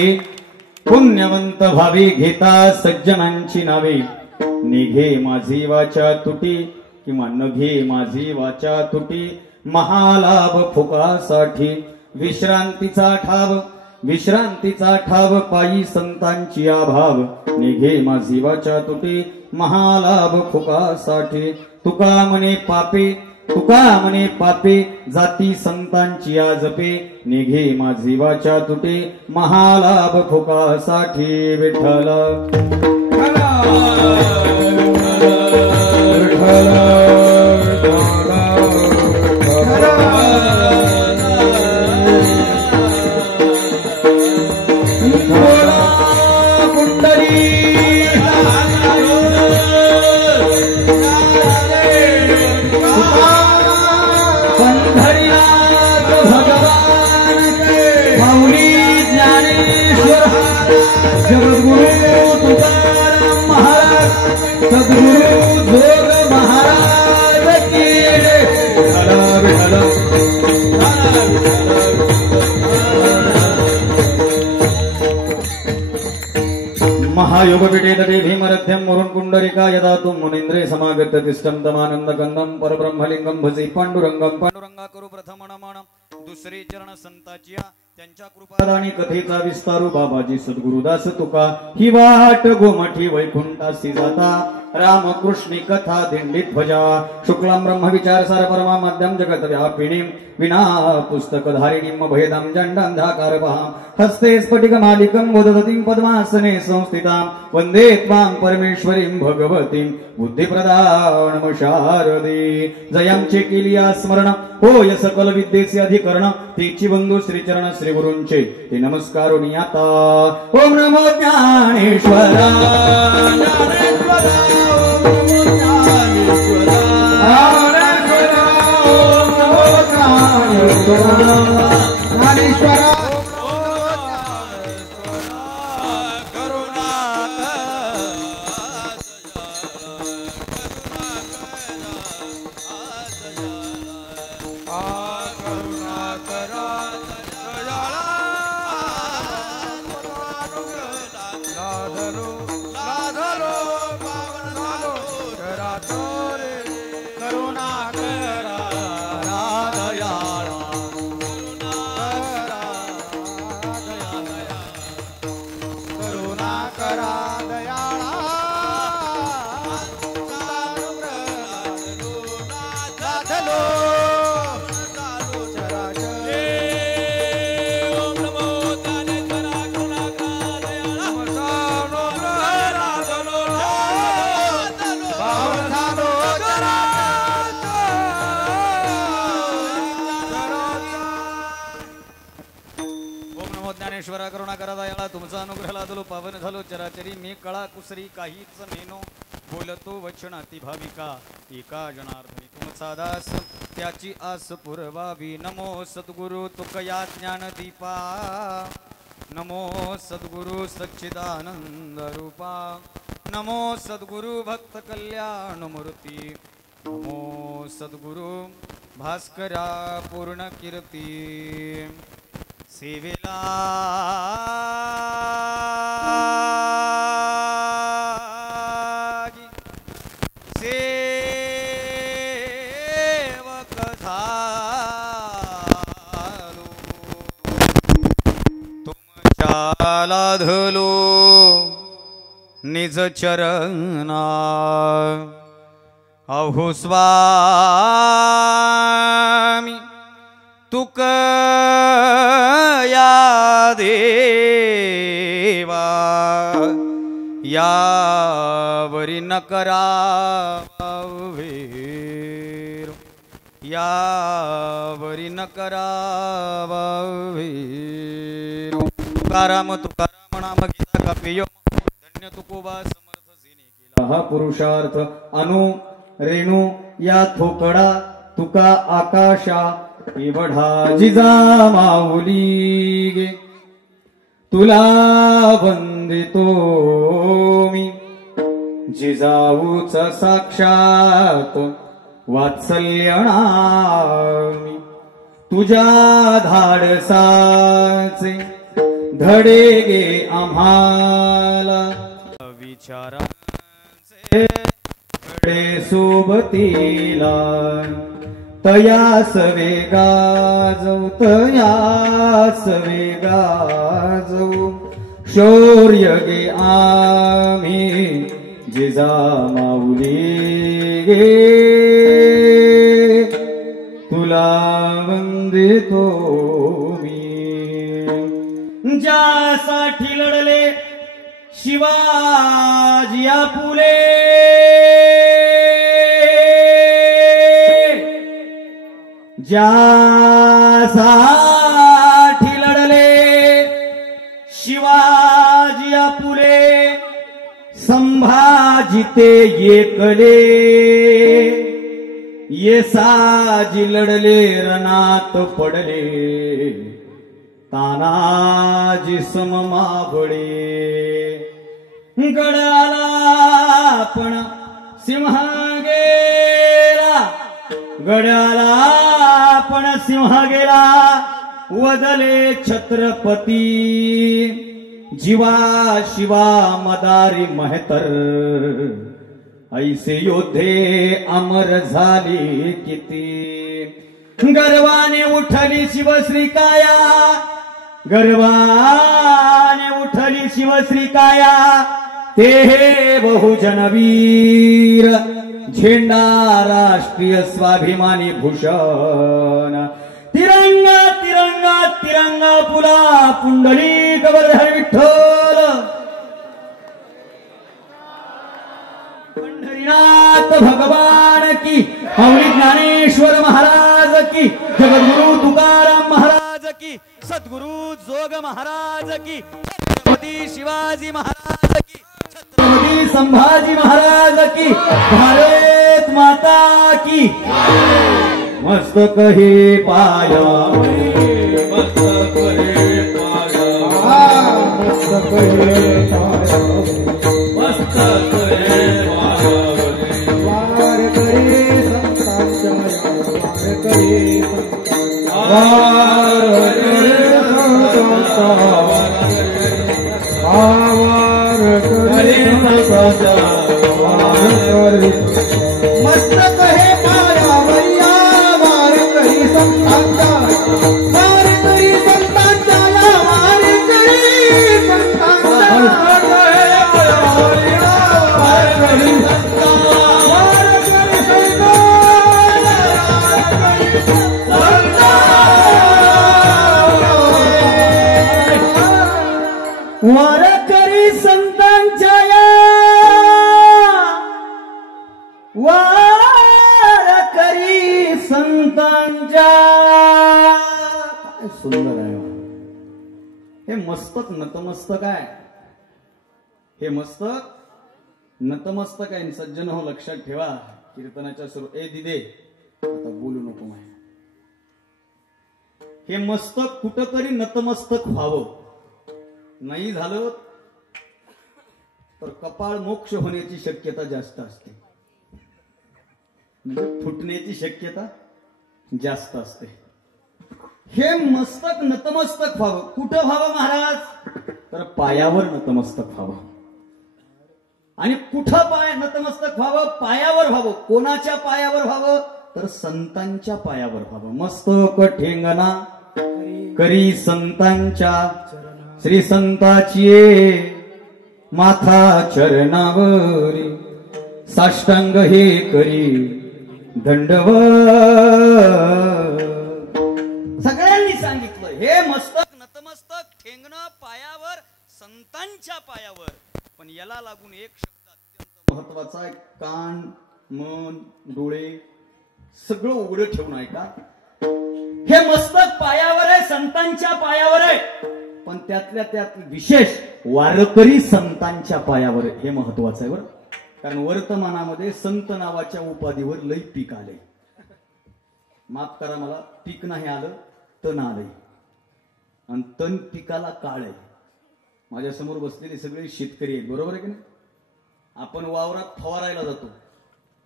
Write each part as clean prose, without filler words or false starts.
पुण्यवंत भावी घेता सज्जनांची नावे, निघे माझी वाचा तुटी किंवा नघे माझी वाचा तुटी, महालाभ फुकासाठी विश्रांतीचा ठाव पायी संतांची आभाव, निघे माझी वाचा तुटी महालाभ फुकासाठी, तुका म्हणे पापे जाती संतांची आजपे, निघे माझी वाचा तुटे महालाभ फुकासाठी. विठ्ठल जगद्गुरु तुकाराम महाराज, सद्गुरु जोग महाराज की महायोग विटेतटे भीमरथ्यम मुरुण कुंडरिका यदा तुम मुनींद्रे समागत तिष्ठम तमानंद कंदम परब्रह्मलिंगम भजी पांडुरंगम. पांडुरंगा करू प्रथम नमन, दुसरे चरण संताचिया त्यांच्या कृपादानी कथेचा विस्तारू बाबाजी सद्गुरुदास तुका. ही वाट गोमठी वैकुंठासी जाता, रामकृष्णी कथा दिंडीत ध्वजा. शुक्लां ब्रह्म विचार सार परमा मध्यम जगत व्यापिणी, विना पुस्तक धारिणीं भेदं जंडांधाकार पहा. हस्ते स्फटिक मालिकं वदतीं पद्मासने संस्थितां, वंदे त्वां परमेश्वरीं भगवतीं बुद्धिप्रदानम शारदे. जयांचे केलिया स्मरण होय सकल विद्येचे अधिकरण, तीची बंधू श्रीचरण श्री गुरूंचे ते नमस्कारोनी आता. ओम नमो ज्ञानेश्वरा ज्ञानेश्वरा करुणा करा दयाळा, तुमचा अनुग्रह लादलो पावन झालो चराचरी. मी कळा कुसरी काहीच नेनो, बोलतो वचनाती भाविका एका जनार्दनी. तुमचा दास त्याची आस पुरवावी. नमो सद्गुरु तुकया ज्ञानदीपा, नमो सद्गुरु सच्चिदानंद रूपा, नमो सद्गुरु भक्त कल्याण मूर्ती, नमो सद्गुरु भास्करा पूर्ण कीर्ती. सेवेला सेवक झालो, तुमच्या लाधलो निज चरणा. अहो स्वामी तुक या देवा, यावरी न करावेर, यावरी न करावेर. तुकाराम तुकाराम नाम घेता कापियो, धन्य तुकोबा समर्थ सेने केला हा पुरुषार्थ. अनु रेणू या थोकडा तुका आकाशा, एवढा जिजा माऊली गे. तुला वंदितो मी जिजाऊच साक्षात वात्सल्यणामी तुझ्या धाडसाचे धडे गे आम्हाला विचारांचे धडे सोबतीला तयास वेगा जाऊ तयास वेगा जाऊ शौर्य गे आम्ही जिजा माऊली गे तुला वंदितो मी ज्यासाठी लढले शिवाजी आपुले ज्यासाठी लढले शिवाजी आपुले संभाजी ते एकले येसाजी लढले रणात पडले तानाजी सममावळे गडाला पण सिंह गेला गडाला पण सिंह गेला वदले छत्रपती जीवा शिवा मदारी महतर ऐसे योद्धे अमर झाले किती गर्वाने उठली शिवश्री काया गर्वाने उठली शिवश्री काया ते बहुजन वीर झेंडा राष्ट्रीय स्वाभिमानी भूषण तिरंगा तिरंगा तिरंगा पुला पुंडलिक वर्धन विठ्ठल पंढरीनाथ भगवान की माऊली ज्ञानेश्वर महाराज की जगद्गुरु तुकाराम महाराज की सद्गुरु जोग महाराज की छत्रपती शिवाजी महाराज की छत्रपती संभाजी महाराज की भारत माता की मस्तक हे पाया मस्तक हे पाया मस्तक हे पाया मस्तक हे पाया वार करे संतांच्या वार करे संतांच्या मस्तक हे पाया वैया वार करी संतांच्या वार करी संतांच्या वार करी संतांच्या वारकरी संतांच्या वारकरी संतांच्या काय सुंदर आहे हे मस्तक नतमस्तक आहे हे मस्तक नतमस्तक आहे सज्जन हो लक्षात ठेवा कीर्तनाच्या सुरू ए दिदे आता बोलू नको माय हे मस्तक कुठंतरी नतमस्तक व्हावं नाही झालं तर कपाळ मोक्ष होण्याची शक्यता जास्त असते म्हणजे फुटण्याची शक्यता जास्त असते हे मस्तक नतमस्तक व्हावं कुठं व्हावं महाराज तर पायावर नतमस्तक व्हावं आणि कुठं पाय नतमस्तक व्हावं पायावर व्हावं कोणाच्या पायावर व्हावं तर संतांच्या पायावर व्हावं मस्तक ठेंगणा करी संतांच्या श्री संताची माथा चरणावरी साष्टांग हे करी दंडवत सगळ्यांनी सांगितलं हे मस्तक नतमस्तक ठेंगणं पायावर संतांच्या पायावर पण याला लागून एक शब्द अत्यंत महत्वाचा आहे कान मन डोळे सगळं उघडं ठेवून ऐका हे मस्तक पायावर आहे संतांच्या पायावर आहे पण त्यातल्या त्यात विशेष वारकरी संतांच्या पायावर हे महत्वाचं आहे बरं कारण वर्तमानामध्ये संत नावाच्या उपाधीवर लई पीक आले माफ करा मला पीक नाही आलं तण आलंय आणि तण पिकाला काळ आहे माझ्या समोर बसलेले सगळे शेतकरी आहेत बरोबर आहे की नाही आपण वावरात फवारायला जातो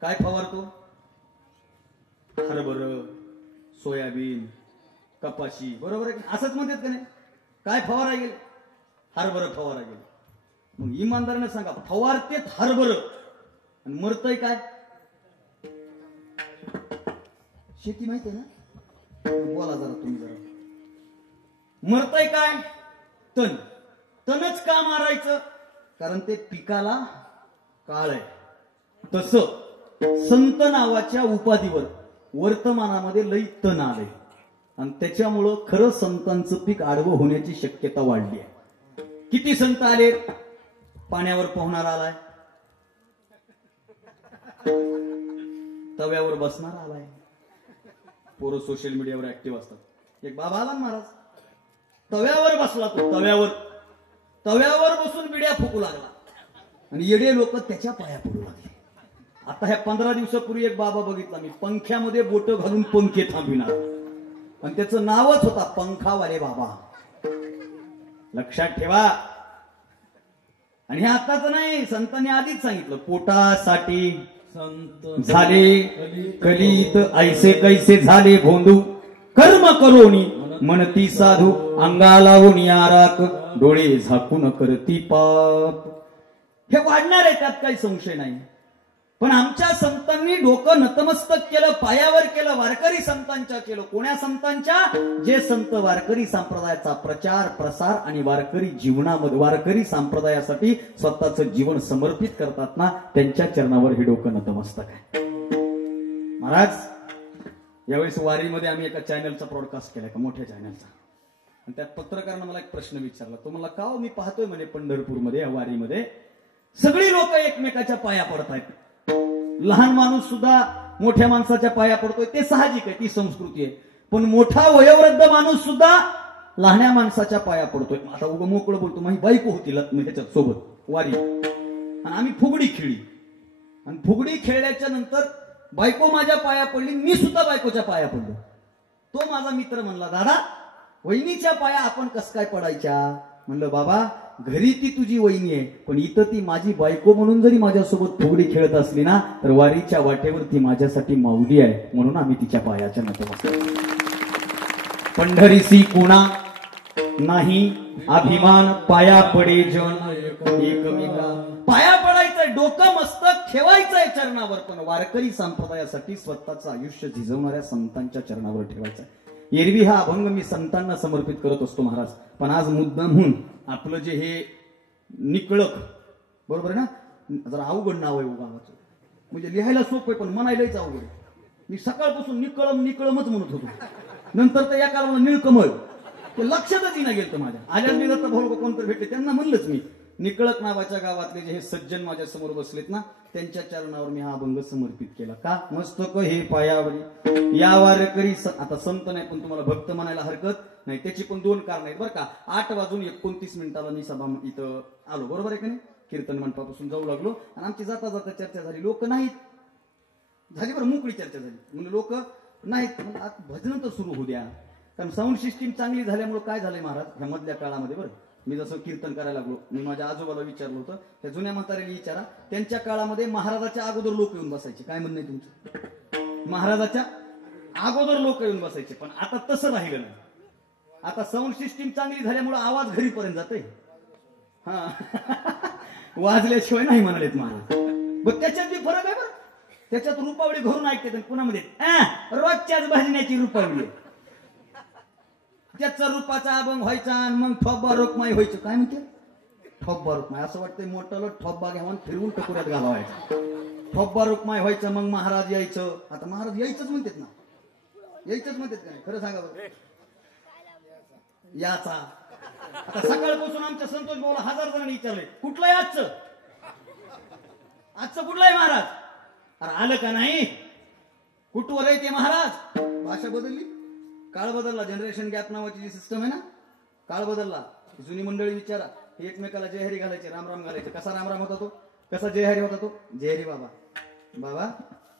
काय फवारतो हरभरा सोयाबीन कपाशी बरोबर आहे असंच म्हणतात का नाही काय फवारायला गेले हरभर फवारा गेला. मग इमानदारीने सांगा, फवारतेत हरभर आणि मरतय काय? शेती माहिती आहे ना? बोला जरा तुम्ही जरा. मरतय काय? तण. तणच का मारायचं? कारण ते पिकाला काळ आहे. तसं संत नावाच्या उपाधीवर वर्तमानामध्ये लई तण आलंय आणि त्याच्यामुळं खरं संतांचं पीक आडवं होण्याची शक्यता वाढली आहे. किती संत आले? पाण्यावर पोहणार आलाय, तव्यावर बसणार आलाय. पोरं सोशल मीडियावर ऍक्टिव्ह असतात. एक बाबा आला महाराज, तव्यावर बसला. तो तव्यावर बसून बिड्या फुकू लागला आणि येडे लोक त्याच्या पाया पडू लागले. आता ह्या 15 दिवसापूर्वी एक बाबा बघितला मी, पंख्यामध्ये बोट घालून पंखे थांबविणार आणि त्याचं नावच होता पंखावाले बाबा. लक्षात ठेवा. आणि हे आताच नाही, संतांनी आधीच सांगितलं, पोटासाठी संत झाले कलित, ऐसे कैसे झाले भोंदू, कर्म करोनी मनती साधू, अंगाला आराक, डोळे झाकून करती पाप. हे वाढणार आहे, त्यात काही संशय नाही. पण आमच्या संतांनी डोकं नतमस्तक केलं, पायावर केलं, वारकरी संतांच्या केलं. कोण्या संतांच्या? जे संत वारकरी संप्रदायाचा प्रचार प्रसार आणि वारकरी जीवनामध्ये वारकरी संप्रदायासाठी स्वतःचं जीवन समर्पित करतात ना, त्यांच्या चरणावर हे डोकं नतमस्तक आहे. महाराज, यावेळेस वारीमध्ये आम्ही एका चॅनलचा ब्रॉडकास्ट केला, एका मोठ्या चॅनलचा. आणि त्यात पत्रकारांना मला एक प्रश्न विचारला. तो मला, का मी पाहतोय म्हणे पंढरपूरमध्ये या वारीमध्ये सगळी लोक एकमेकाच्या पाया पडतायत. लहान माणूस सुद्धा मोठ्या माणसाच्या पाया पडतोय, ते साहजिक आहे, ती संस्कृती आहे. पण मोठा वयोवृद्ध माणूस सुद्धा लहान्या माणसाच्या पाया पडतोय. आता उगं मोकळं बोलतो, माझी बायको होती ह्याच्यात सोबत वारी, आणि आम्ही फुगडी खेळली. आणि फुगडी खेळल्याच्या नंतर बायको माझ्या पाया पडली, मी सुद्धा बायकोच्या पाया पडलो. तो माझा मित्र म्हणला, दादा वहिनीच्या पाया आपण कस काय पडायच्या? म्हणलं, बाबा घरी ती तुझी वहिनी आहे, पण इथं ती माझी बायको म्हणून जरी माझ्यासोबत फुगडी खेळत असली ना, तर वारीच्या वाटेवर ती माझ्यासाठी माऊली आहे, म्हणून आम्ही तिच्या पायाच्या नतमस्तक. पंढरीसी कोणा नाही अभिमान, पाया पडे जन एकमेका. पाया पडायचंय, डोकं मस्तक ठेवायचंय चरणावर, पण वारकरी संप्रदायासाठी स्वतःचं आयुष्य झिजवणाऱ्या संतांच्या चरणावर ठेवायचंय. एरवी हा अभंग मी संतांना समर्पित करत असतो महाराज, पण आज मुद्दामहून आपलं जे हे निकळक, बरोबर आहे ना, जरा अवघड नाव आहे गावाचं, म्हणजे लिहायला सोपं आहे पण म्हणायलाच अवघड आहे. मी सकाळपासून निकळमच म्हणत होतो, नंतर तर या काळाला निळकमळ, ते लक्षातच येईना गेलं माझ्या. आल्या दत्त भाऊ कोणतर भेटले, त्यांना म्हणलंच मी, निकळक नावाच्या गावातले जे हे सज्जन माझ्या समोर बसलेत ना, त्यांच्या चरणावर मी हा अभंग समर्पित केला. का? मस्तक हे पायावरी या वारकरी. आता संत नाही पण तुम्हाला भक्त म्हणायला हरकत नाही. त्याची पण 2 कारण आहेत बरं का. 8:29 मी सभा इथं आलो, बरोबर आहे का नाही? कीर्तन मंडपापासून जाऊ लागलो आणि आमची जाता जाता चर्चा झाली. लोक नाहीत झाली, बरं मोकळी चर्चा झाली. म्हणजे लोक नाहीत, भजन तर सुरू होऊ द्या. कारण साऊंड सिस्टीम चांगली झाल्यामुळे काय झालंय महाराज, ह्या मधल्या काळामध्ये, बरं मी जसं कीर्तन करायला लागलो, मी माझ्या आजोबाला विचारलं होतं, त्या जुन्या म्हाताऱ्याला विचारा, त्यांच्या काळामध्ये महाराजाच्या अगोदर लोक येऊन बसायचे. काय म्हणणं आहे तुमचं? महाराजाच्या अगोदर लोक येऊन बसायचे, पण आता तसं राहिलं नाही. आता साऊंड सिस्टीम चांगली झाल्यामुळे आवाज घरीपर्यंत जातोय. हा वाजल्याशिवाय नाही म्हणालेत महाराज. बघ त्याच्यात बी फरक आहे बरं. त्याच्यात रुपावळी घरून ऐकते, पुण्यामध्ये रोजच्याच भजण्याची रुपावळी, त्याचा रूपाचा अभंग व्हायचा आणि मग ठोब्बा रोकमाई व्हायचं. काय म्हणते ठोब्बा रोकमाई? असं वाटतंय मोठ्याला ठोब्बा घ्यावा फिरवून टकोऱ्यात घालावायचं. ठोब्बा रोकमाई व्हायचं, मग महाराज यायचं. आता महाराज यायचंच म्हणतात ना, यायचंच म्हणतात का नाही? खरं सांगा बरं. याचा आता सकाळपासून आमच्या संतोष भाऊला 1000 जणांनी विचारले, कुठलं आहे आजचं? आजचं कुठलं आहे महाराज? अरे आलं का नाही? कुठवर आहे ते महाराज? भाषा बदलली, काळ बदलला. जनरेशन गॅप नावाची जी सिस्टम आहे ना, काळ बदलला. जुनी मंडळी विचारा, एकमेकाला जयहरी घालायचे, रामराम घालायचे. कसा रामराम होता तो? कसा जयहरी होता तो? जयहरी बाबा, बाबा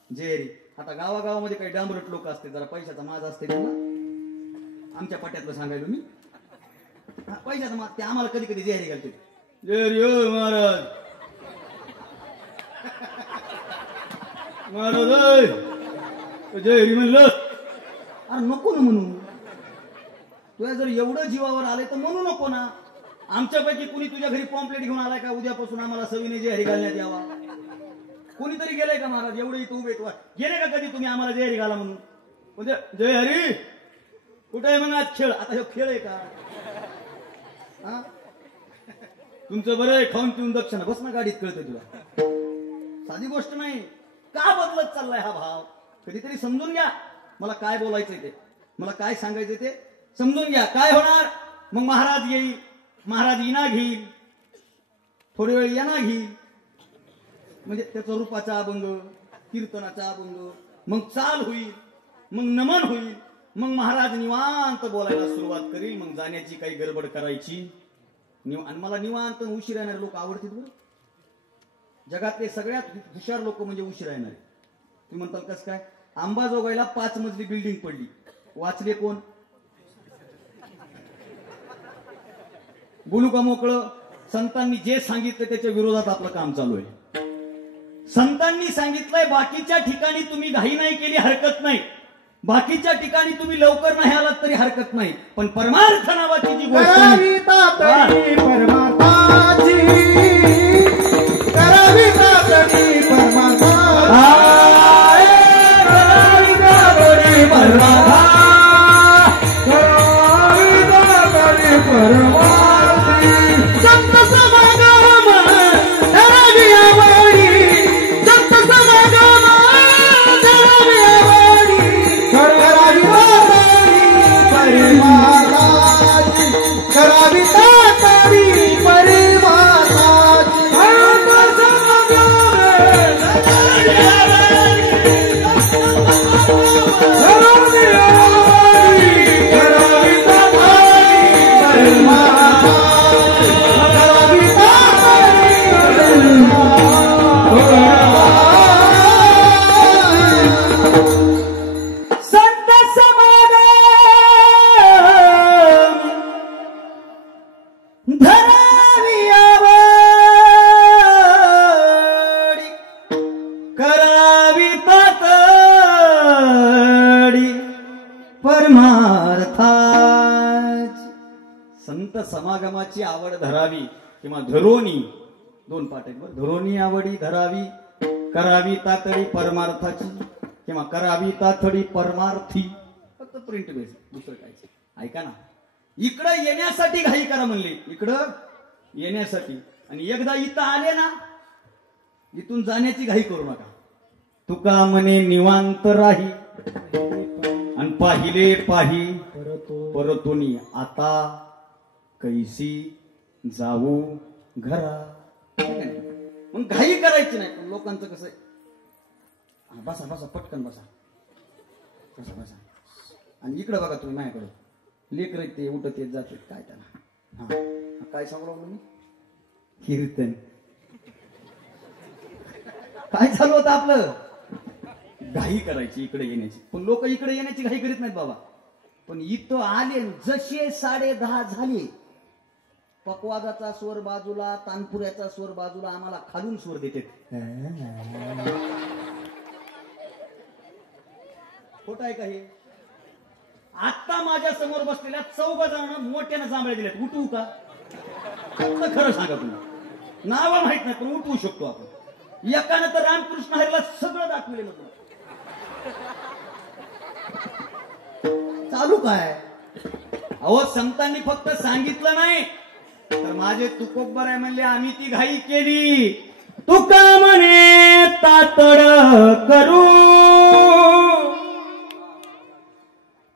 जयहरी. आता गावागावामध्ये काही डांबरट लोक असते, जरा पैशाचा माज असते त्यांना. आमच्या पट्ट्यातलं सांगायलो मी, पैशाचा माज, ते आम्हाला कधी कधी जयहरी घालते. जयहरी हो महाराज, महाराज जयहरी म्हणलं. अरे नको ना म्हणू, तुला जर एवढं जीवावर आले तर म्हणू नको ना. आमच्यापैकी कुणी तुझ्या घरी पॉम्पलेट घेऊन आलाय का उद्यापासून आम्हाला सविने जय हरी घालण्यात यावा? कोणीतरी गेलंय का महाराज? एवढे इथं उभे गेले का कधी तुम्ही आम्हाला जय हरी घाला म्हणून? म्हणजे जय हरी कुठे आहे मग आज खेळ? आता हे खेळ आहे का? हा तुमचं बरं आहे, खाऊन पिऊन दक्षिणा बस ना गाडीत, कळतंय तुला? साधी गोष्ट नाही. का बदलत चाललाय हा भाव? कधीतरी समजून घ्या. मला काय बोलायचंय ते, मला काय सांगायचंय ते समजून घ्या. काय होणार मग? महाराज येईल, महाराज इना घेईल, थोडी वेळ येना घेईल, म्हणजे त्याचा रूपाचा अभंग, कीर्तनाचा अभंग, मग चाल होईल, मग नमन होईल, मग महाराज निवांत बोलायला सुरुवात करील. मग जाण्याची काही गडबड करायची. आणि मला निवांत उशिरा येणारे लोक आवडतील बरं. जगातले सगळ्यात हुशार लोक म्हणजे उशिरा येणारे. तुम्ही म्हणताल कसं काय? अंबाजोगाईला 5 मजली बिल्डिंग पडली, वाचले कोण? बोलू का मोकळं? संतांनी जे सांगितलं त्याच्या विरोधात आपलं काम चालू आहे. संतांनी सांगितलंय बाकीच्या ठिकाणी तुम्ही घाई नाही केली हरकत नाही, बाकीच्या ठिकाणी तुम्ही लवकर नाही आलात तरी हरकत नाही, पण परमार्थ नावाची जी गोष्ट समागमाची आवड धरावी किंवा धरोनी, 2 पाठ आहेत बरं. धरोनी आवडी धरावी, करावी तातडी परमार्थाची किंवा करावी तातडी परमार्थी. फक्त प्रिंट बेस, दुसरं काहीच. ऐका ना, इकडं येण्यासाठी घाई करा म्हणली, इकडं येण्यासाठी. आणि एकदा इथं आले ना, इथून जाण्याची घाई करू नका. तुका म्हणे निवांत राही आणि पाहिले पाही परतोनी आता कैसी जाऊ घरा. मग घाई करायची नाही. पण लोकांचं कसं आहे, बसा बसा पटकन बसा बसा बसा. आणि इकडं बघा तुम्ही माझ्याकडे, लेकर ते उठत येत जाते काय त्याला. हा काय सांगू मी? कीर्तन काय चालू होतं आपलं? घाई करायची इकडे येण्याची. पण लोक इकडे येण्याची घाई करीत नाहीत बाबा. पण इथं आले, जसे 10:30 झाले, पकवादाचा स्वर बाजूला, तानपुऱ्याचा स्वर बाजूला, आम्हाला खालून स्वर देते. खोट आहे का हे? आता माझ्या समोर बसलेल्या 4 जणांना मोठ्यानं जांभळे दिलेत. उठवू का? खरं सांगा तुम्ही, नाव माहित नाही पण उठवू शकतो आपण. एकानं तर रामकृष्ण हरीला सगळं दाखवले. मग चालू काय? अहो संतांनी फक्त सांगितलं नाही तर माझे तुकोबर आहे म्हणले, आम्ही ती घाई केली. तुका म्हणे तातड करू,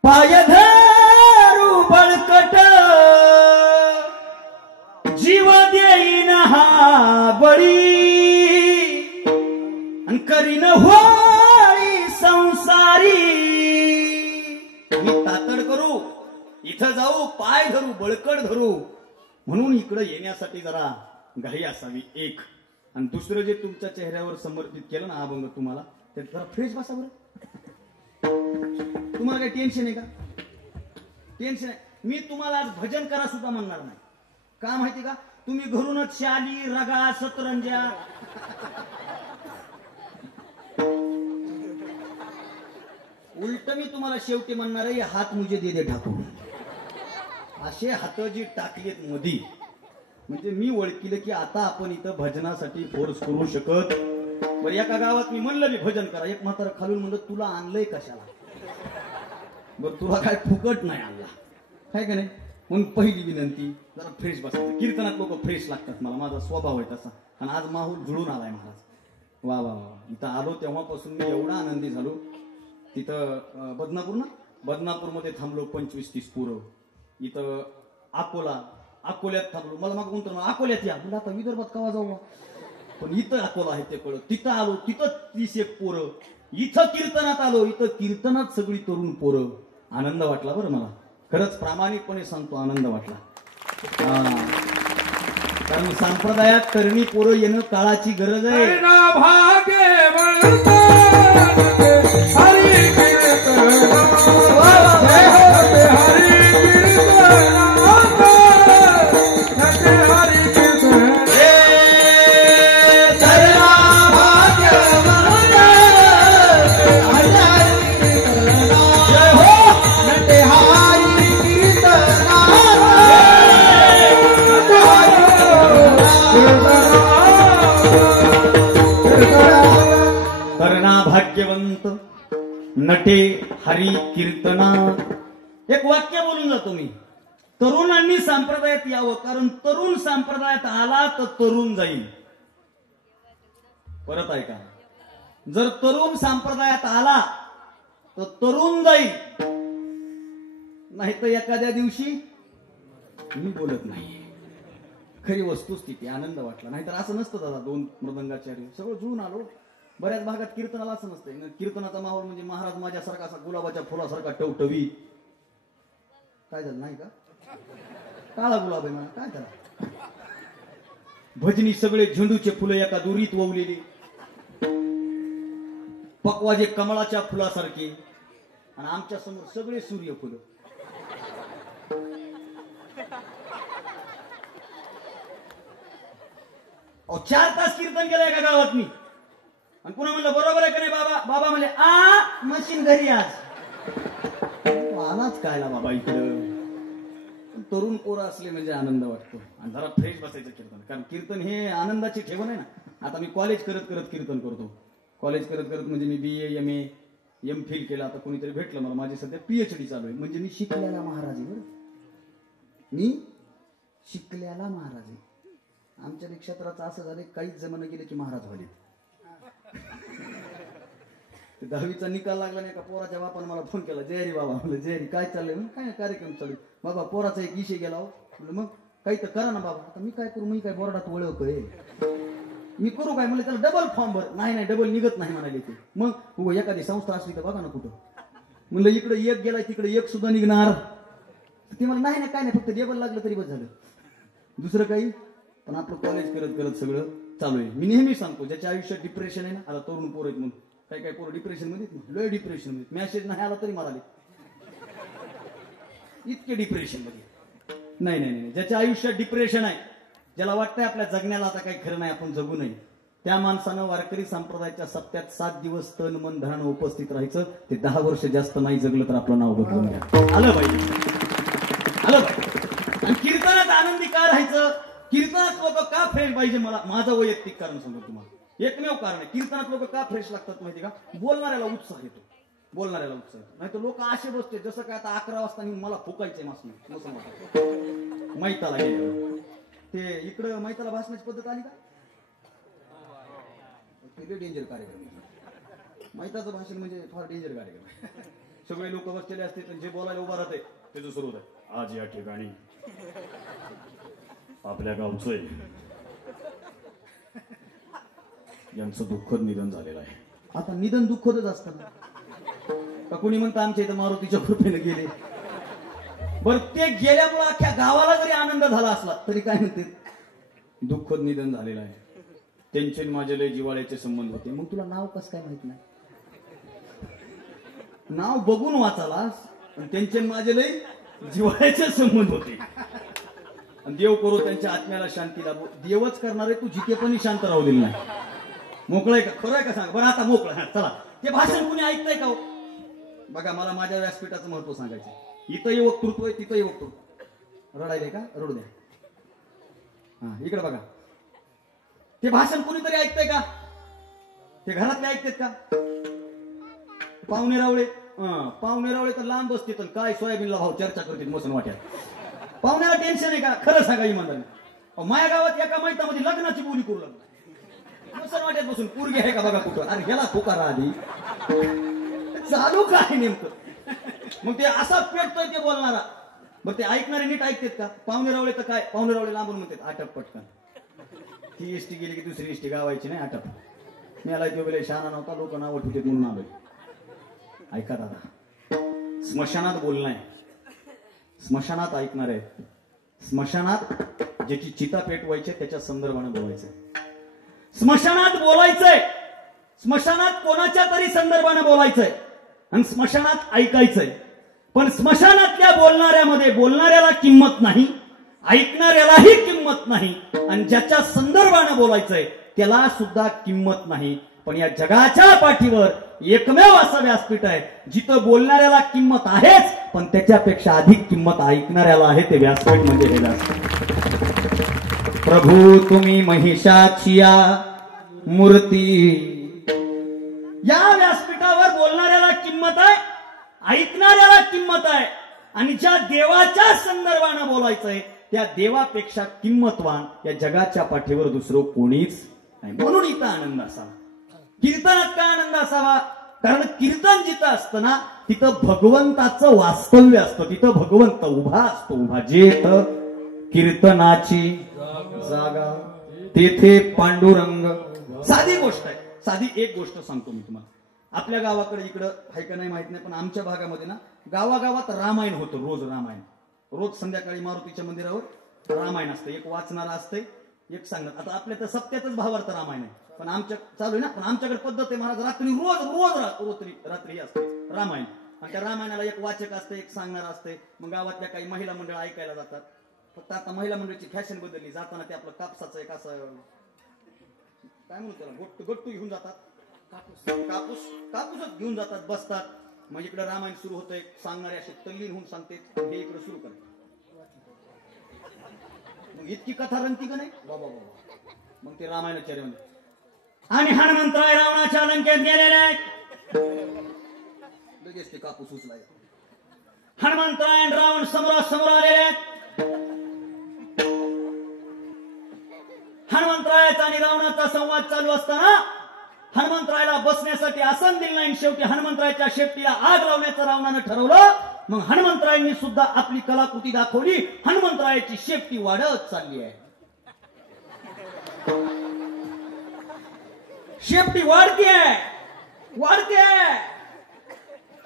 पाय धरू बळकट, जीव देईन हा बळी आणि करीन होळी संसारी. आम्ही तातड करू, इथं जाऊ, पाय धरू, बळकट धरू, म्हणून इकडं येण्यासाठी जरा घाई असावी एक. आणि दुसरं जे तुमच्या चेहऱ्यावर समर्पित केलं ना अभंग तुम्हाला, ते जरा फ्रेश बसा बरं. तुम्हाला काही टेन्शन आहे का? टेन्शन आहे. मी तुम्हाला आज भजन करा सुद्धा म्हणणार नाही. का माहिती का? तुम्ही घरूनच शाली, रगा, सतरंजा, उलट मी तुम्हाला शेवटी म्हणणार आहे, हात मुझे दे दे ठाकूर. असे हात जी टाकलेत मधी, म्हणजे मी ओळखीलं की आता आपण इथं भजनासाठी फोर्स करू शकत. बरं एका गावात मी म्हणलं मी भजन करा, एक म्हातारा खालून म्हणलं तुला आणलंय कशाला. बरं तुला काय फुकट नाही आणला काय का नाही. म्हणून पहिली विनंती जरा फ्रेश बसायचं. कीर्तनात लोक फ्रेश लागतात, मला माझा स्वभाव आहे तसा. आणि आज माहोल जुळून आलाय महाराज. वा वा वा. इथं आलो तेव्हापासून मी एवढा आनंदी झालो. तिथं बदनापूरमध्ये थांबलो 25-30 पोरं. इथं अकोल्यात थांबलो. मला मग कोणतं अकोल्यात या म्हणजे आता विदर्भात कवा जाऊ, पण इथं अकोला आहे ते कळलं. तिथं आलो, तिथं 30-1 पोरं. इथं कीर्तनात आलो, इथं कीर्तनात सगळी तरुण पोरं. आनंद वाटला बरं मला, खरंच प्रामाणिकपणे सांगतो आनंद वाटला. कारण संप्रदायात तरुणी पोरं येणं काळाची गरज आहे. भाग्यवंत नटे हरी कीर्तना. एक वाक्य बोलून जातो मी. तरुणांनी संप्रदायात यावं, कारण तरुण संप्रदायात आला तर तरुण जाईल. परत ऐका, जर तरुण संप्रदायात आला तर तरुण जाईल, नाही तर एखाद्या दिवशी मी बोलत नाही. खरी वस्तुस्थिती. आनंद वाटला. नाहीतर असं नसतं दादा. 2 मृदंगाचार्य सगळं जुळून आलो. बऱ्याच भागात कीर्तनाला असं नसतं. कीर्तनाचा माहोल म्हणजे महाराज माझ्यासारखा असा गुलाबाच्या फुलासारखा टवटवी. काय झालं नाही का, काळा गुलाब आहे मला काय झालं. भजनी सगळे झेंडूचे फुलं एका दुरीत ववलेली, पक्वाजे कमळाच्या फुलासारखे, आणि आमच्या समोर सगळे सूर्यफुलं. अहो 4 तास कीर्तन केलं एका गावात मी. आणि पुन्हा म्हणलं बरोबर आहे का नाही बाबा. बाबा म्हणले मशीन घरी आज. आलाच कायला बाबा इकडं. तरुण पोरं असले म्हणजे आनंद वाटतो. आणि जरा फ्रेश बसायचं कीर्तन. कारण कीर्तन हे आनंदाची ठेवण आहे ना. आता मी कॉलेज करत करत कीर्तन करतो. कॉलेज करत करत म्हणजे मी BA MA MPhil केलं. आता कोणीतरी भेटलं मला, माझी सध्या PhD चालू आहे. म्हणजे मी शिकलेला महाराज आहे. मी शिकलेला महाराज आहे. आमच्या नक्षत्राचं असं झालं, काहीच जमानं गेले की महाराज झाले. 10वीचा निकाल लागला नाही का, पोराच्या बापानं मला फोन केला, जय हरी बाबा. म्हणलं जय हरी, काय चाललंय. काय कार्यक्रम चालू. बाबा पोराचा एक विषय गेला हो. म्हणलं मग काही तर करा ना बाबा. आता मी काय करू, मी काय बोर्डात वळवतोय, मी करू काय. म्हणलं त्याला डबल फॉर्म भर. नाही डबल निघत नाही म्हणाले ते. मग हो एखादी संस्था असली तर बघा ना कुठं. म्हणलं इकडे एक गेलाय तिकडे एक सुद्धा निघणार. ते मला नाही काय नाही, फक्त डबल लागलं तरी बस झालं, दुसरं काही. पण आपलं कॉलेज करत करत सगळं चालू आहे. मी नेहमी सांगतो, ज्याच्या आयुष्यात डिप्रेशन आहे ना, आता तरुण पोरं आहेत म्हणून, काही पोरं डिप्रेशन मध्ये, लय डिप्रेशन मध्ये, मेसेज नाही आला तरी मला इतके डिप्रेशन मध्ये. नाही, ज्याच्या आयुष्यात डिप्रेशन आहे, ज्याला वाटतंय आपल्या जगण्याला आता काही खरं नाही, आपण जगू नये, त्या माणसानं वारकरी संप्रदायाच्या सप्त्यात 7 दिवस तन मन धनानं उपस्थित राहायचं. ते 10 वर्ष जास्त नाही जगलं तर आपलं नाव बदलून घ्या. आलं पाहिजे. आणि कीर्तनात आनंदी का राहायचं, कीर्तनात लोक का फ्रेश पाहिजे, मला माझं वैयक्तिक कारण सांगतो तुम्हाला. एकमेव कारण आहे. कीर्तनात लोक का फ्रेश लागतात माहिती का, बोलणाऱ्याला उत्साह येतो. नाही तर लोक असे बसते जसं काय आता 11 वाजता मला फुकायचंय मासनं मैताला गेल्यावर. ते इकडं मैताला भाषणाची पद्धत आली का, डेंजर कार्यक्रम. मैताचं भाषण म्हणजे फार डेंजर कार्यक्रम. सगळे लोक बसलेले असते, जे बोलायला उभा राहते त्याचं सुरू होत, आज या ठिकाणी आपल्या गावचं यांचं दुःखद निधन झालेलं आहे. आता निधन दुःखदच असतं का, कोणी म्हणतं आमच्या इथं मारुतीच्या कृपेने गेले. बरं ते गेल्यामुळे अख्ख्या गावाला जरी आनंद झाला असला तरी काय म्हणते, दुःखद निधन झालेलं आहे. त्यांचे माझे लय जिव्हाळ्याचे संबंध होते. मग तुला नाव कसं काय माहित नाही, नाव बघून वाचालास. पण त्यांचे माझे लय जिव्हाळ्याचे संबंध होते. आणि देव करो त्यांच्या आत्म्याला शांती लाभो. देवच करणारे, तू जिथे पण शांत राहू दिलं नाही. मोकळं आहे का, खरं आहे का सांग बरं. आता मोकळं, चला. ते भाषण कुणी ऐकतंय का हो? बघा, मला माझ्या व्यासपीठाचं महत्व सांगायचं. इथंही वक्तृत्व आहे, तिथंही वक्तृत्व. रडायले का, रडू द्या. हा इकडे बघा, ते भाषण कोणीतरी ऐकतंय का? ते घरातले ऐकतात का? पाहुणे रावळे तर लांब बसते तर काय सोयाबीनला भाव चर्चा करतील मसन वाट्यात. पाहुण्याला टेन्शन आहे का? खरं सांगा इमानदारी. माझ्या गावात एका मैतामध्ये लग्नाची बोली करू लागली. मसन वाट्यात बसून पोरगी आहे का बघा कुठं. अरे गेला पुकारा आधी चालू काय नेमकं. मग ते असा पेटतोय ते बोलणारा. बरं ते ऐकणारे नीट ऐकतात का? पाहुणे रावळे तर काय, पाहुणे रावळे लांबून म्हणतात आटप पटकन. ती एसटी गेली की दुसरी एसटी गावायची नाही आटप. मला तो गेले शहाणा नव्हता, लोक नाव ठेवतात म्हणून आलोय. ऐका दादा, स्मशानात बोलणं, स्मशानात ऐकणार आहे. स्मशानात ज्याची चिता पेटवायची त्याच्या संदर्भाने बोलायचंय. स्मशानात बोलायचंय, स्मशानात कोणाच्या तरी संदर्भाने बोलायचंय आणि स्मशानात ऐकायचंय. पण स्मशानातल्या बोलणाऱ्यामध्ये बोलणाऱ्याला किंमत नाही, ऐकणाऱ्यालाही किंमत नाही आणि ज्याच्या संदर्भाने बोलायचंय त्याला सुद्धा किंमत नाही. पण या जगाच्या पाठीवर एकमेव असं व्यासपीठ आहे जिथं बोलणाऱ्याला किंमत आहेच, पण त्याच्यापेक्षा अधिक किंमत ऐकणाऱ्याला आहे. ते व्यासपीठ म्हणजे हे व्यासपीठ. प्रभू तुम्ही महिषाचिया मूर्ती. या व्यासपीठावर बोलणाऱ्याला किंमत आहे, ऐकणाऱ्याला किंमत आहे आणि ज्या देवाच्या संदर्भाने बोलायचंय त्या देवापेक्षा किंमतवान या जगाच्या पाठीवर दुसरं कोणीच नाही. म्हणून इथं आनंद असावा. कीर्तनात का आनंद असावा? कारण कीर्तन जिथं असतं ना तिथं भगवंताचं वास्तव्य असतं, तिथं भगवंत उभा असतो. उभा जेथ कीर्तनाची जागा तेथे पांडुरंग. साधी गोष्ट आहे, साधी एक गोष्ट सांगतो मी तुम्हाला. आपल्या गावाकडे इकडं आहे का नाही माहित नाही, पण आमच्या भागामध्ये ना गावागावात रामायण होतं. रोज रामायण, रोज संध्याकाळी मारुतीच्या मंदिरावर रामायण असतं. एक वाचणारा असतंय, एक सांगणार. आता आपल्या तर सप्त्यातच भावार्थ रामायण आहे, पण आमच्या चालू आहे ना. पण आमच्याकडे पद्धत आहे महाराज, रात्री रोज रात्री असते रामायण. आणि त्या रामायणाला एक वाचक असते, एक सांगणार असते. मग गावातल्या काही महिला मंडळ ऐकायला जातात. फक्त आता महिला मंडळाची फॅशन बदलली. जाताना ते आपलं कापसाचं एक असं काय म्हणू त्याला गट्टू घेऊन जातात. कापूसच घेऊन जातात, बसतात. मग इकडे रामायण सुरू होतंय. सांगणारे असे तल्लीन होऊन सांगते, हे इकडे सुरू करते. मग इतकी कथा रंगती का नाही बाबा बाबा. मग ते रामायणाचार्य म्हणते आणि हनुमंतराय रावणाच्या लंकेत गेलेले आहेत. लगेच ते कापूस उचलाय. हनुमंतराय आणि रावण समोरासमोर आलेले आहेत. हनुमंतरायाचा आणि रावणाचा संवाद चालू असताना हनुमंतरायाला बसण्यासाठी आसन दिलं नाही. शेवटी हनुमंतरायाच्या शेपटीला आग लावण्याचं रावणानं ठरवलं. मग हनुमंतरायांनी सुद्धा आपली कलाकृती दाखवली. हनुमंतरायाची शेपटी वाढत चालली आहे. शेपटी वाढतीये.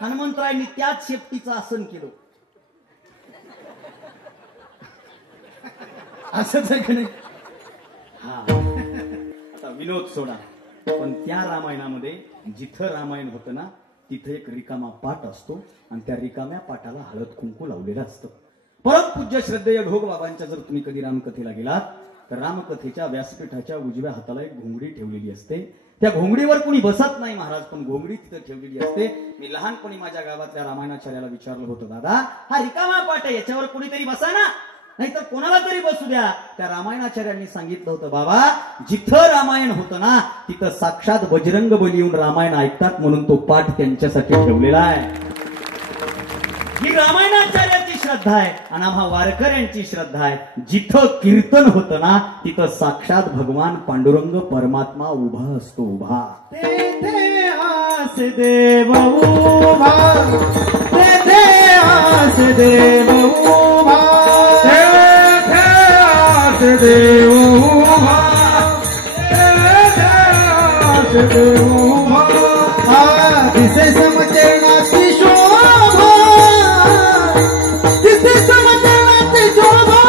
हनुमंतरायांनी त्याच शेपटीचं आसन केलं. असंच आहे का नाही? हा आता विनोद सोडा, पण त्या रामायणामध्ये जिथं रामायण होतं ना तिथे एक रिकामा पाट असतो आणि त्या रिकाम्या पाटाला हळद कुंकू लावलेलं असतं. परम पूज्य श्रद्धेय ढोकबाबांच्या जर तुम्ही कधी रामकथेला गेलात तर रामकथेच्या व्यासपीठाच्या उजव्या हाताला एक घोंगडी ठेवलेली असते. त्या घोंगडीवर कोणी बसत नाही महाराज, पण घोंगडी तिथं ठेवलेली असते. मी लहानपणी माझ्या गावातल्या रामायणाचार्याला विचारलं होतं, दादा हा रिकामा पाट आहे, याच्यावर कोणीतरी बसा ना, नाहीतर कोणाला तरी बसू द्या. त्या रामायणाचार्यांनी सांगितलं होतं, बाबा जिथं रामायण होतं ना तिथं साक्षात बजरंग बली येऊन रामायण ऐकतात, म्हणून तो पाठ त्यांच्यासाठी ठेवलेला आहे. ही रामायणाचार्याची श्रद्धा आहे आणि आम्हा वारकऱ्यांची श्रद्धा आहे. जिथं कीर्तन होतं ना तिथं साक्षात भगवान पांडुरंग परमात्मा उभा असतो. उभा तेथे आस देव उभा, तेथे आस देव उभा, तेथे आस देव उभा, तेथे आस देव उभा. दिसे समचरणाची शोभा, दिसे समचरणाची शोभा,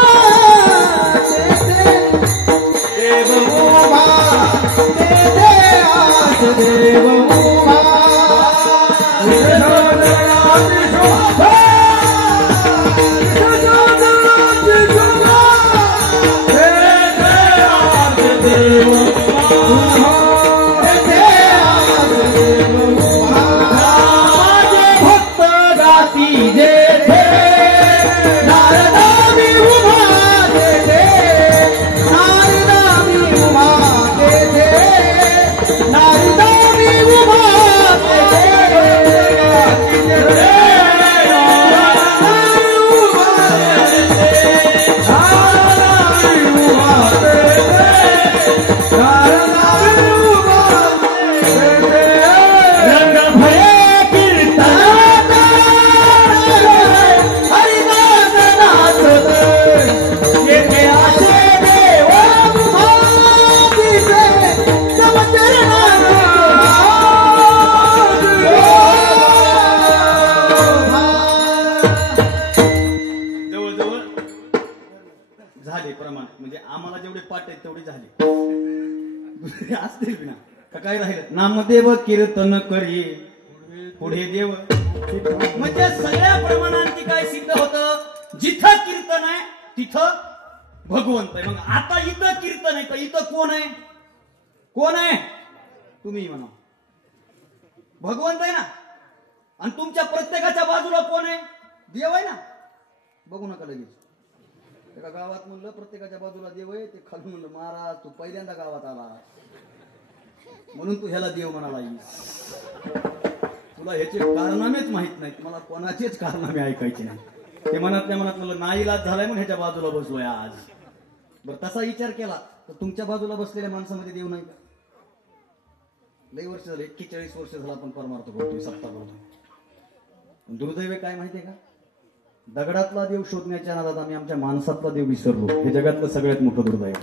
तेथे देव उभा, तेथे आस देव उभा, दिसे समचरणाची शोभा, दिसे समचरणाची शोभा, तेथे आस देव उभा, तेथे आस देव उभा. तेवढी झाली असतील ना का काय राहिलं नामदेव कीर्तन करी पुढे देव म्हणजे सगळ्या प्रमाणांती काय सिद्ध होतं जिथं कीर्तन आहे तिथं भगवंत आहे. मग आता इथं कीर्तन आहे तर इथं कोण आहे कोण आहे तुम्ही म्हणा भगवंत आहे ना आणि तुमच्या प्रत्येकाच्या बाजूला कोण आहे देव आहे ना. बघू नका लगेच एका गावात म्हणलं प्रत्येकाच्या बाजूला देव आहे ते खालून म्हणलं महाराज तू पहिल्यांदा गावात आला म्हणून तू ह्याला देव म्हणाला तुला ह्याचे कारनामेच माहित नाहीत मला कोणाचेच कारनामे ऐकायचे नाही. ते म्हणत म्हणलं नाईलाज झालाय म्हणून ह्याच्या बाजूला बसलोय आज. बरं तसा विचार केला तर तुमच्या बाजूला बसलेल्या माणसामध्ये देव नाही का. लई वर्ष झाले 41 वर्ष झाला आपण परमार्थ करतोय सप्ताह करतोय. दुर्दैव काय माहितीये का दगडातला देव शोधण्याच्या नादात आम्ही आमच्या माणसातला देव विसरलो. हे जगातलं सगळ्यात मोठं दुर्दैव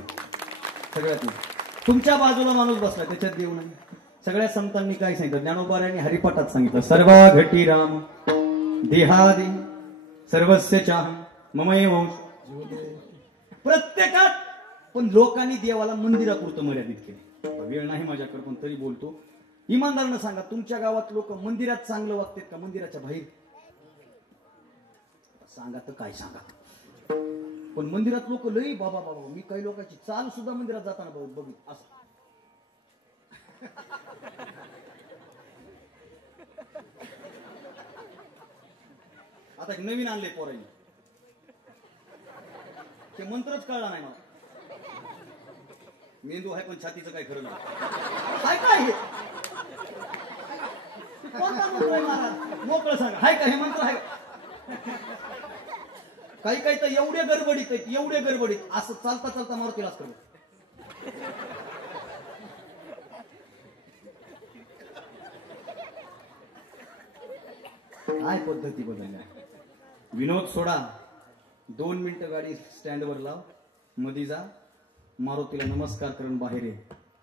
सगळ्यात मोठं. तुमच्या बाजूला माणूस बसला त्याच्यात देव नाही. सगळ्या संतांनी काय सांगितलं ज्ञानोबाऱ्यांनी हरिपाठात सांगितलं सर्वा घटी राम देहादे सर्वस्य चाह ममैव प्रत्येकात. पण लोकांनी देवाला मंदिरापुरतं मर्यादित केले. वेळ नाही माझ्याकडे पण तरी बोलतो. इमानदारानं सांगा तुमच्या गावात लोक मंदिरात चांगलं वागतात का मंदिराच्या बाहेर सांगा तर काय सांगा. पण मंदिरात लोक लई बाबा बाबा मी काही लोकांची चाल सुद्धा मंदिरात जाताना बघित असं आता एक नवीन आणले पोरांनी ते मंत्रच कळला नाही मला. मेंदू आहे पण छातीचं काय खरं नाही. हाय काय हे कोणता मंत्र आहे महाराज मोकळं सांगा हाय का हे मंत्र आहे. काही काही तर एवढे गडबडीत आहेत एवढे गडबडीत असं चालता चालता मारुतीलाच करतो. काय पद्धती बदलल्या. विनोद सोडा 2 मिनिटं गाडी स्टँडवर लाव मधी जा मारुतीला नमस्कार करून बाहेर ये.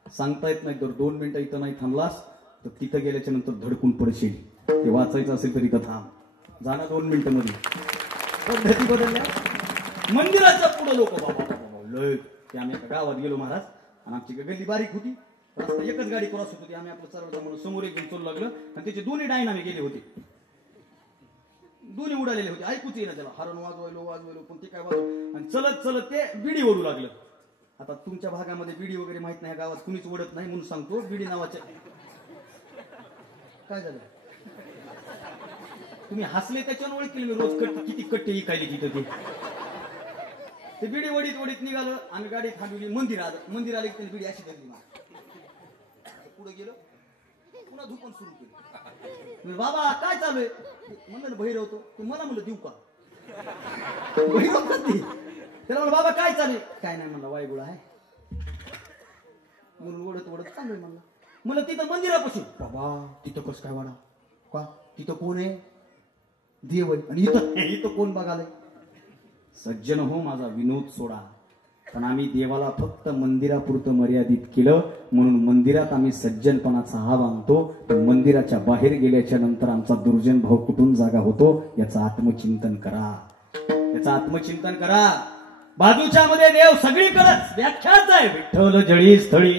सांगता येत नाही तर 2 मिनिटं इथं नाही थांबलास तर तिथं गेल्याच्या नंतर धडकून पडशील. ते वाचायचं असेल तर इथं थांब जाणं 2 मिनिटं मध्ये. पद्धती बदलल्या. मंदिराच्या पुढे लोक बाबा लय ते आम्ही एका गावात गेलो महाराज आणि आमची गल्ली बारीक होती रस्ता एकच गाडी क्रॉस होत होती. आम्ही आपलं सर्व म्हणून समोर एक चोल लागलं आणि त्याचे दोन्ही डायनामे गेले होते. दोन्ही उडालेले होते ऐकूच येईना त्याला हरण वाजवायलो पण ते काय वाजव आणि चलत चलत ते बिडी ओढू लागलं. आता तुमच्या भागामध्ये बिडी वगैरे माहित नाही गावात कुणीच ओढत नाही म्हणून सांगतो बिडी नावाच्या काय झालं तुम्ही हसले त्याच्यावर ओळखले मी रोज किती कट्टे इकायले तिथं ते बिडी वडीत वडीत निघालं आम्ही गाडी थांबवली मंदिराला एक बिडी अशी धरली पुढे गेलो पुन्हा धुपण सुरू केलं. बाबा काय चालू आहे म्हणलं बहिर होतो तू मला म्हणलं देऊ का बहिर त्याला म्हणलं बाबा काय चालू काय नाही म्हणलं वायगुळा आहे म्हणून ओढत ओढत चालू आहे म्हणलं तिथं मंदिरापासून बाबा तिथं कसं काय वाडा का तिथं कोण आहे देव आहे आणि इथं कोण बघालय. सज्जन हो माझा विनोद सोडा पण आम्ही देवाला फक्त मंदिरापुरतं मर्यादित केलं म्हणून मंदिरात आम्ही सज्जनपणाचा हा बांधतो पण मंदिराच्या बाहेर गेल्याच्या नंतर आमचा दुर्जन भाव कुठून जागा होतो याचं आत्मचिंतन करा. बाजूच्या मध्ये देव सगळीकडेच व्याख्याच आहे. विठ्ठल जळी स्थळी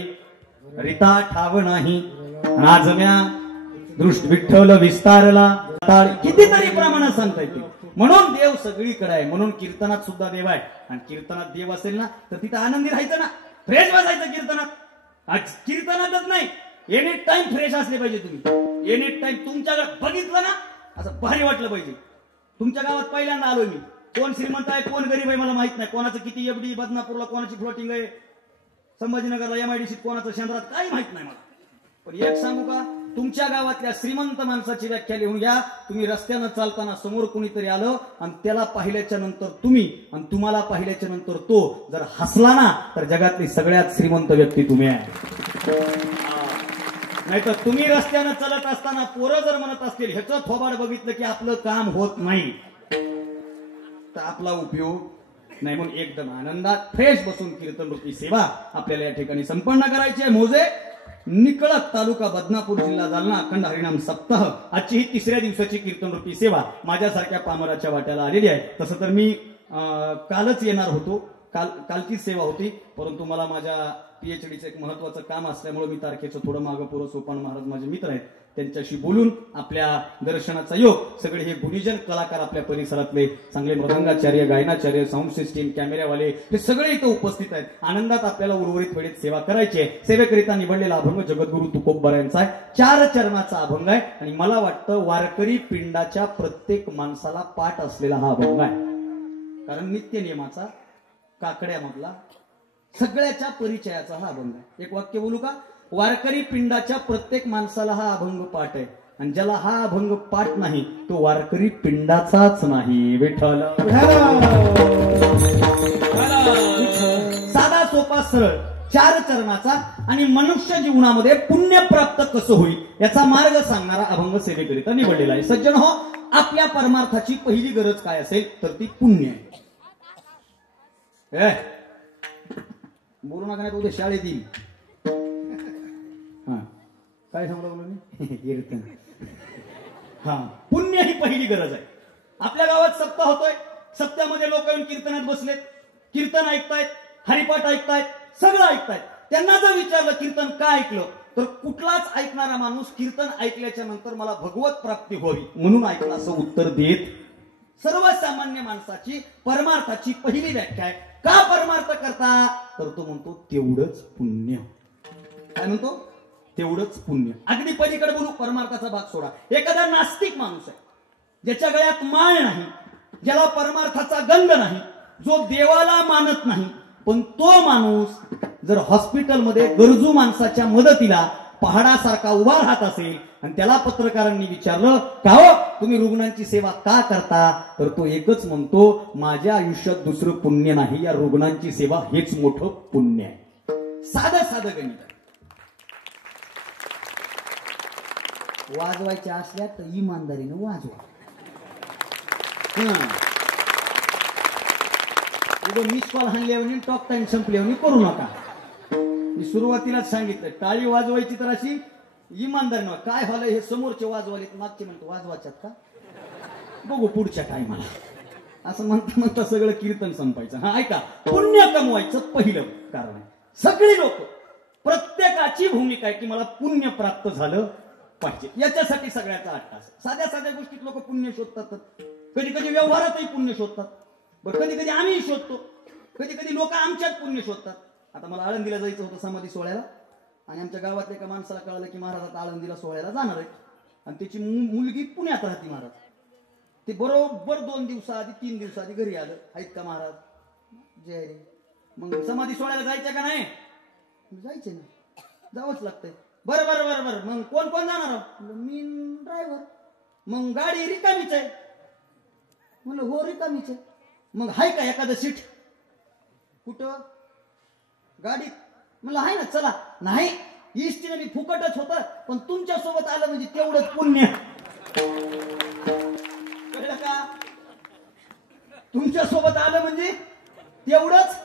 रिता ठाव नाही राजम्या दृष्ट विठ्ठल विस्तारला कितीतरी प्रमाणात सांगता येते. म्हणून देव सगळीकडे आहे. म्हणून कीर्तनात सुद्धा देव आहे आणि कीर्तनात देव असेल ना तर तिथं आनंदी राहायचं ना फ्रेश बसायचं कीर्तनात. कीर्तनातच नाही एनी टाइम फ्रेश असले पाहिजे. तुम्ही एनी टाइम तुमच्याकडे बघितलं ना असं भारी वाटलं पाहिजे. तुमच्या गावात पहिल्यांदा आलोय मी कोण श्रीमंत आहे कोण गरीब आहे मला माहित नाही. कोणाचं किती एफडी बदनापूरला कोणाची फ्लोटिंग आहे संभाजीनगरला MIDC कोणाचं शेंद्रात काही माहित नाही मला. पण एक सांगू का तुमच्या गावातल्या श्रीमंत माणसाची व्याख्या लिहून घ्या. तुम्ही रस्त्यानं चालताना समोर कोणीतरी आलं आणि त्याला पाहिल्याच्या नंतर तुम्ही आणि तुम्हाला पाहिल्याच्या नंतर तो जर हसला ना तर जगातली सगळ्यात श्रीमंत व्यक्ती तुम्ही आहे. नाहीतर तुम्ही रस्त्यानं चालत असताना पोरं जर म्हणत असतील ह्याचं थोबाड बघितलं की आपलं काम होत नाही तर आपला उपयोग नाही. म्हणून एकदम आनंदात फ्रेश बसून कीर्तन रूपी सेवा आपल्याला या ठिकाणी संपन्न करायची आहे. मोजे निकळत तालुका बदनापूर जिल्हा जालना अखंड हरिनाम सप्ताह आजची ही 3ऱ्या दिवसाची कीर्तन रूपी सेवा माझ्यासारख्या पामराच्या वाट्याला आलेली आहे. तसं तर मी कालच येणार होतो कालची सेवा होती, परंतु मला माझ्या PhDचं एक महत्वाचं काम असल्यामुळे मी तारखेचं थोडं मागं पुरं सोपान महाराज माझे मित्र आहेत त्यांच्याशी बोलून आपल्या दर्शनाचा योग सगळे हे गुणीजन कलाकार आपल्या परिसरातले चांगले मृदंगाचार्य, गायनाचार्य, साऊंड सिस्टीम, कॅमेऱ्यावाले हे सगळे इथं उपस्थित आहेत. आनंदात आपल्याला उर्वरित वेळेत सेवा करायची आहे. सेवेकरिता निवडलेला अभंग जगद्गुरु तुकोबरा यांचा आहे. 4 चरणाचा अभंग आहे आणि मला वाटतं वारकरी पिंडाच्या प्रत्येक माणसाला पाठ असलेला हा अभंग आहे. कारण नित्य नियमाचा काकड्यामधला सगळ्याच्या परिचयाचा हा अभंग आहे. एक वाक्य बोलू का? वारकरी पिंडाच्या प्रत्येक माणसाला हा अभंग पाठ आहे आणि ज्याला हा अभंग पाठ नाही तो वारकरी पिंडाचाच नाही. विठ्ठल साधा सोपा सरळ 4 चरणाचा आणि मनुष्य जीवनामध्ये पुण्य प्राप्त कसं होईल याचा मार्ग सांगणारा अभंग सेवेकरिता निवडलेला आहे. सज्जन हो, आपल्या परमार्थाची पहिली गरज काय असेल तर ती पुण्य आहे. बोलू नका नाही उद्या शाळेत येईल. हा काय सांगू मी कीर्तन. हा पुण्य ही पहिली गरज आहे. आपल्या गावात सप्ताह होतोय, सप्त्यामध्ये लोक येऊन कीर्तनात बसलेत, कीर्तन ऐकतायत, हरिपाठ ऐकतायत, सगळं ऐकतायत. त्यांना जर विचारलं कीर्तन का ऐकलं तर कुठलाच ऐकणारा माणूस कीर्तन ऐकल्याच्या नंतर मला भगवत प्राप्ती व्हावी म्हणून ऐकलं असं उत्तर देत. सर्वसामान्य माणसाची परमार्थाची पहिली व्याख्या आहे. का परमार्थ करता तर तो म्हणतो तेवढंच पुण्य. काय म्हणतो? तेवढंच पुण्य. अगदी पलीकडे बोलू, परमार्थाचा भाग सोडा. एखादा नास्तिक माणूस आहे ज्याच्या गळ्यात माळ नाही, ज्याला परमार्थाचा गंध नाही, जो देवाला मानत नाही, पण तो माणूस जर हॉस्पिटलमध्ये गरजू माणसाच्या मदतीला पहाडासारखा उभा राहत असेल आणि त्याला पत्रकारांनी विचारलं का हो तुम्ही रुग्णांची सेवा का करता तर तो एकच म्हणतो माझ्या आयुष्यात दुसरं पुण्य नाही, या रुग्णांची सेवा हेच मोठं पुण्य आहे. साधं साधं गणित. वाजवायच्या असल्या तर इमानदारीनं वाजवा. मिस कॉल हाणल्यावर टॉक टाइम संपल्यावर करू नका. मी सुरुवातीलाच सांगितलं टाळी वाजवायची तर अशी इमानदारीनं. काय झालं हे समोरचे वाजवाले मागचे म्हणतो वाजवायच्यात का बघू पुढच्या टायमाला असं म्हणता म्हणता सगळं कीर्तन संपायचं. हा ऐका, पुण्य कमवायचं पहिलं कारण आहे. सगळी लोक प्रत्येकाची भूमिका आहे की मला पुण्य प्राप्त झालं पाहिजे. याच्यासाठी सगळ्याचा अट्टास. साध्या साध्या गोष्टीत लोक पुण्य शोधतात, कधी कधी व्यवहारातही पुण्य शोधतात. बरं कधी कधी आम्ही शोधतो, कधी कधी लोक आमच्यात पुण्य शोधतात. आता मला आळंदीला जायचं होतं समाधी सोहळ्याला आणि आमच्या गावातल्या एका माणसाला कळलं की महाराज आता आळंदीला सोहळ्याला जाणार आहे आणि त्याची मुलगी पुण्यात राहते. महाराज ते बरोबर 2 दिवसाआधी 3 दिवसाआधी घरी आलं. आहेत का महाराज? जय रे. मग समाधी सोहळ्याला जायचं का नाही? जायचे ना, जावंच लागतंय. बरं बरं बरं बरं मग कोण कोण जाणार? मी ड्रायव्हर. मग गाडी रिकामीच आहे? म्हणलं हो रिकामीच आहे. मग हाय का एखादं सीट? कुठं? गाडीत. म्हणलं हाय ना, चला. नाही इष्टीने मी फुकटच होतं पण तुमच्या सोबत आलं म्हणजे तेवढंच पुण्य. कळलं का? तुमच्या सोबत आलं म्हणजे तेवढंच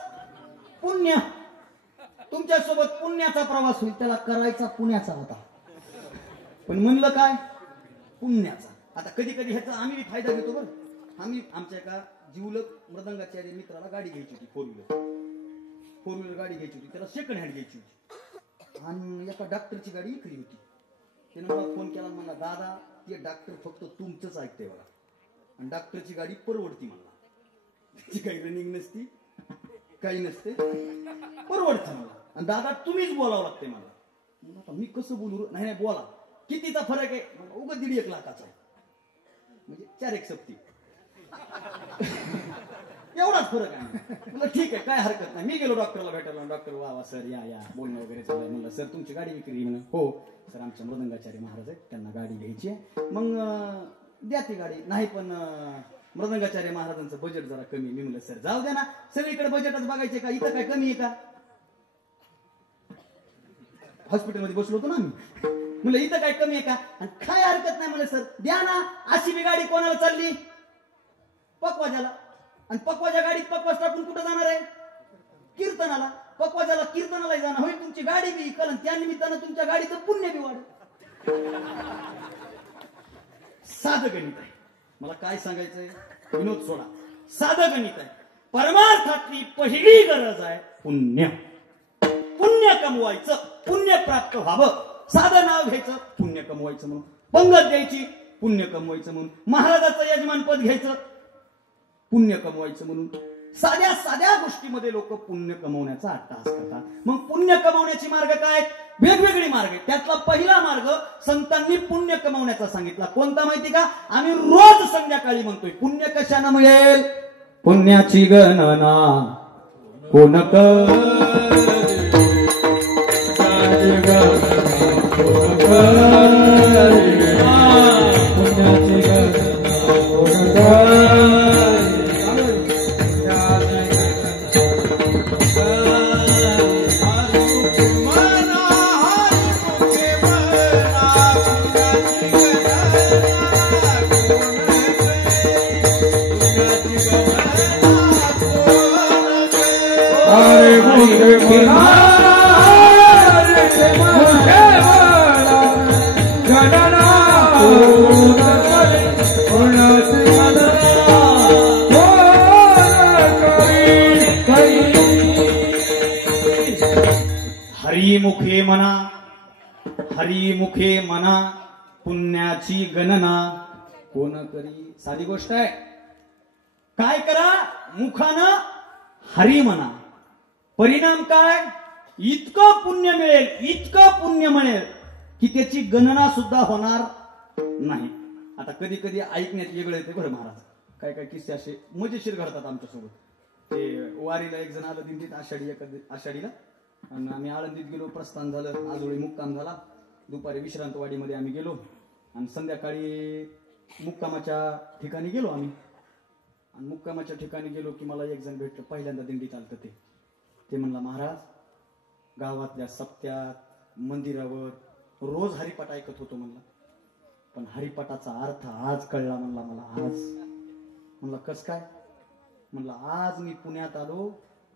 पुण्य. तुमच्या सोबत पुण्याचा प्रवास होईल, त्याला करायचा पुण्याचा होता पण म्हणलं काय पुण्याचा. आता कधी कधी ह्याचा आम्ही फायदा घेतो. बरं आम्ही आमच्या एका जिवलग मृदंगाचार्य मित्राला गाडी घ्यायची होती, 4 व्हीलर गाडी घ्यायची होती. त्याला सेकंड हँड घ्यायची होती आणि एका डॉक्टरची गाडी इकली होती. त्याने मला फोन केला, म्हणला दादा ते डॉक्टर फक्त तुमचंच ऐकते बघा आणि डॉक्टरची गाडी परवडती. म्हणला त्याची काही रनिंग नसती, काही नसते, परवडतं मला. आणि दादा तुम्हीच बोलावं लागते मला. आता मी कसं बोलू? नाही बोला. कितीचा फरक आहे? उगा 1.5 लाखाचा आहे, म्हणजे 4 सक्ती एवढाच फरक आहे. म्हणलं ठीक आहे काय हरकत नाही. मी गेलो डॉक्टरला भेटायला. डॉक्टर वा वा सर या या बोलणं वगैरे चाललंय. म्हणलं सर तुमची गाडी विक्री? म्हणून हो सर आमच्या मृदंगाचार्य महाराज आहेत त्यांना गाडी घ्यायची आहे. मग द्या ती गाडी. नाही पण मृदंगाचार्य महाराजांचं बजेट जरा कमी. मी म्हणलं सर जाऊ द्या ना, सगळीकडे बजेटच बघायचे का, इथं काय कमी आहे का? हॉस्पिटलमध्ये बसलो होतो ना आम्ही. म्हणलं इथं काय कमी आहे का? आणि काय हरकत नाही म्हणलं सर द्या ना. अशी बी गाडी कोणाला चालली? पकवाजाला. आणि पकवाजा गाडीत पकवाज टाकून कुठं जाणार आहे? कीर्तनाला. पकवाजाला कीर्तनाला जाणार होईल. तुमची गाडी बी कारण त्या निमित्तानं तुमच्या गाडीचं पुण्य बी वाढेल. साधं गणित आहे. मला काय सांगायचंय विनोद सोडा. साधं गणित आहे. परमार्थातली पहिली गरज आहे पुण्य. पुण्य कमवायचं, पुण्य प्राप्त व्हावं. साधं नाव घ्यायचं, पुण्य कमवायचं म्हणून. पंगत द्यायची, पुण्य कमवायचं म्हणून. महाराजाचं यजमानपद घ्यायचं, पुण्य कमवायचं म्हणून. साध्या साध्या गोष्टीमध्ये लोक पुण्य कमवण्याचा अट्टाहास करतात. मग पुण्य कमवण्याचे मार्ग काय? वेगवेगळे मार्ग आहेत. त्यातला पहिला मार्ग संतांनी पुण्य कमवण्याचा सांगितला. कोणता माहिती का? आम्ही रोज संध्याकाळी म्हणतोय पुण्य कशानं मिळेल? पुण्याची गणना कोण हरिमुखे म्हणा, हरिमुखे म्हणा पुण्याची गणना कोण करी. साधी गोष्ट आहे. काय करा? मुखानं हरी म्हणा. परिणाम काय? इतकं पुण्य मिळेल, इतकं पुण्य मिळेल की त्याची गणना सुद्धा होणार नाही. आता कधी कधी ऐकण्यात वेगळं येते बरं महाराज. काय काय किस्से असे मजेशीर घडतात आमच्यासोबत. ते वारीला एक जण आलं दिंडीत आषाढीला, आणि आम्ही आळंदीत गेलो. प्रस्थान झालं, आजोळी मुक्काम झाला. दुपारी विश्रांतवाडीमध्ये आम्ही गेलो आणि संध्याकाळी मुक्कामाच्या ठिकाणी गेलो आम्ही. आणि मुक्कामाच्या ठिकाणी गेलो की मला एक जण भेटलं. पहिल्यांदा दिंडीत आलं ते म्हणला, महाराज गावातल्या सप्त्यात मंदिरावर रोज हरिपाठ ऐकत होतो म्हणला, पण हरिपाठाचा अर्थ आज कळला म्हणला मला. आज म्हणला कस काय? म्हणला आज मी पुण्यात आलो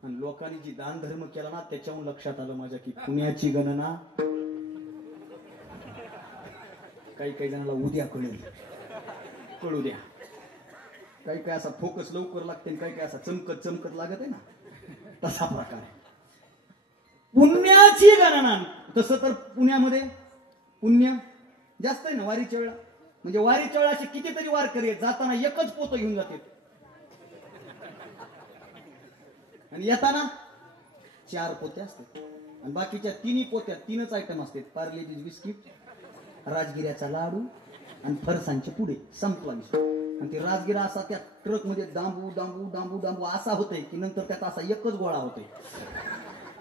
आणि लोकांनी जी दान धर्म केला ना त्याच्याहून लक्षात आलं माझ्या की पुण्याची गणना काही जणांना उद्या कळू द्या. काही असा फोकस लवकर लागते, काही असा चमकत लागत आहे ना, तसा प्रकार आहे पुण्याची गणना. तसं तर पुण्यामध्ये पुण्य जास्त आहे ना वारीच्या वेळा. म्हणजे वारीच्या वेळा असे कितीतरी वारकरी आहेत, जाताना एकच पोतं घेऊन जाते आणि येताना 4 पोते असतात. आणि बाकीच्या 3 पोत्यात 3च आयटम असतात. पार्लेजी बिस्किट, राजगिऱ्याचा लाडू आणि फरसांचे पुढे. संपला विषय. आणि ते राजगिरा असा त्या ट्रक मध्ये दांबू दांबू दांबू दांबू असा होतोय की नंतर त्याचा असा एकच गोळा होतोय.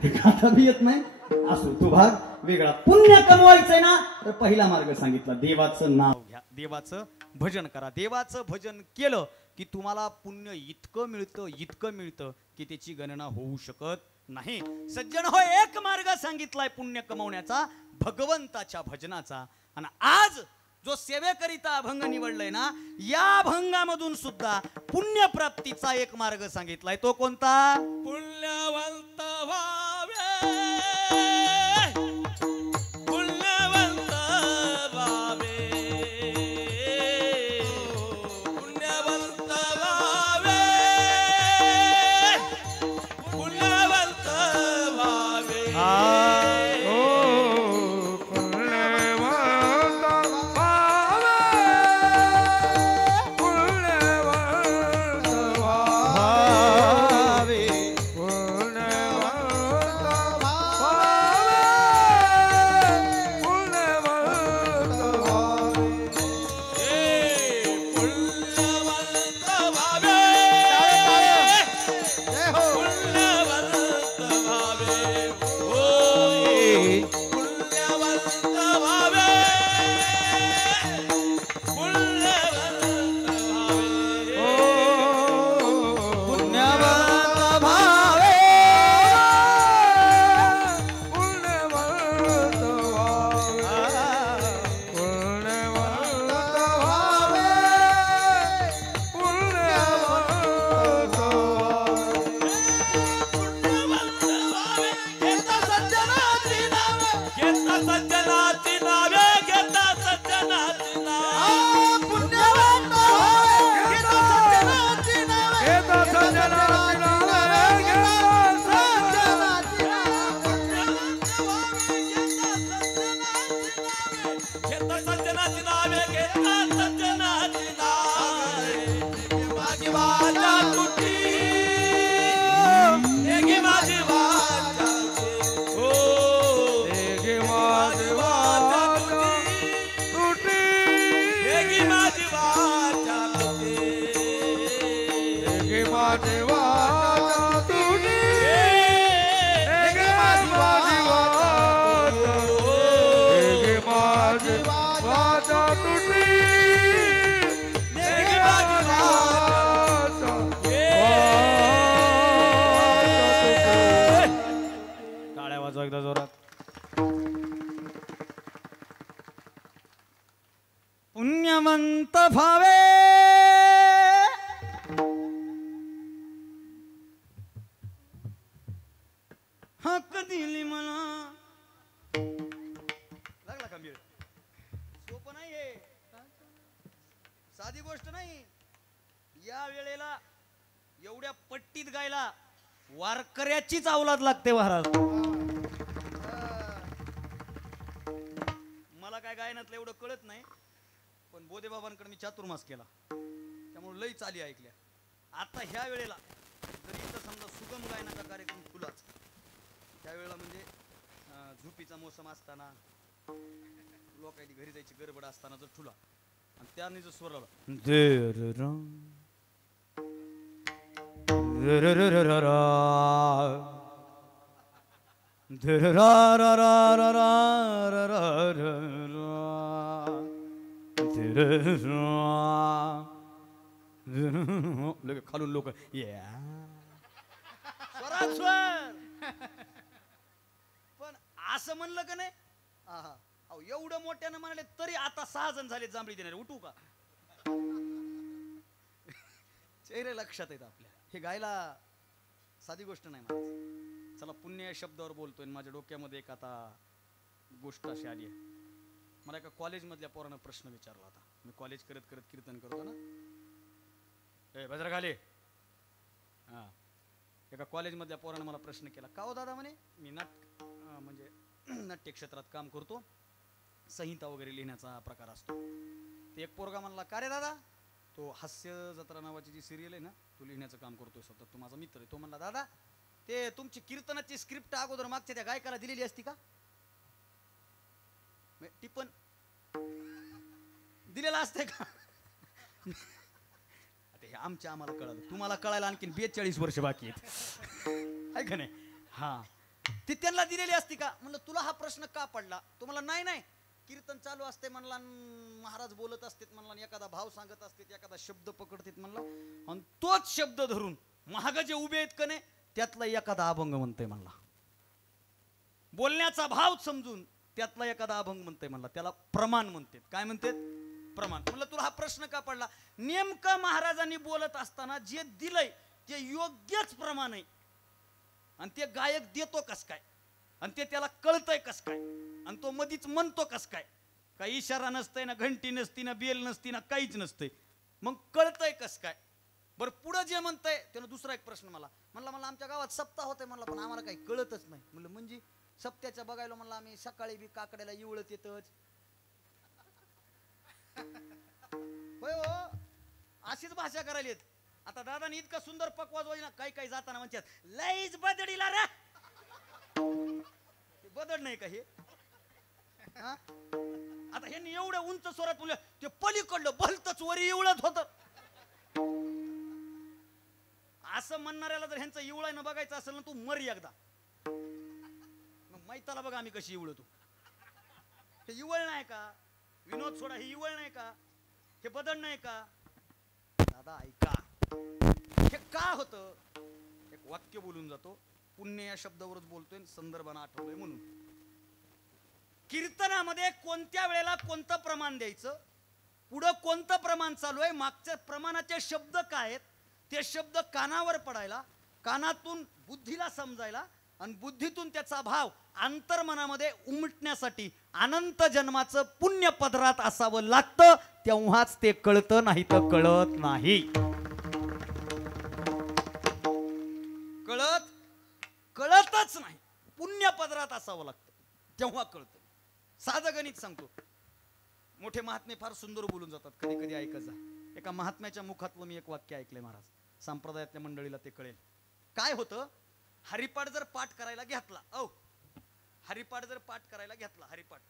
ते खाता बी येत नाही. असो तो भाग वेगळा. पुण्य कमवायचंय ना तर पहिला मार्ग सांगितला, देवाचं नाव घ्या, देवाचं भजन करा. देवाचं भजन केलं की तुम्हाला पुण्य इतकं मिळतं की त्याची गणना होऊ शकत नाही. सज्जन हो, एक मार्ग सांगितलाय पुण्य कमवण्याचा, भगवंताच्या भजनाचा. आणि आज जो सेवेकरिता अभंग निवडलाय ना, या अभंगामधून सुद्धा पुण्य प्राप्तीचा एक मार्ग सांगितलाय. तो कोणता? पुण्यवंत व्हावे, पुण्यवंत व्हावे, पुण्यवंत व्हावे, पुण्यवंत व्हावे. टाळ्यांचा एकदा जोरात. पुण्यवंत भावे हक्क दिली मला. लागला का मेळ? सोपं नाही हे, साधी गोष्ट नाही. या वेळेला एवढ्या पट्टीत गायला वारकऱ्याचीच अवलाद लागते महाराज. मला काय गायनातलं एवढं कळत नाही, पण बोधे बाबांकडे मी चातुर्मास केला त्यामुळे लई चाली ऐकल्या. आता ह्या वेळेला जर इथं समजा सुगम गायनाचा कार्यक्रम खुलाच, त्यावेळेला म्हणजे झोपीचा मोसम असताना, लोकांनी घरी जायची गडबड असताना जर ठुला आणि त्याने जर स्वर लावला खालून लोक पण असं म्हणलं का नाही, एवढं मोठ्यानं म्हणाले तरी आता 6 जण झाले जांभळी देणारे. उठू का? चेहरे लक्षात येत आपल्या. हे गायला साधी गोष्ट नाही महाराज. चला पुण्य या शब्दावर बोलतोय. माझ्या डोक्यामध्ये एक आता गोष्ट अशी आली आहे. मला एका कॉलेजमधल्या पोरानं प्रश्न विचारला होता. मी कॉलेज करत करत कीर्तन करतो ना. भद्रकाले एका कॉलेजमधल्या पोरानं मला प्रश्न केला, का हो दादा म्हणे मी म्हणजे नाट्य क्षेत्रात काम करतो, संहिता वगैरे लिहिण्याचा प्रकार असतो. ते एक पोरगा म्हणला, का रे दादा, तो हास्य जत्रा नावाची जी सिरियल आहे ना, तो लिहिण्याचं काम करतोय सतत, तो माझा मित्र आहे. तो म्हणला, दादा ते तुमची कीर्तनाची स्क्रिप्ट अगोदर मागच्या त्या गायकाला दिलेली असती का? टिपण दिलेला असते का? आता हे आम्हाला कळलं, तुम्हाला कळायला आणखीन 42 वर्ष बाकी आहेत, आहे का नाही? हा, ती त्यांना दिलेली असती का? म्हणलं तुला हा प्रश्न का पडला? तुम्हाला नाही कीर्तन चालू असते म्हणला, महाराज बोलत असतात म्हणला, एखादा भाव सांगत असते, एखादा शब्द पकडतात म्हणला, आणि तोच शब्द धरून महाग जे उभे आहेत का नाही त्यातला एखादा अभंग म्हणतोय म्हणला, बोलण्याचा भाव समजून त्यातला एखादा अभंग म्हणतोय म्हणला, त्याला प्रमाण म्हणतात. काय म्हणतात? प्रमाण. म्हणलं तुला हा प्रश्न का पडला? नेमकं महाराजांनी बोलत असताना जे दिलंय ते योग्यच प्रमाण आहे, आणि ते गायक देतो कस काय, आणि ते त्याला कळतंय कस काय, आणि तो मधीच म्हणतो कस काय? काही इशारा नसतंय ना, घंटी नसती ना, बेल नसती ना, काहीच नसतंय, मग कळतंय कस काय? बरं पुढं जे म्हणतंय त्यानं दुसरा एक प्रश्न म्हणला आमच्या गावात सप्ताह होते म्हणला, पण आम्हाला काही कळतच नाही. म्हणलं म्हणजे सप्त्याच्या बघायला म्हणलं आम्ही सकाळी बी काकड्याला इवळत येतच. होय हो, अशीच भाषा करायला येत. आता दादानी इतका सुंदर पकवाज होई ना, काही जाताना म्हणतात लईच बदडीला रे. बदड नाही का हे? आता हे एवढ्या उंच स्वरात बोलले, ते पलीकडलं भलतच वरी इवळत होत. असं म्हणणाऱ्याला जर ह्यांचं इवळायनं बघायचं असेल ना, तू मर एकदा. मैताला बघा आम्ही कशी इवळतो. हे इवळ नाही का? विनोद सोडा, हे इवळ नाही का? हे बदड नाही का? दादा ऐका, हे का होतं? एक वाक्य बोलून जातो, पुण्य या शब्दावरच बोलतोय, संदर्भानं आठवलंय म्हणून. कीर्तनामध्ये कोणत्या वेळेला कोणतं प्रमाण द्यायचं, पुढं कोणतं प्रमाण चालू आहे, मागच्या प्रमाणाचे शब्द काय आहेत, ते शब्द कानावर पडायला, कानातून बुद्धीला समजायला, आणि बुद्धीतून त्याचा भाव अंतर्मनामध्ये उमटण्यासाठी अनंत जन्माचं पुण्य पदरात असावं लागतं, तेव्हाच ते कळतं, नाही तर कळत नाही. कळतच नाही, पुण्य पदरात असावं लागतं तेव्हा कळतं. साधं गणित सांगतो. मोठे महात्मे फार सुंदर बोलून जातात, कधी कधी ऐकत जा. एका महात्म्याच्या मुखातलं मी एक वाक्य ऐकलंय महाराज, संप्रदायातल्या मंडळीला ते कळेल. काय होतं, हरिपाठ जर पाठ करायला घेतला, हरिपाठ जर पाठ करायला घेतला, हरिपाठ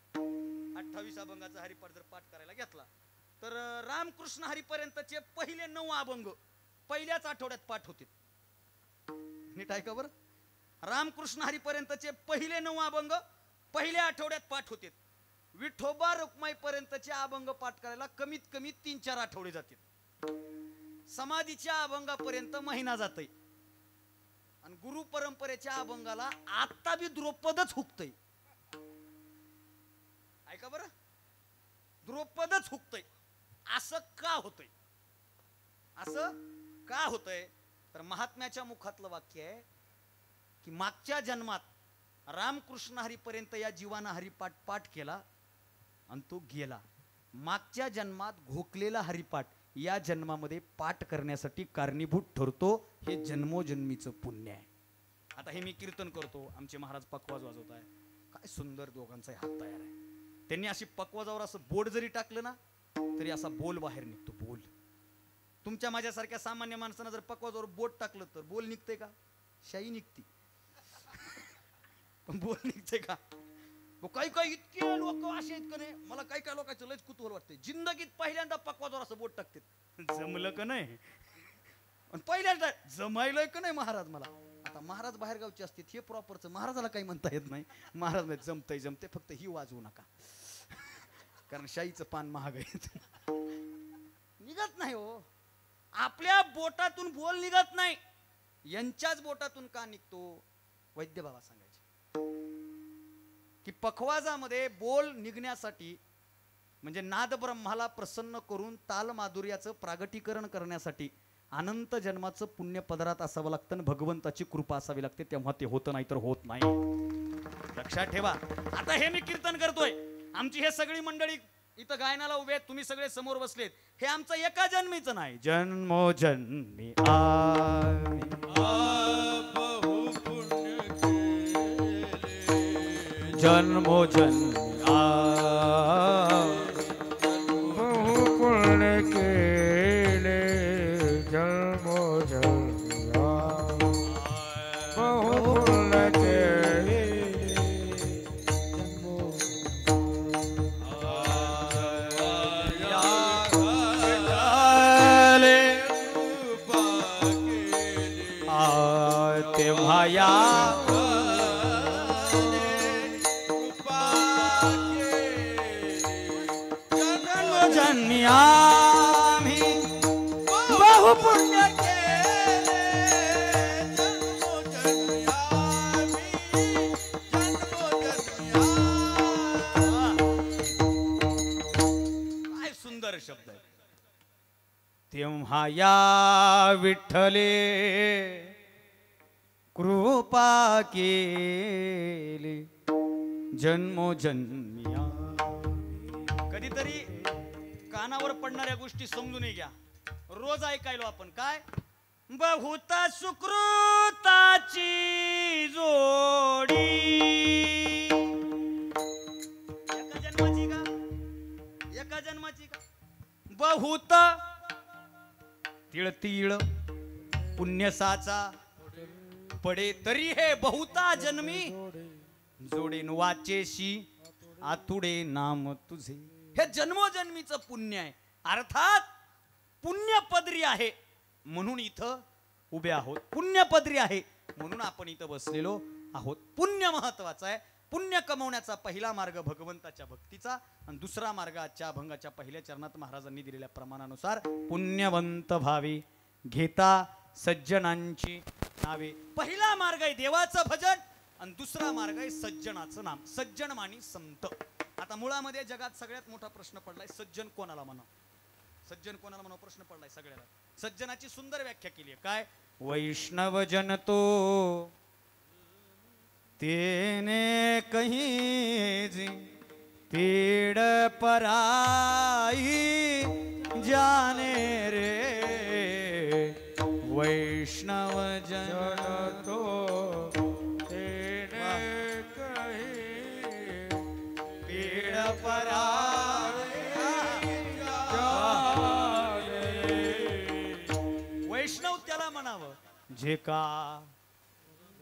28 अभंगाचा हरिपाठ जर पाठ करायला घेतला, तर रामकृष्ण हरिपर्यंतचे पहिले 9 अभंग पहिल्याच आठवड्यात पाठ होते. नीट ऐका बरं, रामकृष्ण हरिपर्यंतचे पहिले 9 अभंग पहिल्या आठवड्यात पाठ होते. विठोबा रुक्माई पर्यंतचे अभंग पाठ करायला कमीत कमी 3-4 आठवडे जातील. समाधीच्या अभंगापर्यंत महिना जातोय. आणि गुरु परंपरेच्या अभंगाला आता बी द्रुपदच हुकतय. ऐका बरं, द्रुपदच हुकतय. असं का होतंय? असं का होतंय? तर महात्म्याच्या मुखातलं वाक्य आहे की मागच्या जन्मात रामकृष्ण हरीपर्यंत या जीवानं हरिपाठ पाठ केला आणि तो गेला. मागच्या जन्मात घोकलेला हरिपाठ या जन्मामध्ये पाठ करण्यासाठी कारणीभूत ठरतो. हे जन्मोजन्मीचं पुण्य आहे. आता हे मी कीर्तन करतो, आमचे महाराज पकवाज वाजवत आहे. काय सुंदर दोघांचा हात तयार आहे. त्यांनी अशी पकवाजावर असं बोट जरी टाकलं ना तरी असा बोल बाहेर निघतो. बोल. तुमच्या माझ्यासारख्या सामान्य माणसानं जर पकवाजावर बोट टाकलं तर बोल निघते का? शाई निघती. पण बोल निघते का? काही काही इतके लोक असे आहेत का नाही, मला काही काही लोकांचं लयच कुतूहल वाटते. जिंदगीत पहिल्यांदा पकवाजावर असं बोट टाकते. जमलं का नाही? पहिल्यांदा जमायलंय का नाही महाराज मला. आता महाराज बाहेर गावचे असते, हे प्रॉपरचं महाराजाला काही म्हणता येत नाही. महाराज नाही जमतंय जमते, फक्त ही वाजवू नका कारण शाईचं पान महाग आहे. निघत नाही हो, आपल्या बोटातून बोल निघत नाही. यांच्याच बोटातून का निघतो? वैद्य बाबा सांगायचे की पखवाजामध्ये बोल निघण्यासाठी म्हणजे नाद ब्रह्माला प्रसन्न करून ताल माधुर्याचं प्रागटीकरण करण्यासाठी अनंत जन्माचं पुण्य पदरात असावं लागतं आणि भगवंताची कृपा असावी लागते, तेव्हा ते होतं, नाही तर होत नाही. लक्षात ठेवा. आता हे मी कीर्तन करतोय, आमची हे सगळी मंडळी इथं गायनाला उभे आहेत, तुम्ही सगळे समोर बसलेत. हे आमचं एका जन्मीचं नाही, जन्मोजन्मी जन्मोजन्मी बहु पुण्य केले जन्मोजन्मी बहु पुण्य केले तेव्हा या आम्ही बहु पुण्य केले काय सुंदर शब्द आहे. तेव्हा या विठ्ठले कृपा केली जन्मोजन्मी. कधीतरी कानावर पडणाऱ्या गोष्टी समजून घ्या. रोज ऐकायलो आपण काय, बहुत सुकृताची जोडी. एका जन्माची का? एका जन्माची का? बहुत तिळतिळ पुण्यसाचा पडे तरी हे बहुता जन्मी जोडेन वाचेशी आतुडे नाम तुझे. हे जन्मोजन्मीचं पुण्य आहे. अर्थात पुण्यपदरी आहे म्हणून इथं उभे आहोत. पुण्यपदरी आहे म्हणून आपण इथं बसलेलो आहोत. पुण्य महत्वाचं आहे. पुण्य कमवण्याचा पहिला मार्ग भगवंताच्या भक्तीचा आणि दुसरा मार्ग आजच्या अभंगाच्या पहिल्या चरणात महाराजांनी दिलेल्या प्रमाणानुसार पुण्यवंत भावी घेता सज्जनांची नावे. पहिला मार्ग आहे देवाचं भजन आणि दुसरा मार्ग आहे सज्जनाचं नाम. सज्जन मानी संत. आता मुळामध्ये जगात सगळ्यात मोठा प्रश्न पडलाय, सज्जन कोणाला म्हणावं. सज्जन कोणाला म्हणावं प्रश्न पडलाय सगळ्याला. सज्जनाची सुंदर व्याख्या केली आहे. काय? वैष्णव जन तो तेने कहीं जी पीड़ पराई जाने रे. वैष्णव जन तो वैष्णव त्याला म्हणावं जे का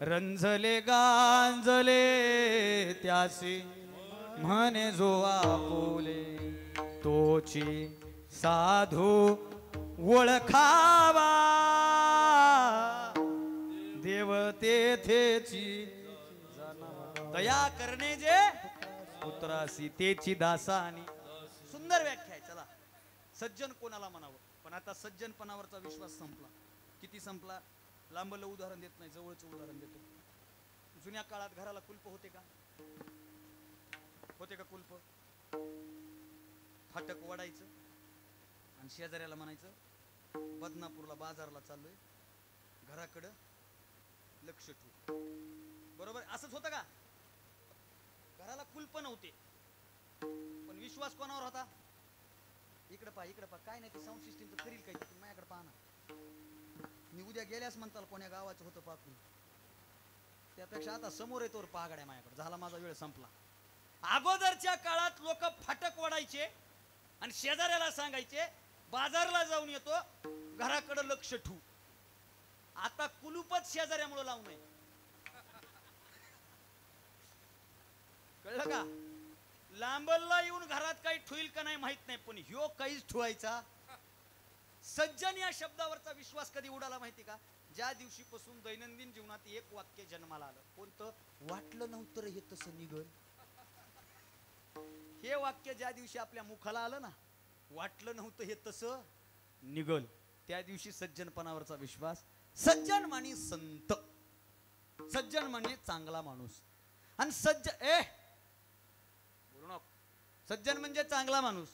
रंजले गांजले त्यासी म्हणे जो आपुले तोची साधू ओळखावा देव तेथेची दया करणे जे पुत्रासी तेची दासानी. सुंदर व्याख्या आहे. चला, सज्जन कोणाला म्हणावं. पण आता सज्जनपणावरचा विश्वास संपला. किती संपला? लांबलं उदाहरण देत नाही, जवळचं उदाहरण देतो. जुन्या काळात घराला कुलप होते का? होते का कुलप? फाटक वडायचं आणि शेजाऱ्याला म्हणायचं बदनापूरला बाजारला चाललोय, घराकडं लक्ष ठेव. बरोबर असंच होतं का? घराला कुलप नव्हते, पण विश्वास कोणावर होता? इकडे पहा, इकडे पहा, काय नाही ते साऊंड सिस्टीमचं करील काही, तुम्ही माझ्याकडे पहा ना. मी उद्या गेल्यास म्हणताल कोण्या गावाचं होतं पाकून, त्यापेक्षा आता समोर येतोवर पहागड्या माझ्याकडे, झाला माझा वेळ संपला. अगोदरच्या काळात लोक फाटक वडायचे आणि शेजाऱ्याला सांगायचे बाजारला जाऊन येतो, घराकडे लक्ष ठेवू. आता कुलूपच शेजाऱ्यामुळे लावू नये, कळलं का? लांबला येऊन घरात काही ठेवील का नाही माहित नाही, पण ह्यो काहीच ठेवायचा. सज्जन या शब्दावरचा विश्वास कधी उडाला माहिती का? ज्या दिवशीपासून दैनंदिन जीवनात एक वाक्य जन्माला आलं, कोणतं? वाटलं नव्हतं रे हे तसं निघल. हे वाक्य ज्या दिवशी आपल्या मुखाला आलं ना, वाटलं नव्हतं हे तसं निघल, त्या दिवशी सज्जनपणावरचा विश्वास. सज्जन म्हणजे संत, सज्जन म्हणजे चांगला माणूस. आणि सज्जन म्हणजे चांगला माणूस,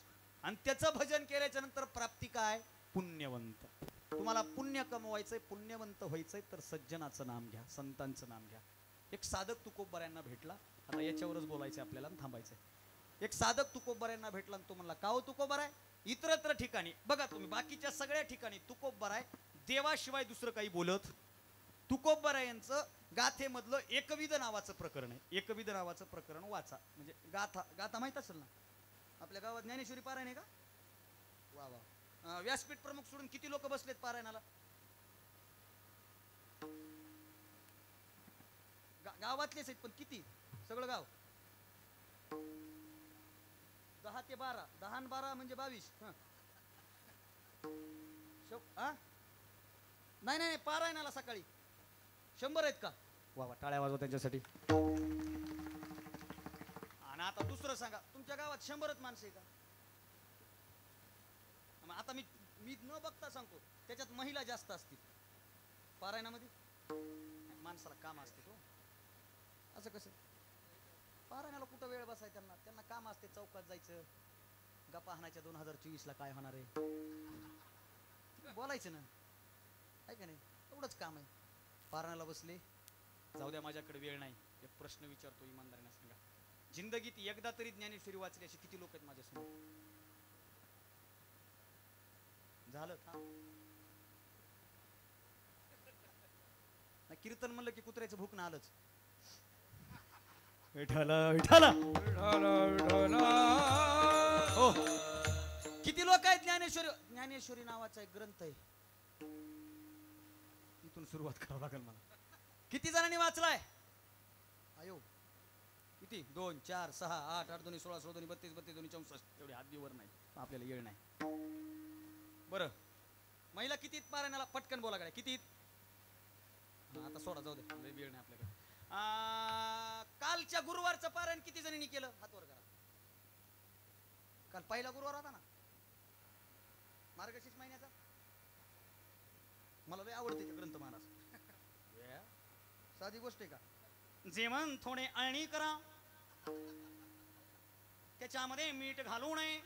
आणि त्याचं भजन केल्याच्या नंतर प्राप्ती काय? पुण्यवंत. तुम्हाला पुण्य कमवायचंय, पुण्यवंत व्हायचंय, तर सज्जनाचं नाम घ्या, संतांचं नाम घ्या. एक साधक तुकोबऱ्यांना भेटला, आता याच्यावरच बोलायचं आपल्याला, थांबायचंय. एक साधक तुकोबऱ्यांना भेटला आणि तो म्हणला, का हो तुकोबर आहे? इतरत्र ठिकाणी बघा तुम्ही, बाकीच्या सगळ्या ठिकाणी तुकोबर आहे, देवाशिवाय दुसरं काही बोलत. तुकोबर यांचं गाथेमधलं एकविध नावाचं प्रकरण आहे. एकविध नावाचं प्रकरण वाचा, म्हणजे गाथा. गाथा माहित असेल ना, आपल्या गावात ज्ञानेश्वरी पारायण आहे का? वा वा. व्यासपीठ प्रमुख सोडून किती लोक बसलेत पारायणाला? गावातलेच आहेत, पण किती? सगळं गाव 10 ते 12, 10 आणि 12 म्हणजे 22. नाही नाही, पारायणाला सकाळी 100 आहेत का? वा वा, टाळ्या वाजवा त्यांच्यासाठी. आणि आता दुसरं सांगा, तुमच्या गावात 100च माणसं आहे का? आता मी न बघता सांगतो, त्याच्यात महिला जास्त असतील पारायणामध्ये. माणसाला काम असते तो, असं कसं? पारायणाला कुठं वेळ बसाय? त्यांना काम असते, चौकात जायचं, गप्पा हाणायच्या 2024 ला काय होणार आहे बोलायचं ना, आहे का नाही? एवढंच काम आहे. पारायणाला बसले, जाऊ द्या माझ्याकडे वेळ नाही. एक प्रश्न विचारतो इमानदारीने सांगा, जिंदगीत एकदा तरी ज्ञानेश्वरी वाचली अशी किती लोक आहेत माझ्यासमोर? झालं था. कीर्तन म्हणलं की कुत्र्याचं भूक ना आलंच. विठाला विठाला हो. किती लोक आहेत? ज्ञानेश्वरी नावाचा एक ग्रंथ आहे, इथून सुरुवात करावं लागेल मला. किती जणांनी वाचलाय? आयो किती? 2 4 6 8 8 2 16 16 2 32 32 2 64. एवढे हात दिवर नाही, आपल्याला येळ नाही. बरं, महिला किती पारायणाला? पटकन बोला गड्या, किती? आता सोडा, जाऊ दे, वेळ नाही आपल्याकडे. कालच्या गुरुवारचं पारायण किती जणांनी केलं? हात वर करा. काल पहिला गुरुवार होता ना, मार्गशीर्ष महिन्याचा. मला लय आवडते ते ग्रंथ महाराज. साधी गोष्ट आहे का? जेवण थोडे अळणी करा, त्याच्यामध्ये मीठ घालू नये.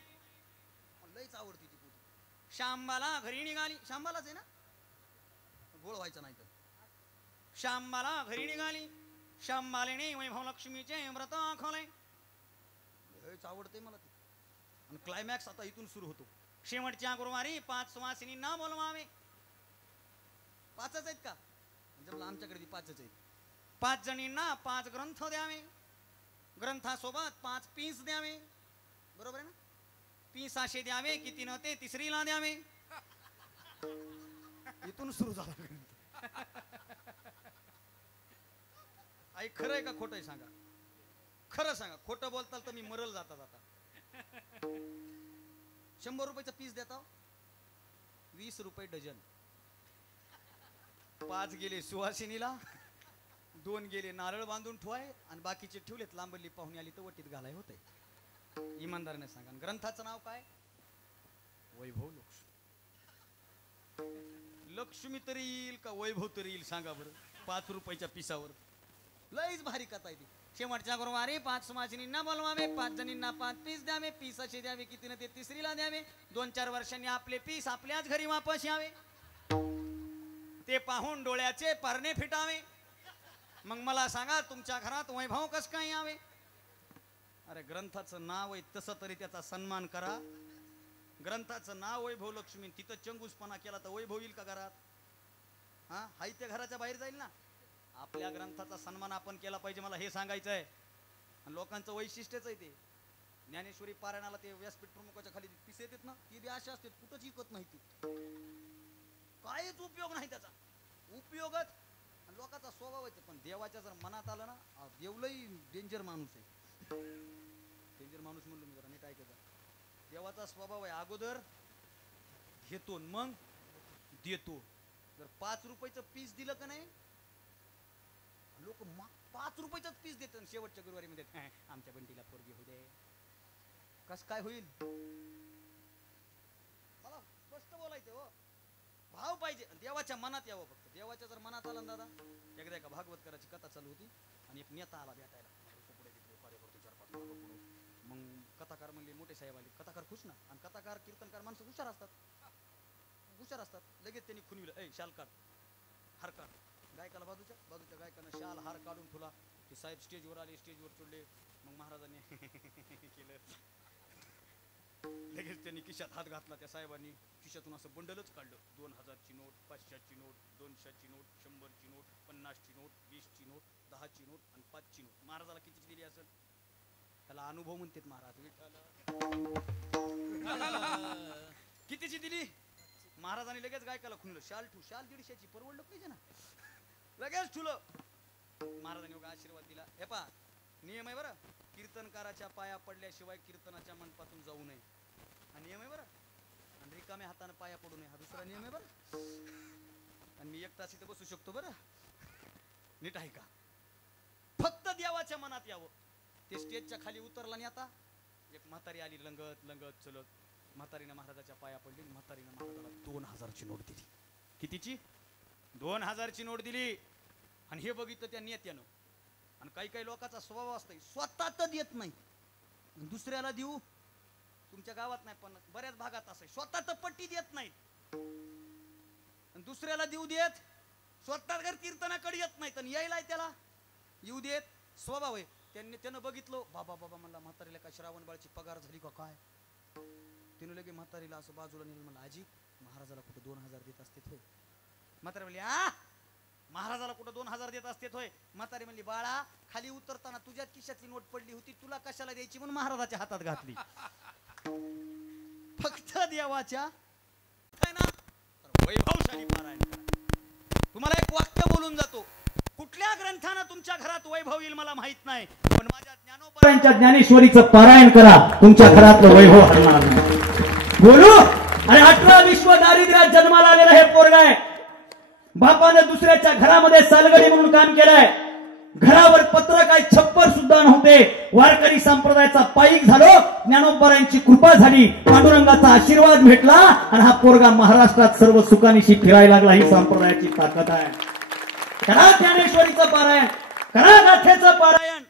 लयच आवडती ती पोथी. शांबाला घरी निघाली, शांबालाच आहे ना, गोळ व्हायचा नाही तर. शांबाला घरी निघाली, शांबालेने वैभव लक्ष्मीचे व्रत आखले. लयच आवडते मला ती. आणि क्लायमॅक्स आता इथून सुरू होतो. शेवटच्या गुरुवारी 5 सुवासिनींना बोलवावे. 5च आहेत का? म्हणजे आमच्याकडे 5च आहेत. 5 जणींना 5 ग्रंथ द्यावे, ग्रंथासोबत 5 पीस द्यावे. बरोबर आहे ना? पीस असे द्यावे की 3 ते 3रीला द्यावे. इथून सुरू झाला. आई खरं आहे का खोटं आहे सांगा? खरं सांगा, खोटं बोलताल तर मी मरल जाता जाता. 100 रुपयाचा पीस देता, 20 रुपये डझन. 5 गेले सुवासिनीला, 2 गेले नारळ बांधून ठेवाय, आणि बाकीचे ठेवलेत लांबली पाहुणी आली तर वटीत घालाय होते. इमानदारीने सांगा. ग्रंथाचं नाव काय? वैभव लक्ष्मी तरी येईल का वैभव तरी येईल सांगा बरं 5 रुपयाच्या पिसावर लईच भारी कथा आहे ती शेवटच्या गुरुवारी 5 समाजनींना बोलवावे 5 जणींना 5 पीस द्यावे पीस असे द्यावे कितीने ते तिसरीला द्यावे 2-4 वर्षांनी आपले पीस आपल्याच घरी वापस यावे ते पाहून डोळ्याचे पारणे फिटावे मग मला सांगा तुमच्या घरात वैभव कस काय यावे अरे ग्रंथाचं नाव आहे तसं तरी त्याचा सन्मान करा ग्रंथाचं नाव वैभव लक्ष्मी तिथं चंगूसपणा केला तर वैभव येईल का घरात हा हाय त्या घराच्या बाहेर जाईल ना आपल्या ग्रंथाचा सन्मान आपण केला पाहिजे मला हे सांगायचं आहे आणि लोकांचं वैशिष्ट्यच आहे ते ज्ञानेश्वरी पारायणाला ते व्यासपीठ प्रमुखाच्या खाली पिसे येतात ना ती बी अशा असते कुठंच विकत नाही ती काहीच उपयोग नाही त्याचा उपयोगच आणि लोकांचा स्वभाव आहे पण देवाच्या जर मनात आलं ना देवलंही डेंजर माणूस आहे डेंजर माणूस म्हणलो मी जरा नीट ऐकायचा देवाचा स्वभाव आहे अगोदर घेतो मग देतो जर 5 रुपयाचं पीस दिलं का नाही लोक 5 रुपयाचाच पीस देतात शेवटच्या गुरुवारी मध्ये आमच्या बंटीला पोरगी होऊ दे कस काय होईल मला स्पष्ट बोलायचं हो भाव पाहिजे देवाच्या मनात यावं फक्त देवाच्या जर मनात आला दादा एकदा एका भागवतकराची कथा चालू होती आणि एक नेता आला भेटायला मग कथाकार म्हणले मोठे साहेब आले कथाकार खुश ना आणि कथाकार कीर्तनकार माणसं हुशार असतात लगेच त्यांनी खुनविलं ए शाल काढ हार काढ गायकाला बाजूच्या गायकानं शाल हार काढून ठेवला ते साहेब स्टेजवर आले स्टेजवर चढले मग महाराजांनी केलं लगेच त्यांनी खिशात हात घातला त्या साहेबांनी खिशातून असं बंडलच काढलं 2000ची नोट 500ची नोट 200ची नोट 100ची नोट 50ची नोट 20ची नोट 10ची नोट आणि 5ची नोट महाराजाला कितीची दिली असेल त्याला अनुभव म्हणतात महाराज कितीची दिली महाराजांनी लगेच गायकाला खुनलं शाल 150ची परवडलं पाहिजे ना लगेच ठुलं महाराजांनी बघा आशीर्वाद दिला हे पा नियम आहे बरं कीर्तनकाराच्या पाया पडल्याशिवाय कीर्तनाच्या मंडपातून जाऊ नये हा नियम आहे बरं आणि रिकाम्या हाताने पाया पडू नये हा दुसरा नियम आहे बरं आणि मी एक तास इथं बसू शकतो बरं नीट आहे का फक्त देवाच्या मनात यावं ते स्टेजच्या खाली उतरला आणि आता एक म्हातारी आली लंगत चलत म्हातारीनं महाराजाच्या पाया पडली म्हातारीनं महाराजाला 2000ची नोट दिली कितीची 2000ची नोट दिली आणि हे बघितलं त्या नेत्यानं आणि काही लोकांचा स्वभाव असतो स्वतः तर देत नाही दुसऱ्याला देऊ तुमच्या गावात नाही पण बऱ्याच भागात असं स्वतः तर पट्टी देत नाही दुसऱ्याला देऊ देत स्वतः घर कीर्तनाकडे येत नाही तर यायला त्याला येऊ देत स्वभाव आहे त्यानं बघितलं बाबा म्हणला म्हातारीला काय श्रावण बाळची पगार झाली का काय तिने लगे म्हातारीला असं बाजूला नेलं म्हणलं आजी महाराजाला कुठं 2000 देत असते होय म्हातारी म्हणली महाराजाला कुठं 2000 देत असते होय म्हातारी म्हणली बाळा खाली उतरताना तुझ्या खिशातली नोट पडली होती तुला कशाला द्यायची म्हणून महाराजाच्या हातात घातली फक्त देवाच्या वैभवशाली पारायण करा तुम्हाला एक वाक्य बोलून जातो कुठल्या ग्रंथानं तुमच्या घरात वैभव येईल मला माहित नाही पण माझ्या ज्ञानोबरांच्या ज्ञानेश्वरीचं पारायण करा तुमच्या घरातलं वैभव हरणार नाही बोलू आणि 18 विश्व दारिद्र्यात जन्माला आलेला हे पोरगा आहे बापाने दुसऱ्याच्या घरामध्ये सालगडी म्हणून काम केलंय घरावर पत्र काय छप्पर सुद्धा नव्हते वारकरी संप्रदायाचा पाईक झालो ज्ञानोबरांची कृपा झाली पांडुरंगाचा आशीर्वाद भेटला आणि हा पोरगा महाराष्ट्रात सर्व सुखानिशी फिरायला लागला ही संप्रदायाची ताकद आहे करा ज्ञानेश्वरीचं पारायण करा गाथेचं पारायण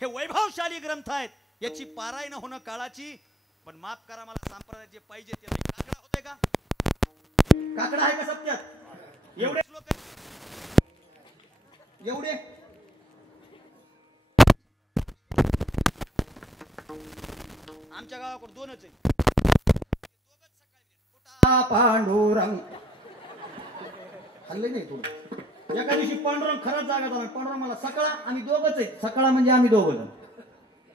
हे वैभवशाली ग्रंथ आहेत याची पारायण होणं काळाची पण माफ करा मला संप्रदाय जे पाहिजे ते नाही काकडा होते का काकडा आहे का सत्यात एवढे लोक एवढे आमच्या गावाकडे 2च आहे पांडुरंग हल्ले नाही थोडं एका दिवशी पांडुरंग खरंच जागा झाला पांडुरंग मला सकाळा आम्ही 2च आहे सकाळा म्हणजे आम्ही 2 जण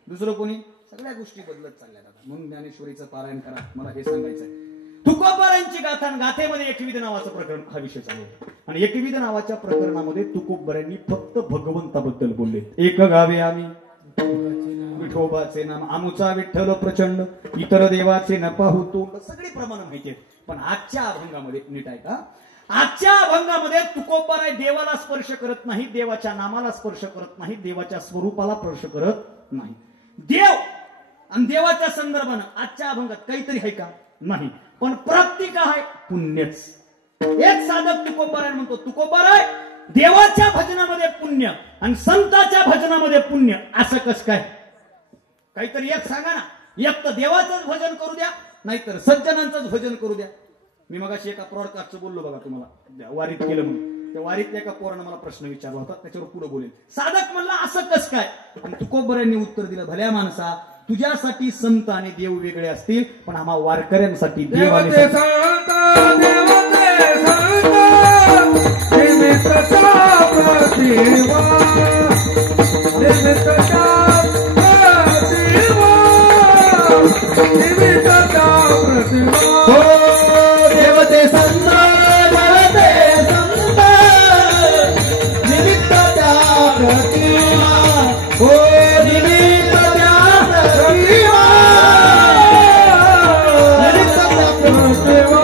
दुसरं कोणी सगळ्या गोष्टी बदलत चालल्या म्हणून ज्ञानेश्वरीचं पारायण करा मला हे सांगायचं आहे तुकोबरांची गाथा गाथेमध्ये एकविध नावाचं प्रकरण हा विषय चालू आणि एकविध नावाच्या प्रकरणामध्ये तुकोबरांनी फक्त भगवंताबद्दल बोलले एक गावे आम्ही विठोबाचे नाम आमुचा विठ्ठल प्रचंड इतर देवाचे न पाहू तो सगळे प्रमाण माहिती पण आजच्या अभंगामध्ये नीट आहे का आजच्या अभंगामध्ये तुकोबराय देवाला स्पर्श करत नाही देवाच्या नामाला स्पर्श करत नाही देवाच्या स्वरूपाला स्पर्श करत नाही देव आणि देवाच्या संदर्भानं आजच्या अभंगात काहीतरी आहे का नाही पण प्राप्ती काय आहे पुण्यच एक साधक तुकोबारायण म्हणतो, तुकोबाराय देवाच्या भजनामध्ये पुण्य आणि संताच्या भजनामध्ये पुण्य, असं कस काय? काहीतरी एक सांगा ना. एक तर देवाचंच भजन करू द्या, नाहीतर सज्जनांचंच भजन करू द्या. मी मगाशी एका ब्रॉडकास्टचं बोललो बघा तुम्हाला, वारीत केलं म्हणून. त्या वारीतल्या एका पोरानं मला प्रश्न विचारला होता, त्याच्यावर पुढे बोलेल. साधक म्हणला असं कस काय? आणि तुकोबरायांनी उत्तर दिलं, भल्या माणसा, तुझ्यासाठी संत आणि देव वेगळे असतील, पण आम्हा वारकऱ्यांसाठी देव आणि देवते संत देवते संत निमित्तचा प्रतिमा निमित्तचा प्रतिमा निमित्तचा प्रतिमा हो देवते संत देवते संत निमित्ताच्या प्रतिमा, हो निमित्ताच्या प्रतिमा, निमित्ताच्या प्रतिमा.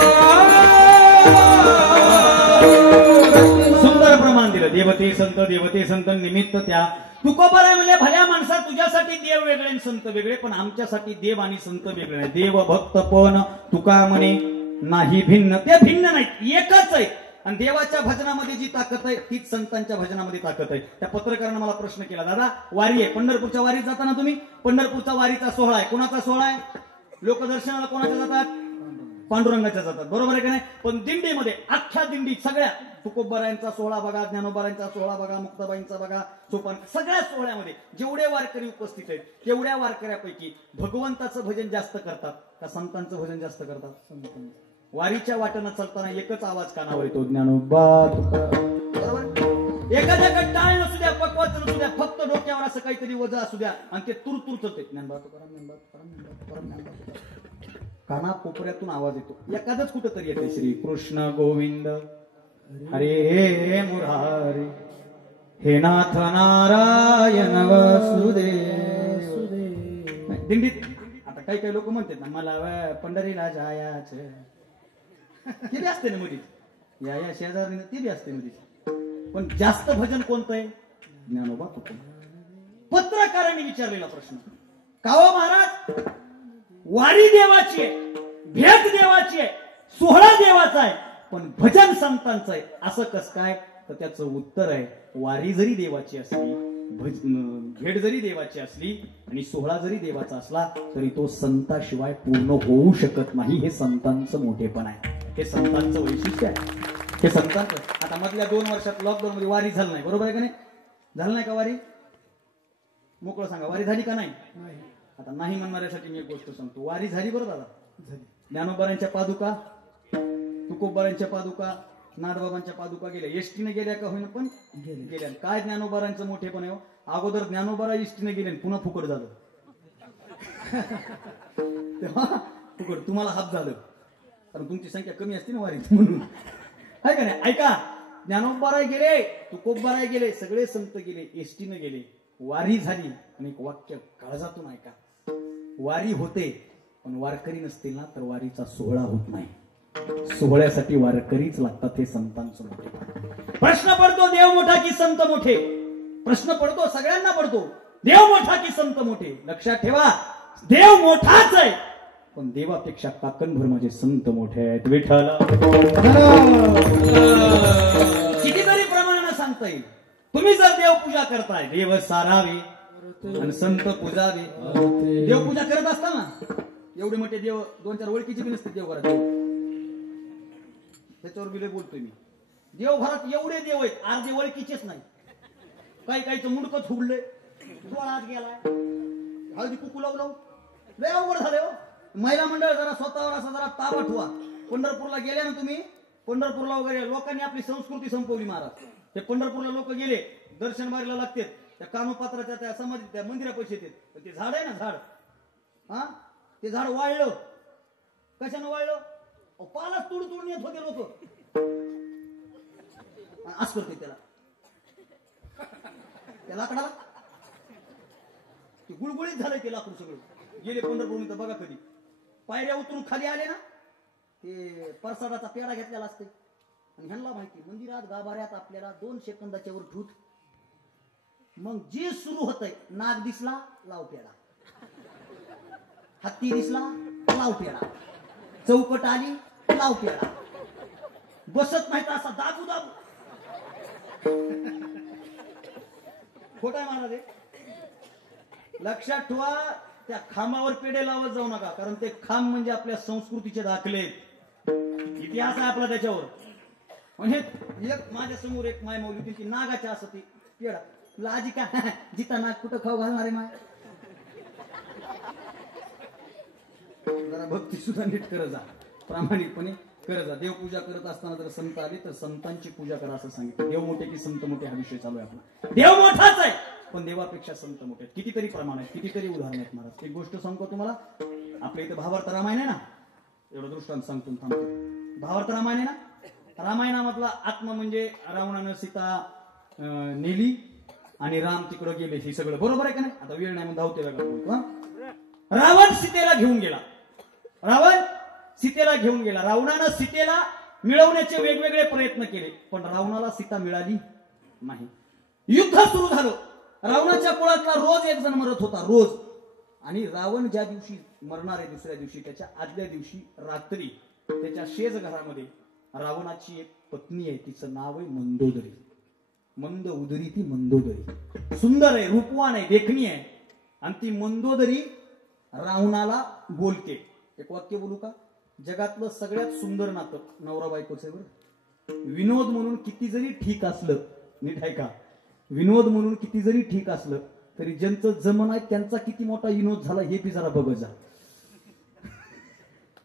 सुंदर प्रमाण दिलं. देवते संत निमित्त त्या. तुकोबाराय म्हणले, भल्या माणसा, तुझ्यासाठी देव वेगळे आणि संत वेगळे, पण आमच्यासाठी देव आणि संत वेगळे नाही. देव भक्त पण तुका म्हणे नाही भिन्न, ते भिन्न नाहीत, एकच आहे. आणि देवाच्या भजनामध्ये जी ताकद आहे तीच संतांच्या भजनामध्ये ताकद आहे. त्या पत्रकारानं मला प्रश्न केला, दादा वारी आहे, पंढरपूरच्या वारीत जाताना तुम्ही, पंढरपूरचा वारीचा सोहळा आहे, कोणाचा सोहळा आहे? लोक दर्शनाला कोणाच्या जातात? पांडुरंगाच्या जातात, बरोबर आहे का नाही? पण दिंडीमध्ये अख्ख्या दिंडी सगळ्या, तुकोबारायांचा सोहळा बघा, ज्ञानोबारायांचा सोहळा बघा, मुक्ताबाईंचा बघा, सोपान, सगळ्या सोहळ्यामध्ये जेवढे वारकरी उपस्थित आहेत तेवढ्या वारकऱ्यापैकी भगवंताचं भजन जास्त करतात का संतांचं भजन जास्त करतात? संतांचं. वारीच्या वाटेनं चालताना एकच आवाज कानावर येतो, ज्ञानोबा बरोबर. एखाद्याकडे टाळ नसू द्या, पकवाच नसू द्या, फक्त डोक्यावर असं काहीतरी वजन असू द्या आणि ते तुरतुर चलते, ज्ञानोबा काना कोपऱ्यातून आवाज येतो. एखादच कुठं तरी येते, श्री कृष्ण गोविंद हरे मुरारे हे नाथ नारायण वासुदेव. दिंडीत आता काही काही लोक म्हणतात ना, मला पंढरीला जायचं, ते बी असते ना मुली, या शेजारी ती बी असते मुली. पण जास्त भजन कोणतं आहे? ज्ञानोबा तुकोबा. पत्रकारांनी विचारलेला प्रश्न, काहो महाराज, वारी देवाची आहे, भेट देवाची आहे, सोहळा देवाचा आहे, पण भजन संतांचं आहे, असं कस काय? तर त्याचं उत्तर आहे, वारी जरी देवाची असली, भेट जरी देवाची असली आणि सोहळा जरी देवाचा असला, तरी तो संताशिवाय पूर्ण होऊ शकत नाही. हे संतांचं मोठेपण आहे, हे संतांचं वैशिष्ट्य आहे, हे संतांचं. आता मधल्या 2 वर्षात लॉकडाऊन मध्ये वारी झालं नाही, बरोबर आहे का नाही? झालं नाही का वारी? मोकळं सांगा, वारी झाली का नाही? आता नाही म्हणणाऱ्यासाठी मी एक गोष्ट सांगतो, वारी झाली बरं दादा. ज्ञानोबारांच्या पादुका, तुकोबारांच्या पादुका, नाथबाबांच्या पादुका गेल्या, एसटीने गेल्या का होईना पण गेल्या. काय ज्ञानोबारांचं मोठेपण आहे? अगोदर ज्ञानोबारा एसटीने गेले, पुन्हा फुकट झालं. तेव्हा फुकट तुम्हाला हात झालं, कारण तुमची संख्या कमी असते ना वारीत म्हणून, आहे का नाही? ऐका, ज्ञानोबाराय गेले, तुकोबाराय गेले, सगळे संत गेले, एसटीने गेले, वारी झाली. आणि एक वाक्य काळजातून ऐका, वारी होते पण वारकरी नसतील ना तर वारीचा सोहळा होत नाही. सोहळ्यासाठी वारकरीच लागतात, हे संतांचं मोठे. प्रश्न पडतो, देव मोठा की संत मोठे? प्रश्न पडतो, सगळ्यांना पडतो, देव मोठा की संत मोठे? लक्षात ठेवा, देव मोठाच आहे, पण देवापेक्षा काकणभर माझे संत मोठे आहेत. विठ्ठल कितीतरी प्रमाणाने सांगता येईल. तुम्ही जर देव पूजा करताय, देव सारावे आणि संत पूजावे. देव पूजा करत असताना एवढे मोठे देव 2-4 ओळखीचे बी नसते देव घरात, त्याच्यावर बिले बोलतोय मी. देवघरात एवढे देव आहेत, अर्धे ओळखीचेच नाही. काही काहीचं मुंडकच फुडलंय, डोळा आत गेलाय, हळदी कुकू लावलं, लय अवघड झाले हो. महिला मंडळ जरा स्वतःवर असा जरा ताबा ठेवा. पंढरपूरला गेले ना तुम्ही, पंढरपूरला वगैरे लोकांनी आपली संस्कृती संपवली महाराज. ते पंढरपूरला लोक गेले, दर्शन बारीला लागतात, त्या कानोपात्राच्या त्या समाधी त्या मंदिरा पैसे येतात. ते झाड आहे ना, झाड, हा ते झाड वाळलं, कशानं वाळलं? पालाच तुडून येत होते लोक, असं करते त्याला, त्या लाकडाला ते गुळगुळीत झालंय ते लाकूड सगळं. गेले पंढरपूर बघा, कधी पायऱ्या उतरून खाली आले ना, ते प्रसादाचा पेढा घेतलेला असते. आणि ह्यांना माहिती, मंदिरात गाभाऱ्यात आपल्याला 2 सेकंदाच्या वर ठूत, मग जे सुरू होतंय, नाग दिसला लाव पेढा, हत्ती दिसला लाव पेढा, चौकट आली लाव पेढा, बसत नाही तर असा दाबू दाबू. खोट आहे महाराज हे. लक्षात ठेवा, त्या खांबावर पेढे लावत जाऊ नका, कारण ते खांब म्हणजे आपल्या संस्कृतीचे दाखले, इतिहास आहे आपला त्याच्यावर. म्हणजे एक माझ्या समोर एक माय मौली होती, ती नागाच्या असं ती पेढा लाजी का जिता नाग कुठं खाऊ घालणार आहे माय. जरा भक्ती सुद्धा नीट करत जा, प्रामाणिकपणे करत जा. देवपूजा करत असताना जर संत आले तर संतांची पूजा करा असं सांगितलं. देव मोठे की संत मोठे हा विषय चालू आहे आपला. देव मोठाच आहे पण देवापेक्षा संत मोठे आहेत. कितीतरी प्रमाण आहेत, कितीतरी उदाहरण आहेत महाराज. एक गोष्ट सांगतो तुम्हाला, आपल्या इथं भावार्थ रामायण आहे ना, एवढं दृष्टांत सांगतो थांबतो. भावार्थ रामायण आहे ना, रामायणामधला आत्मा म्हणजे रावणानं सीता नेली आणि राम तिकडं गेले, हे सगळं बरोबर आहे का नाही. आता वेळ नाही म्हणून धावते बघा. रावण सीतेला घेऊन गेला, रावण सीतेला घेऊन गेला. रावणानं सीतेला मिळवण्याचे वेगवेगळे प्रयत्न केले पण रावणाला सीता मिळाली नाही. युद्ध सुरू झालं. रावणाच्या कुळातला रोज एक जण मरत होता, रोज. आणि रावण ज्या दिवशी मरणार आहे दुसऱ्या दिवशी, त्याच्या आदल्या दिवशी रात्री त्याच्या शेज घरामध्ये रावणाची एक पत्नी आहे, तिचं नाव आहे मंदोदरी. मंद उदरी ती मंदोदरी, सुंदर आहे, रूपवान आहे, देखणी आहे. आणि ती मंदोदरी रावणाला बोलते. एक वाक्य बोलू का? जगातलं सगळ्यात सुंदर नातं नवरा बायकोचं बरं. विनोद म्हणून किती जरी ठीक असलं, नीट आहे का, विनोद म्हणून किती जरी ठीक असलं तरी ज्यांचं जमन आहे त्यांचा किती मोठा विनोद झाला हे बी जरा बघत जा.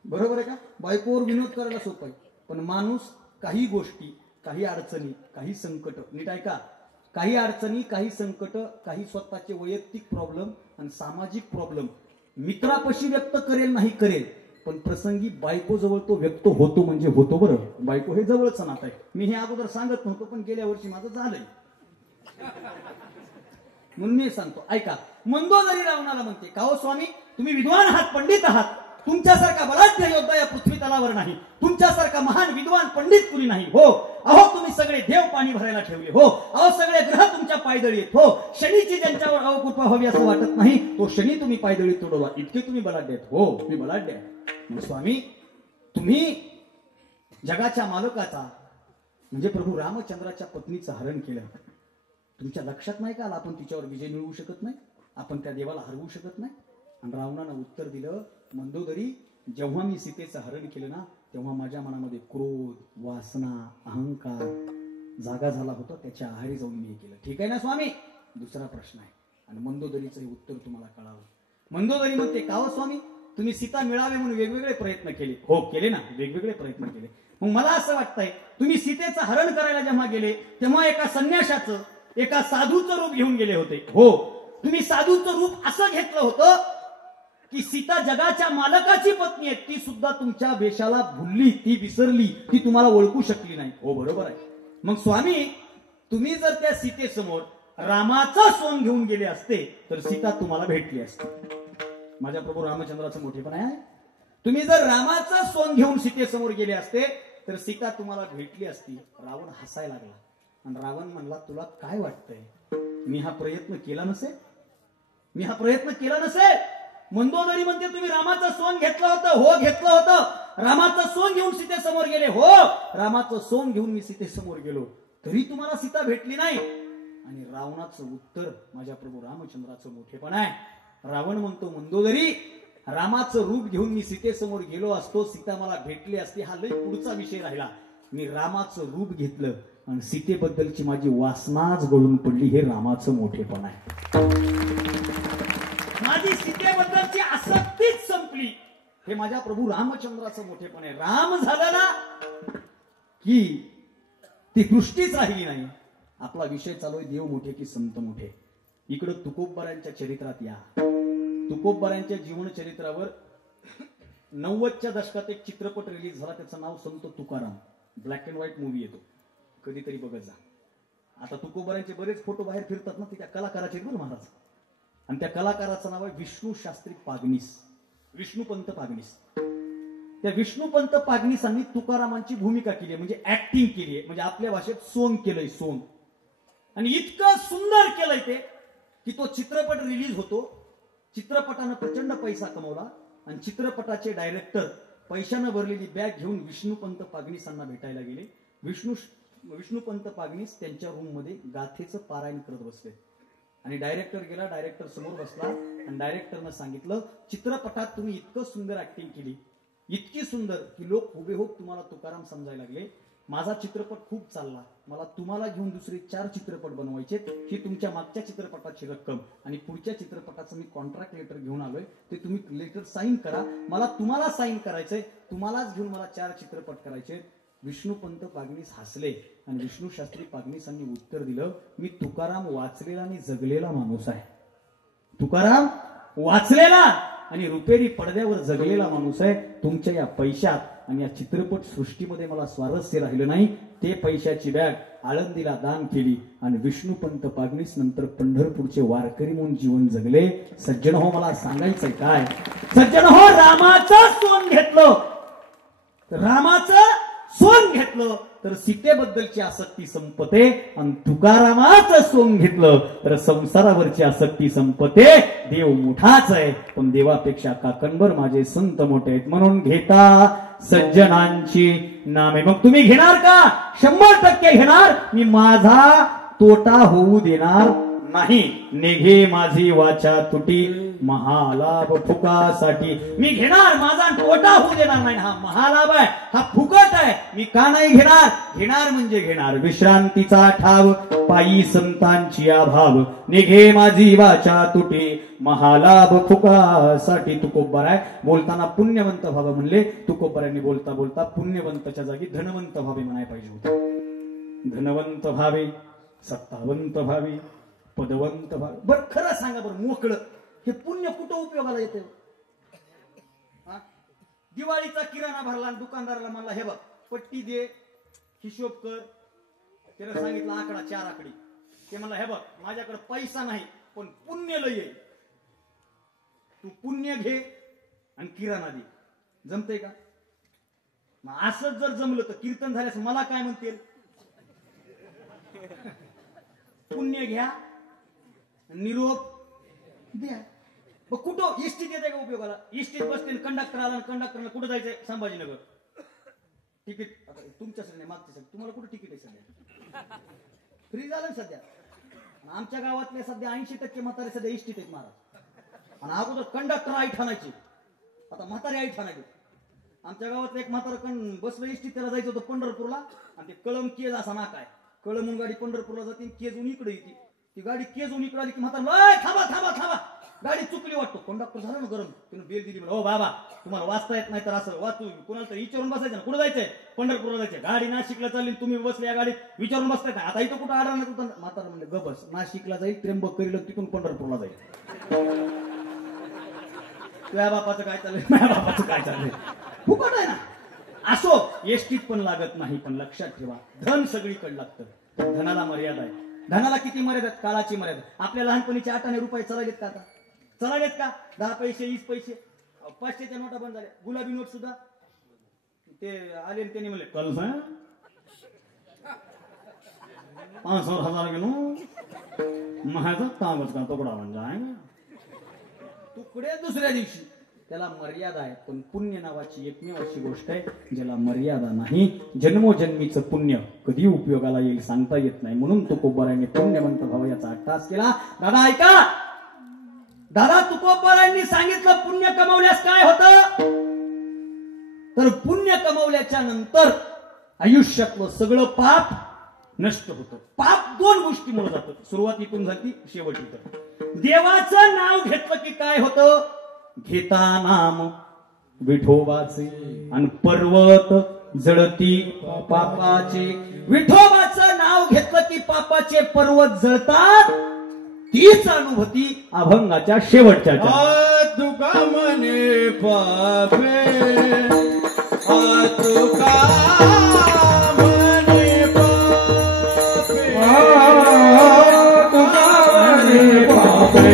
बरोबर आहे का? बायकोवर विनोद करायला सोपं आहे पण माणूस काही गोष्टी, काही अडचणी, काही संकट, नीट आहे का, काही अडचणी, काही संकट, काही स्वतःचे वैयक्तिक प्रॉब्लेम आणि सामाजिक प्रॉब्लेम मित्रापाशी व्यक्त करेल नाही करेल पण प्रसंगी बायको जवळ तो व्यक्त होतो म्हणजे होतो. बरं, बायको हे जवळच नातं आहे. मी हे अगोदर सांगत नव्हतो पण गेल्या वर्षी माझं झालंय म्हणून मी सांगतो. ऐका, मंदोदरी रावणाला म्हणते, का हो स्वामी, तुम्ही विद्वान आहात, पंडित आहात, तुमच्यासारखा बलाढ्य योद्धा या पृथ्वी तलावर नाही, तुमच्यासारखा महान विद्वान पंडित कुणी नाही. हो, अहो तुम्ही सगळे देव पाणी भरायला ठेवले. हो, अहो सगळे ग्रह तुमच्या पायदळी आहेत. हो, शनीची ज्यांच्यावर अवकृपा हवी असं वाटत नाही तो शनी तुम्ही पायदळी तोडवला, इतके तुम्ही बलाढ्य आहेत. हो, तुम्ही बलाढ्य आहे. स्वामी, तुम्ही जगाच्या मालकाचा म्हणजे प्रभू रामचंद्राच्या पत्नीचं हरण केलं. तुमच्या लक्षात नाही का आलं आपण तिच्यावर विजय मिळवू शकत नाही, आपण त्या देवाला हरवू शकत नाही. आणि रावणानं उत्तर दिलं, मंदोदरी, जेव्हा मी सीतेचं हरण केलं ना तेव्हा माझ्या मनामध्ये क्रोध, वासना, अहंकार जागा झाला होता, त्याच्या आहारी जाऊन मी केलं. ठीक आहे ना स्वामी? दुसरा प्रश्न आहे आणि मंदोदरीचं हे उत्तर तुम्हाला कळावं. मंदोदरी म्हणते, का हो स्वामी, तुम्ही सीता मिळावे म्हणून वेगवेगळे प्रयत्न केले. हो, केले ना, वेगवेगळे प्रयत्न केले. मग मला असं वाटतंय तुम्ही सीतेचं हरण करायला जेव्हा गेले तेव्हा एका संन्याशाचं, एका साधूचं रूप घेऊन गेले होते. हो, तुम्ही साधूचं रूप असं घेतलं होतं की सीता जगाच्या मालकाची पत्नी आहे, ती सुद्धा तुमच्या वेशाला भुलली, ती विसरली, ती तुम्हाला ओळखू शकली नाही. हो, बरोबर आहे. मग स्वामी, तुम्ही जर त्या सीतेसमोर रामाचा सोंग घेऊन गेले असते तर सीता तुम्हाला भेटली असती. माझ्या प्रभू रामचंद्राचं मोठेपण आहे. तुम्ही जर रामाचं सोंग घेऊन सीतेसमोर गेले असते तर सीता तुम्हाला भेटली असती. रावण हसायला लागला आणि रावण म्हणला, तुला काय वाटतंय, मी हा प्रयत्न केला नसेल, मी हा प्रयत्न केला नसेल? मंदोदरी म्हणते, तुम्ही रामाचं सोंग घेतलं होतं. हो, घेतलं होतं. रामाचं सोंग घेऊन सीतेसमोर गेले. हो, रामाचं सोंग घेऊन मी सीतेसमोर गेलो तरी तुम्हाला सीता भेटली नाही. आणि रावणाचं उत्तर माझ्या प्रभू रामचंद्राचं मोठेपण आहे. रावण म्हणतो, मंदोदरी, रामाचं रूप घेऊन मी सीतेसमोर गेलो असतो, सीता मला भेटली असती, हा लई पुढचा विषय राहिला. मी रामाचं रूप घेतलं आणि सीतेबद्दलची माझी वासनाच गळून पडली. हे रामाचं मोठेपण आहे. माझी सीतेबद्दलची आसक्तीच संपली. हे माझ्या प्रभू रामचंद्राचं मोठेपण आहे. राम झाला ना की ती दृष्टीच राहिली नाही. आपला विषय चालू आहे देव मोठे की संत मोठे. इकडं तुकोबरायांच्या चरित्रात या. तुकोबरायांच्या जीवन चरित्रावर 90च्या दशकात एक चित्रपट रिलीज झाला, त्याचं नाव संत Tukaram. Black and white movie येतो, कधीतरी बघत जा. आता तुकोबरायांचे बरेच फोटो बाहेर फिरतात ना, ते त्या कलाकाराचे बरं महाराज. आणि त्या कलाकाराचं नाव आहे विष्णू शास्त्री पागनीस, विष्णुपंत पागनीस. त्या विष्णुपंत पागनीसांनी तुकारामांची भूमिका केली आहे, म्हणजे ऍक्टिंग केली आहे, म्हणजे आपल्या भाषेत सोंग केलंय, सोंग. आणि इतकं सुंदर केलंय ते की तो चित्रपट रिलीज होतो. चित्रपटानं प्रचंड पैसा कमवला आणि चित्रपटाचे डायरेक्टर पैशानं भरलेली बॅग घेऊन विष्णुपंत पागणीसांना भेटायला गेले. विष्णुपंत पागणीस त्यांच्या रूम मध्ये गाथेचं पारायण करत बसले आणि डायरेक्टर गेला. डायरेक्टर समोर बसला आणि डायरेक्टरनं सांगितलं, चित्रपटात तुम्ही इतकं सुंदर ऍक्टिंग केली, इतकी सुंदर की लोक हुबेहूब तुम्हाला तुकाराम समजायला लागले. माझा चित्रपट खूप चालला, मला तुम्हाला घेऊन दुसरे 4 चित्रपट बनवायचे. ही तुमच्या मागच्या चित्रपटाची रक्कम आणि पुढच्या चित्रपटाचं मी कॉन्ट्रॅक्ट लेटर घेऊन आलोय, ते तुम्ही लेटर साईन करा. मला तुम्हाला साईन करायचंय, तुम्हालाच घेऊन मला 4 चित्रपट करायचे. विष्णुपंत पागणीस हसले आणि विष्णू शास्त्री पागणीसांनी उत्तर दिलं, मी तुकाराम वाचलेला आणि जगलेला माणूस आहे. तुकाराम वाचलेला आणि रुपेरी पडद्यावर जगलेला माणूस आहे. तुमच्या या पैशात आणि या चित्रपट सृष्टीमध्ये मला स्वारस्य राहिलं नाही. ते पैशाची बॅग आळंदीला दान केली आणि विष्णुपंत पागणीस नंतर पंढरपूरचे वारकरी म्हणून जीवन जगले. सज्जन हो, मला सांगायचंय काय, सज्जन हो, रामाचं सोन घेतलं, रामाचं सोन घेतलं तर सीतेबद्दलची आसक्ती संपते आणि तुकारामाचं सोन घेतलं तर संसारावरची आसक्ती संपते. देव मोठाच आहे पण देवापेक्षा काकणभर माझे संत मोठे आहेत. म्हणून घेता सज्जनांची नामे. मग तुम्ही घेणार का? 100% घेणार. मी माझा तोटा होऊ देणार नाही. निघे माझी वाचा तुटी महालाभ फुकासाठी. मी घेणार, माझा तोटा होऊ देणार नाही. हा महालाभ आहे, हा फुकट आहे. मी का नाही घेणार? घेणार म्हणजे घेणार. विश्रांतीचा ठाव पायी संतांची अभाव. निघे माझी वाचा तुटी महालाभ फुकासाठी. तुकोबर आहे, बोलताना पुण्यवंत व्हावं म्हणले. तुकोबरांनी बोलता बोलता पुण्यवंताच्या जागी धनवंत व्हावे म्हणाय पाहिजे होते. धनवंत व्हावे, सत्तावंत व्हावे, पदवंत व्हावे. बरं खरं सांगा बरं, मोकळं हे पुण्य कुठं उपयोगाला येते? दिवाळीचा किराणा भरला आणि दुकानदाराला म्हणला, हे बघ पट्टी दे, हिशोब कर. त्याला सांगितलं आकडा 4 आकडी. ते म्हणला, हे बघ माझ्याकडे पैसा नाही पण पुण्य लय आहे, तू पुण्य घे आणि किराणा दे. जमतंय का? असंच जर जमलं तर कीर्तन झाल्यास मला काय म्हणतील? पुण्य घ्या, निरोप द्या. मग कुठं एसटीत येते का उपयोगाला? एसटीत बसते, कंडक्टर आला, कंडक्टरला कुठं जायचंय? संभाजीनगर. तिकीट तुमच्यासाठी नाही, मागच्यासाठी. तुम्हाला कुठं तिकीट आहे सध्या? फ्री झालं ना सध्या. आमच्या गावातले सध्या 80% म्हातारे सध्या एसटीत आहेत महाराज. आणि अगोदर कंडक्टर आई ठाणायचे, आता म्हातारे आई ठाणायचे. आमच्या गावातलं एक म्हातारा बसलं एसटीत, त्याला जायचं होतं पंढरपूरला आणि ते कळम केज असा नाका आहे. कळमून गाडी पंढरपूरला जाते, केजून इकडे येते. ती गाडी केजून इकडे आली की म्हातारा, थांबा थांबा थांबा, गाडी चुकली वाटतो. कंडक्टर झालं ना गरम, त्यानं बेल दिली. हो बाबा तुम्हाला वाचता येत नाही तर असं वाचू, कोणाला तर विचारून बसायचं ना. कुठं जायचंय? पंढरपूरला जायचंय. गाडी नाशिकला चालली, तुम्ही बसले या गाडीत, विचारून बसताय ना. आता इथं कुठं आढळणार होतं? म्हातारा म्हणले, ग बस, नाशिकला जाईल, त्र्यंबक करील, तिथून पंढरपूरला जाईल. तुझ्या बापाचं काय चाललंय, माझ्या बापाचं काय चाललंय? फुकट आहे ना. असो, एसटीत पण लागत नाही, पण लक्षात ठेवा धन सगळीकडे लागतं. धनाला मर्यादा आहे. धनाला किती मर्यादा? काळाची मर्यादा. आपल्या लहानपणीचे 8 आणे रुपये चलायलेत का? आता चलायलेत का? 10 पैसे 20 पैसे 500च्या नोटा बंद झाल्या. गुलाबी नोट सुद्धा ते आले, त्यांनी म्हणले कल 500,000 गेलो माझा कागज का तुकडा बन जाएगा. तुकडे दुसऱ्या दिवशी. त्याला मर्यादा आहे. पण पुण्य नावाची एकमेव अशी गोष्ट आहे ज्याला मर्यादा नाही. जन्मोजन्मीचं पुण्य कधी उपयोगाला येईल सांगता येत नाही. म्हणून तुकोबरांनी पुण्यवंत भाव याचा अट्टास केला. दादा ऐका, दादा तुकोबरांनी सांगितलं पुण्य कमावल्यास काय होतं? तर पुण्य कमावल्याच्या नंतर आयुष्यातलं सगळं पाप नष्ट होतं. पाप 2 गोष्टीमुळे जातं. सुरुवातीतून जाती, शेवट इथं. देवाचं नाव घेतलं की काय होतं? घेता नाम विठोबाचे आणि पर्वत जळती पापाचे. विठोबाचं नाव घेतलं की पापाचे पर्वत जळतात. तीच अनुभूती अभंगाच्या शेवटच्या. तुका म्हणे पापे, तुका म्हणे पापे, तुका म्हणे पापे,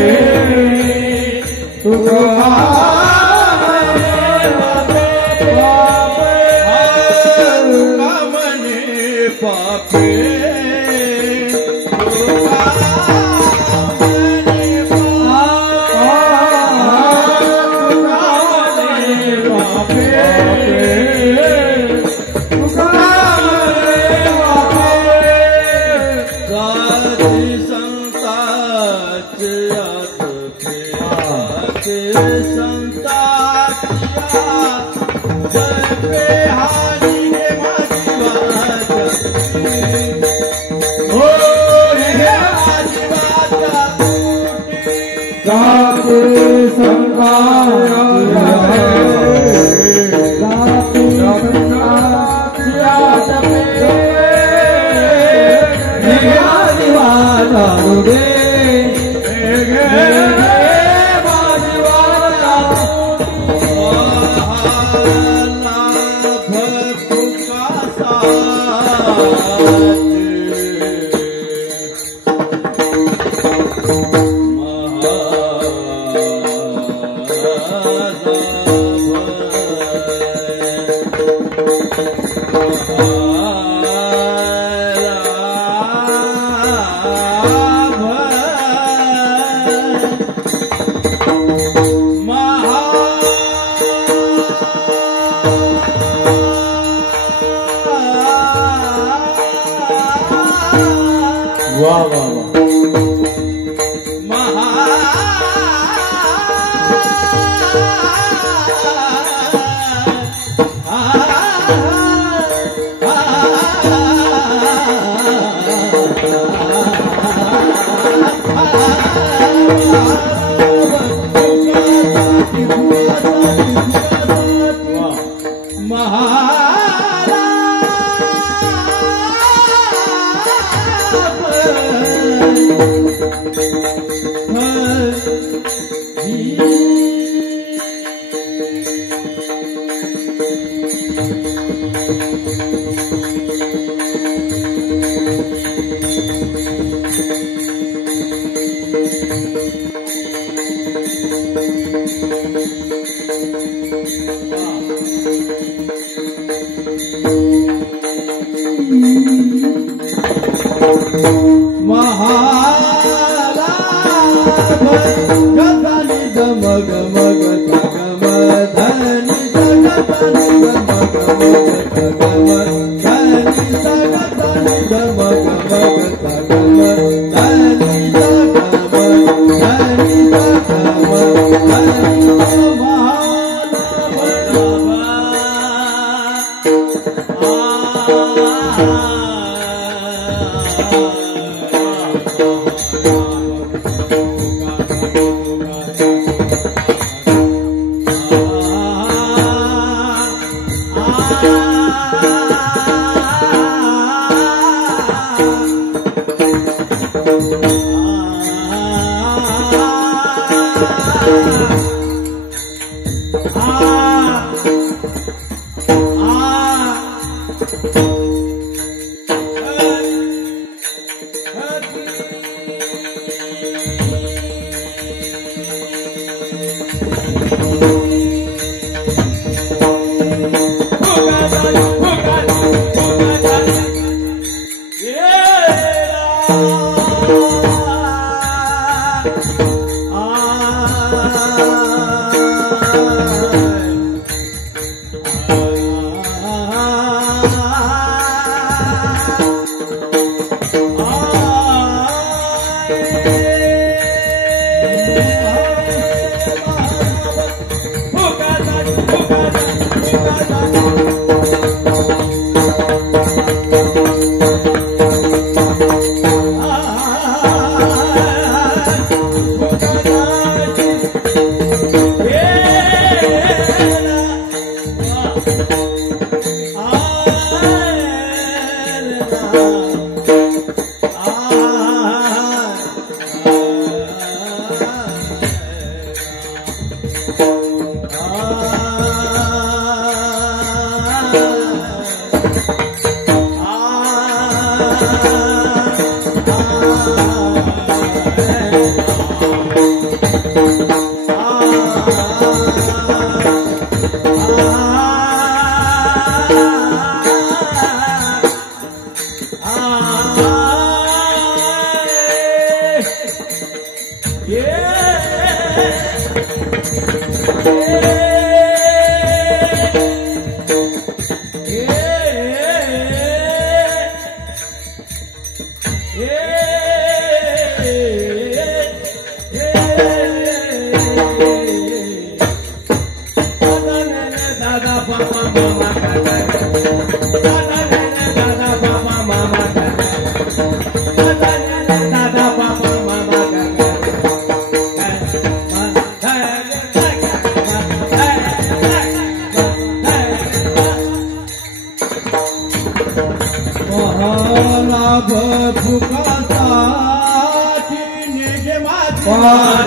तुका म्हणे पापे,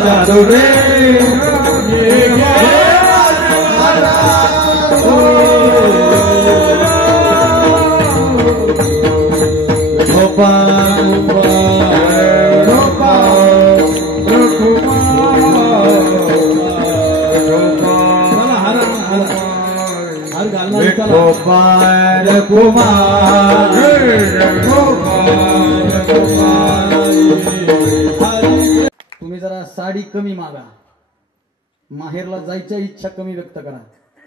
जादू रे ये गोपाल गोपाल कुमार तुम्ही जरा साडी कमी मागा, माहेरला जायच्या इच्छा कमी व्यक्त करा,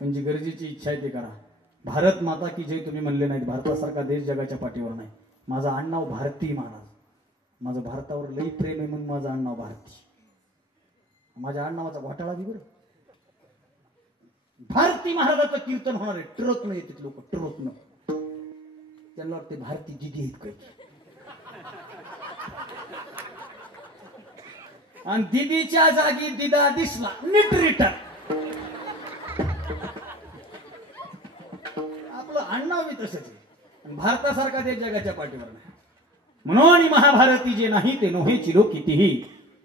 म्हणजे गरजेची इच्छा आहे ते करा. भारत माता की जय तुम्ही म्हणले नाहीत. भारतासारखा देश जगाच्या पाठीवर नाही. माझं आडनाव भारती महाराज, माझं भारतावर लई प्रेम आहे म्हणून माझं आडनाव भारती. माझ्या आडनावाचा घोटाळा बी बरं. भारती महाराजाचं कीर्तन होणार आहे. ट्रकनं येतात लोक, ट्रकनं. त्यांना वाटते भारती दिदी आहेत काही, आणि दिदीच्या जागी दिदा दिसला नीट रिटर्न. आपलं आडनाव बी तसंच आहे. भारतासारखा देश जगाच्या पाठीवर नाही. म्हणून महाभारती जे नाही ते नोहे चिरो कितीही.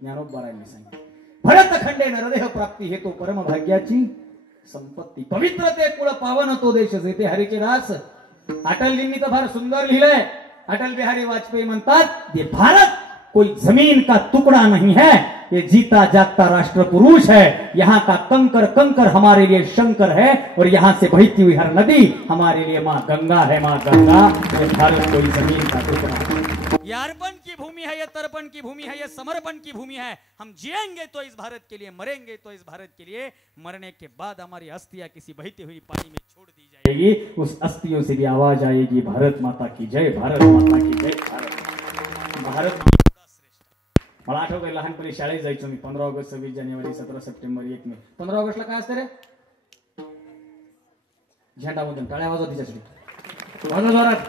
ज्ञानोबारायांनी सांगितलं, भरत खंडे नरदेह प्राप्ती हे तो परम भाग्याची संपत्ती. पवित्र ते कुळ पावन तो देश जेथे हरीचे दास. अटलजींनी तर फार सुंदर लिहिलंय. अटल बिहारी वाजपेयी म्हणतात, ये भारत कोई जमीन का टुकड़ा नहीं है, ये जीता जागता राष्ट्र पुरुष है. यहाँ का कंकर कंकर हमारे लिए शंकर है, और यहाँ से बहती हुई हर नदी हमारे लिए माँ गंगा है. माँ गंगा, ये भारत कोई जमीन का टुकड़ा है. ये अर्पण की भूमि है, ये तर्पण की भूमि है, ये समर्पण की भूमि है. हम जिएंगे तो इस भारत के लिए, मरेंगे तो इस भारत के लिए. मरने के बाद हमारी अस्थियां किसी बहती हुई पानी में छोड़ दी जाएगी. उस अस्थियों से भी आवाज आएगी, भारत माता की जय, भारत माता की जय. भारत मला आठवतंय लहानपणी शाळेत जायचो मी. 15 ऑगस्ट, 26 जानेवारी, 17 सप्टेंबर, 1 मे. 15 ऑगस्टला काय असतं रे? झेंडा मधून टाळ्या वाजव तिच्यासाठी, वाजव जोरात.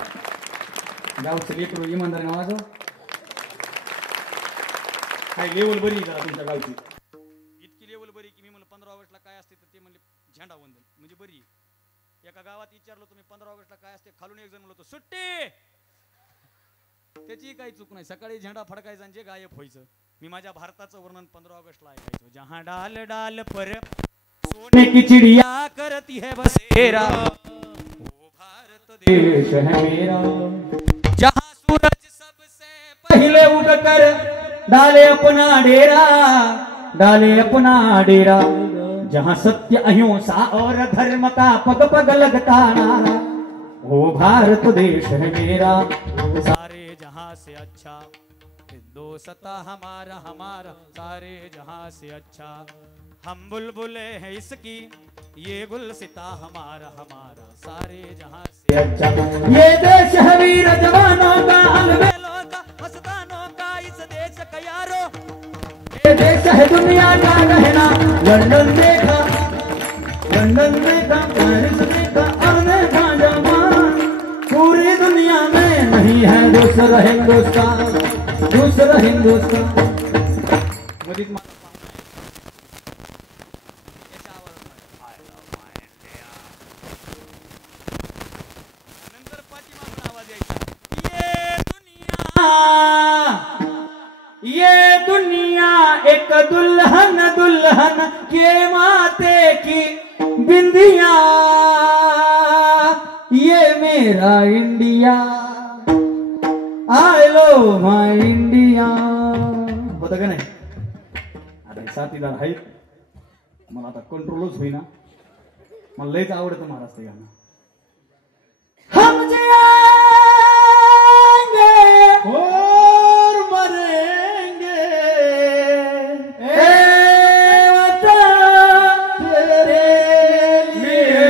गावचं लेकरू इमानदार नाव वाजव. काय लेवल बरी जरा तुमच्या गावची. इतकी लेवल बरी की मी म्हणलं 15 ऑगस्टला काय असते, तर ते म्हणले झेंडा वंदन म्हणजे बरी. एका गावात विचारलं तुम्ही 15 ऑगस्टला काय असते, खालून एक जण म्हणलं सुट्टी. त्याची काही चूक नाही. सकाळी झेंडा फडकायचा आणि जे गायब व्हायचं. मी माझ्या भारताचं वर्णन 15 ऑगस्टला ऐकायचो. जहां डाल डाल पर सोने की चिड़िया करती है बसेरा, वो भारत देश है मेरा. जहां सूरज सबसे पहले उगकर डाले अपना डेरा, डाले अपना डेरा. जहां सत्य अहिंसा और धर्म का पग पग लगता नारा, वो भारत देश है मेरा. सारे जहां से अच्छा हिंदुस्तां हमारा, हमारा सारे जहां से अच्छा. हम बुलबुले हैं इसकी, ये गुलसिता हमारा, हमारा सारे जहां से अच्छा. ये देश है वीर जवानों का, अलबेलों का, मस्तानों का इस देश का यारो. ये देश है दुनिया का कहना. लंदन देखा, लंदन देखा, पेरिस देखा, और देखा जमान. पूरी दुनिया में नहीं है दूसरा हिंदुस्तान, दूसरा हिंदुस्तान. नंतर पाठीमागून आवाज यायचा, ये दुनिया एक दुल्हन, दुल्हन के माथे की बिंदिया. ये मेरा India, I low my India. होतं का नाही? आता साथीदार आहेत, मला आता कंट्रोलच होईना. मला लयच आवडतं महाराज ते गाणं. हम जिएंगे और मरेंगे ए वतन तेरे लिए.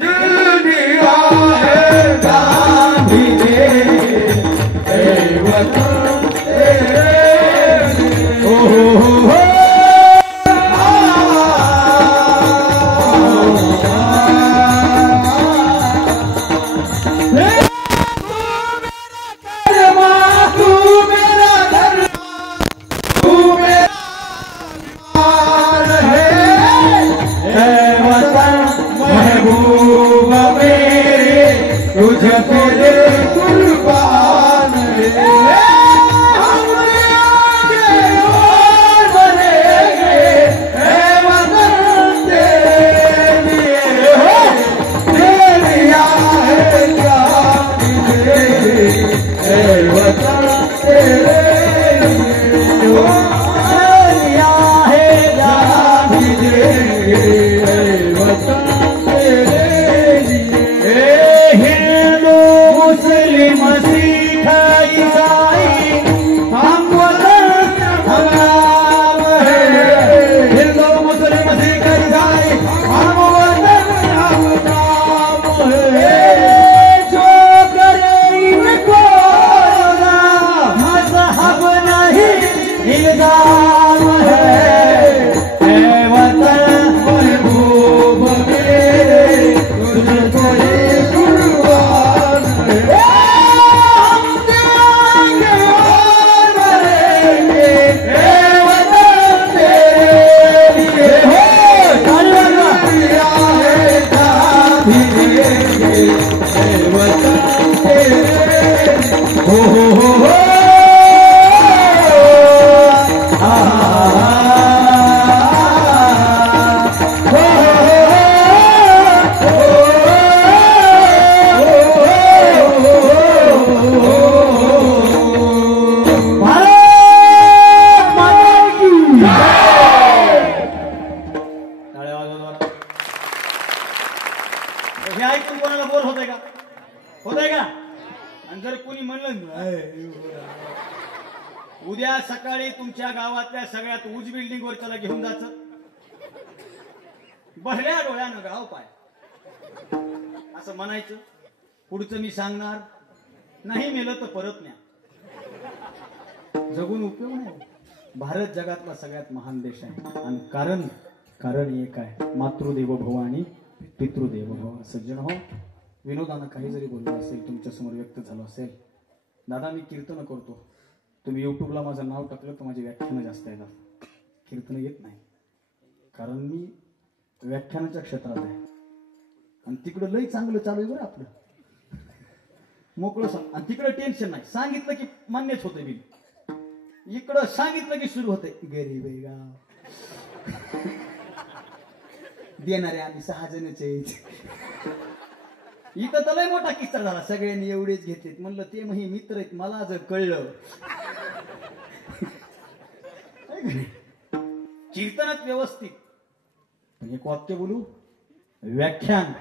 दुनिया है गांधी ए वतन तेरे लिए. ओ भी देंगे वतन तेरे लिए। हिंदू मुस्लिम सिख ईसाई हम वतन हमारा है। हिंदू मुस्लिम सिख ईसाई हम वतन हम है। जो करे इनको मजहब नहीं इल्जाम है। वतन महबूब मेरे तुझको ही कुर्बान है। हम देंगे और मरेंगे वतन तेरे लिए तालियां है जहाँ भी देंगे वतन तेरे हो हे ऐकून कोणाला बोर होतंय का? होतंय का? आणि जर कोणी म्हणलं उद्या सकाळी तुमच्या गावातल्या सगळ्यात उंच बिल्डिंग वर त्याला घेऊन जायचं, भरल्या डोळ्यानं गाव पाय असं म्हणायचं, पुढचं मी सांगणार नाही, मेलं तर परत न्या, जगून उपयोग नाही. भारत जगातला सगळ्यात महान देश आहे आणि कारण एक आहे, मातृदेवो भव आणि पितृदेवो भव. सज्जन हो, विनोदानं काही जरी बोललं असेल, तुमच्या समोर व्यक्त झालं असेल, दादा मी कीर्तन करतो, तुम्ही युट्यूबला माझं नाव टाकलं तर माझी व्याख्यानं जास्त येतात, कीर्तन येत नाही, कारण मी व्याख्यानाच्या क्षेत्रात आहे आणि तिकडं लई चांगलं चालू आहे बरं आपलं, मोकळं सांग, आणि तिकडं टेन्शन नाही, सांगितलं की मान्यच होते बिल, इकडं सांगितलं की सुरू होते गरीब आहे गाव, देणारे आम्ही 6 जणच इथं तर लय मोठा किस्सा झाला, सगळ्यांनी एवढेच घेतलेत, म्हणलं ते मग मित्र आहेत, मला जर कळलं कीर्तनात व्यवस्थित, पण एक वाक्य बोलू, व्याख्यान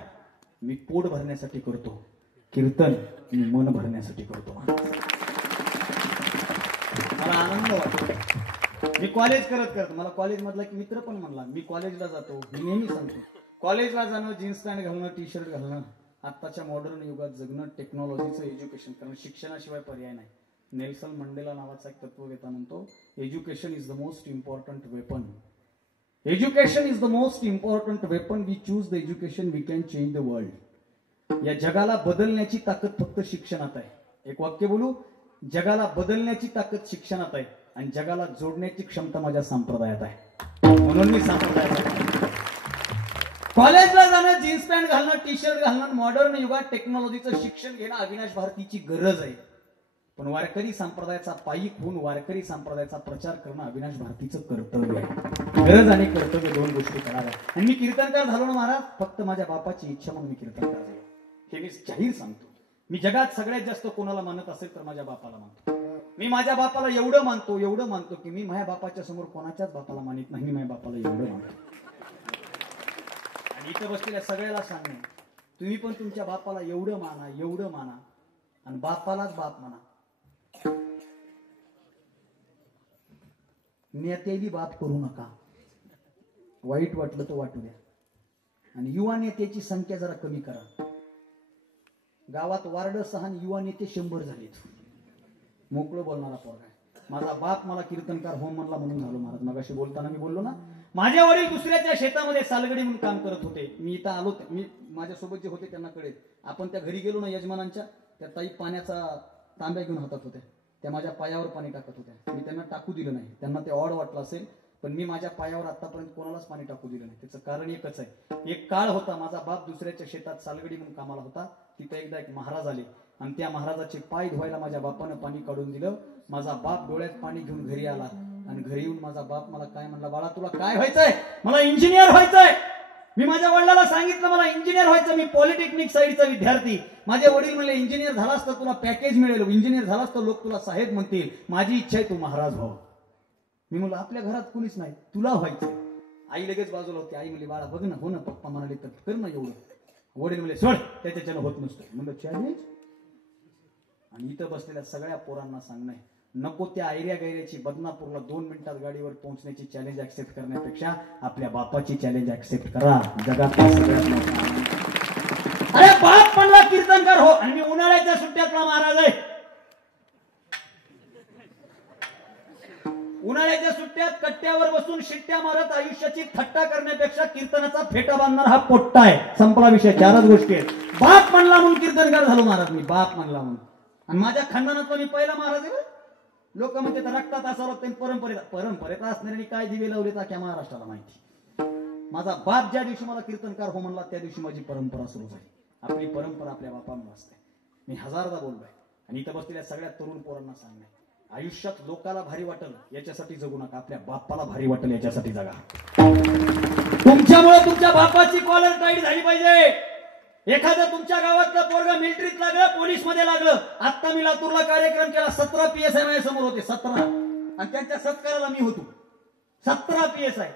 मी पोट भरण्यासाठी करतो, कीर्तन मी मन भरण्यासाठी करतो. मला आनंद वाटतो, मी कॉलेज करत मला कॉलेज मधला एक मित्र पण म्हणला, मी कॉलेजला जातो, मी नेहमी सांगतो कॉलेजला जाणं, जीन्स पॅन्ट घालणं, टी शर्ट घालणं, आत्ताच्या मॉडर्न युगात जगणं, टेक्नॉलॉजीचं एज्युकेशन करणं, शिक्षणाशिवाय पर्याय नाही. नेल्सन मंडेला नावाचा एक तत्ववेत्ता म्हणतो, education is the most important weapon. Education is the most important weapon. We choose the education, we can change the world. या जगाला बदलण्याची ताकद फक्त शिक्षणात आहे. एक वाक्य बोलू, जगाला बदलण्याची ताकद शिक्षणात आहे आणि जगाला जोडण्याची क्षमता माझ्या संप्रदायात आहे, म्हणून मी संप्रदायात आहे. कॉलेजला जाणं, जीन्स पॅन्ट घालणं, टी शर्ट घालणं, मॉडर्न युगात टेक्नॉलॉजीचं शिक्षण घेणं अविनाश भारतीची गरज आहे, पण वारकरी संप्रदायाचा पायीक होऊन वारकरी संप्रदायाचा प्रचार करणं अविनाश भारतीचं कर्तव्य आहे. गरज आणि कर्तव्य दोन गोष्टी कराव्या. आणि मी कीर्तनकार झालो ना महाराज, फक्त माझ्या बापाची इच्छा म्हणून मी कीर्तनकार झालो, हे मी जाहीर सांगतो. मी जगात सगळ्यात जास्त कोणाला मानत असेल तर माझ्या बापाला मानतो. मी माझ्या बापाला एवढं मानतो की मी माझ्या बापाच्या समोर कोणाच्याच बापाला मानित नाही, मी माझ्या बापाला एवढं मानतो. आणि इथं बसलेल्या सगळ्याला सांगणे, तुम्ही पण तुमच्या बापाला एवढं माना आणि बापालाच बाप म्हणा. नेत्याली बाप करू नका, वाईट वाटलं तर वाटू द्या. आणि युवा नेत्याची संख्या जरा कमी करा. गावात वार्ड 6 आणि युवा नेते 100 झालेत. मोकळं बोलणारा पोरगा आहे. माझा बाप मला कीर्तनकार हो म्हणला म्हणून झालो महाराज. मगाशी बोलताना मी बोललो ना, माझे वडील दुसऱ्याच्या शेतामध्ये सालगडी म्हणून काम करत होते. मी इथं आलो, मी माझ्यासोबत जे होते त्यांना कळेल. आपण त्या घरी गेलो ना यजमानांच्या, त्या ताई पाण्याचा तांब्या घेऊन हातात होत्या, त्या माझ्या पायावर पाणी टाकत होत्या. मी त्यांना टाकू दिलं नाही, त्यांना ते ऑड वाटलं असेल, पण मी माझ्या पायावर आतापर्यंत कोणालाच पाणी टाकू दिलं नाही. त्याचं कारण एकच आहे, एक काळ होता माझा बाप दुसऱ्याच्या शेतात सालगडी म्हणून कामाला होता. तिथे एकदा एक महाराज आले आणि त्या महाराजाचे पाय धुवायला माझ्या बापानं पाणी काढून दिलं. माझा बाप डोळ्यात पाणी घेऊन घरी आला आणि घरी येऊन माझा बाप मला काय म्हणला, बाळा तुला काय व्हायचंय? मला इंजिनियर व्हायचंय. मी माझ्या वडिलांना सांगितलं मला इंजिनियर व्हायचं, मी पॉलिटेक्निक साईडचा विद्यार्थी. माझे वडील म्हणले इंजिनियर झालास तर तुला पॅकेज मिळेल, इंजिनियर झालास तर लोक तुला साहेब म्हणतील. माझी इच्छा आहे तू महाराज व्हावं. मी म्हणलं आपल्या घरात कुणीच नाही, तुला व्हायचंय. आई लगेच बाजूला होती. आई म्हणली बाळा बघ ना, हो ना पप्पा म्हणाले तर कर ना एवढं. वडील म्हणले सोड, त्याच्यानं होत नसतं. म्हणलं चॅलेंज. आणि इथं बसलेल्या सगळ्या पोरांना सांगणं नको त्या आयऱ्या गैऱ्याची बदनापूरला 2 मिनिटात गाडीवर पोहोचण्याची चॅलेंज ऍक्सेप्ट करण्यापेक्षा आपल्या बापाची चॅलेंज ऍक्सेप्ट करा. जगात सगळ्यात मोठा. अरे बाप म्हणला कीर्तनकार हो, आणि मी उन्हाळ्याच्या सुट्ट्यातला महाराज आहे. उन्हाळ्याच्या सुट्ट्यात कट्ट्यावर बसून शिट्ट्या मारत आयुष्याची थट्टा करण्यापेक्षा कीर्तनाचा फेटा बांधणार हा पोट्टा आहे. संपला विषय. 4च गोष्टी आहेत. बाप म्हणला म्हणून कीर्तनकार झालो महाराज मी. बाप म्हणला म्हणून. आणि माझ्या खानदानातला मी पहिला महाराज आहे. लोक म्हणते रक्तात असावं लागतं. परंपरेत असणाऱ्यांनी काय दिवे लावले त्या महाराष्ट्राला माहिती. माझा बाप ज्या दिवशी मला कीर्तनकार हो म्हणला त्या दिवशी माझी परंपरा सुरू झाली. आपली परंपरा आपल्या बापामुळे असते. मी हजारदा बोललोय. आणि इथं बसलेल्या सगळ्या तरुण पोरांना सांगणे आयुष्यात लोकाला भारी वाटल याच्यासाठी जगू नका. आपल्या बापाला भारी वाटेल याच्यासाठी जगा. तुमच्यामुळे तुमच्या बापाची कॉलर टाईट झाली पाहिजे. एखादं तुमच्या गावातलं पोरगा मिलिटरीत लागलं, पोलीस मध्ये लागलं. आता मी लातूरला कार्यक्रम केला. 17 PSI माझ्या समोर होते. 17. आणि त्यांच्या सत्काराला मी होतो. 17 PSI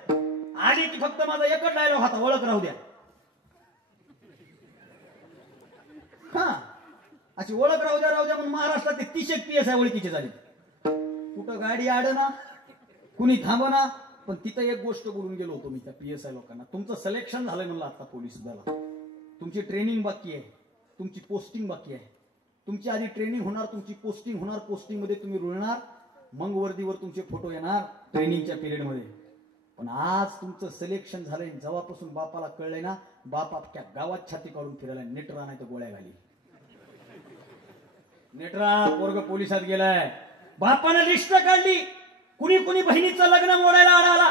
आली की फक्त माझा एकच डायलॉग होता, ओळख राहू द्या. हा अशी ओळख राहू द्या म्हणून महाराष्ट्रात 30 PSI ओळखीचे झाले. कुठं गाडी आडना, कुणी थांबना. पण तिथं एक गोष्ट बोलून गेलो होतो मी त्या PSI लोकांना. तुमचं सिलेक्शन झालंय म्हणलं आता पोलीस दलात. तुमची ट्रेनिंग बाकी आहे, तुमची पोस्टिंग बाकी आहे. तुमची आधी ट्रेनिंग होणार, तुमची पोस्टिंग होणार. पोस्टिंग मध्ये तुम्ही रुळणार, मग वर्दीवर तुमचे फोटो येणार ट्रेनिंगच्या पिरियड मध्ये. पण आज तुमचं सिलेक्शन झालंय. जेव्हापासून बापाला कळलंय ना, बाप अख्ख्या गावात छाती काढून फिरायला. नेटरा नाही तर गोळ्या घाली. नेटरा पोरग पोलिसात गेलाय. बापानं लिस्ट काढली. कुणी कुणी बहिणीचं लग्न मोडायला आला,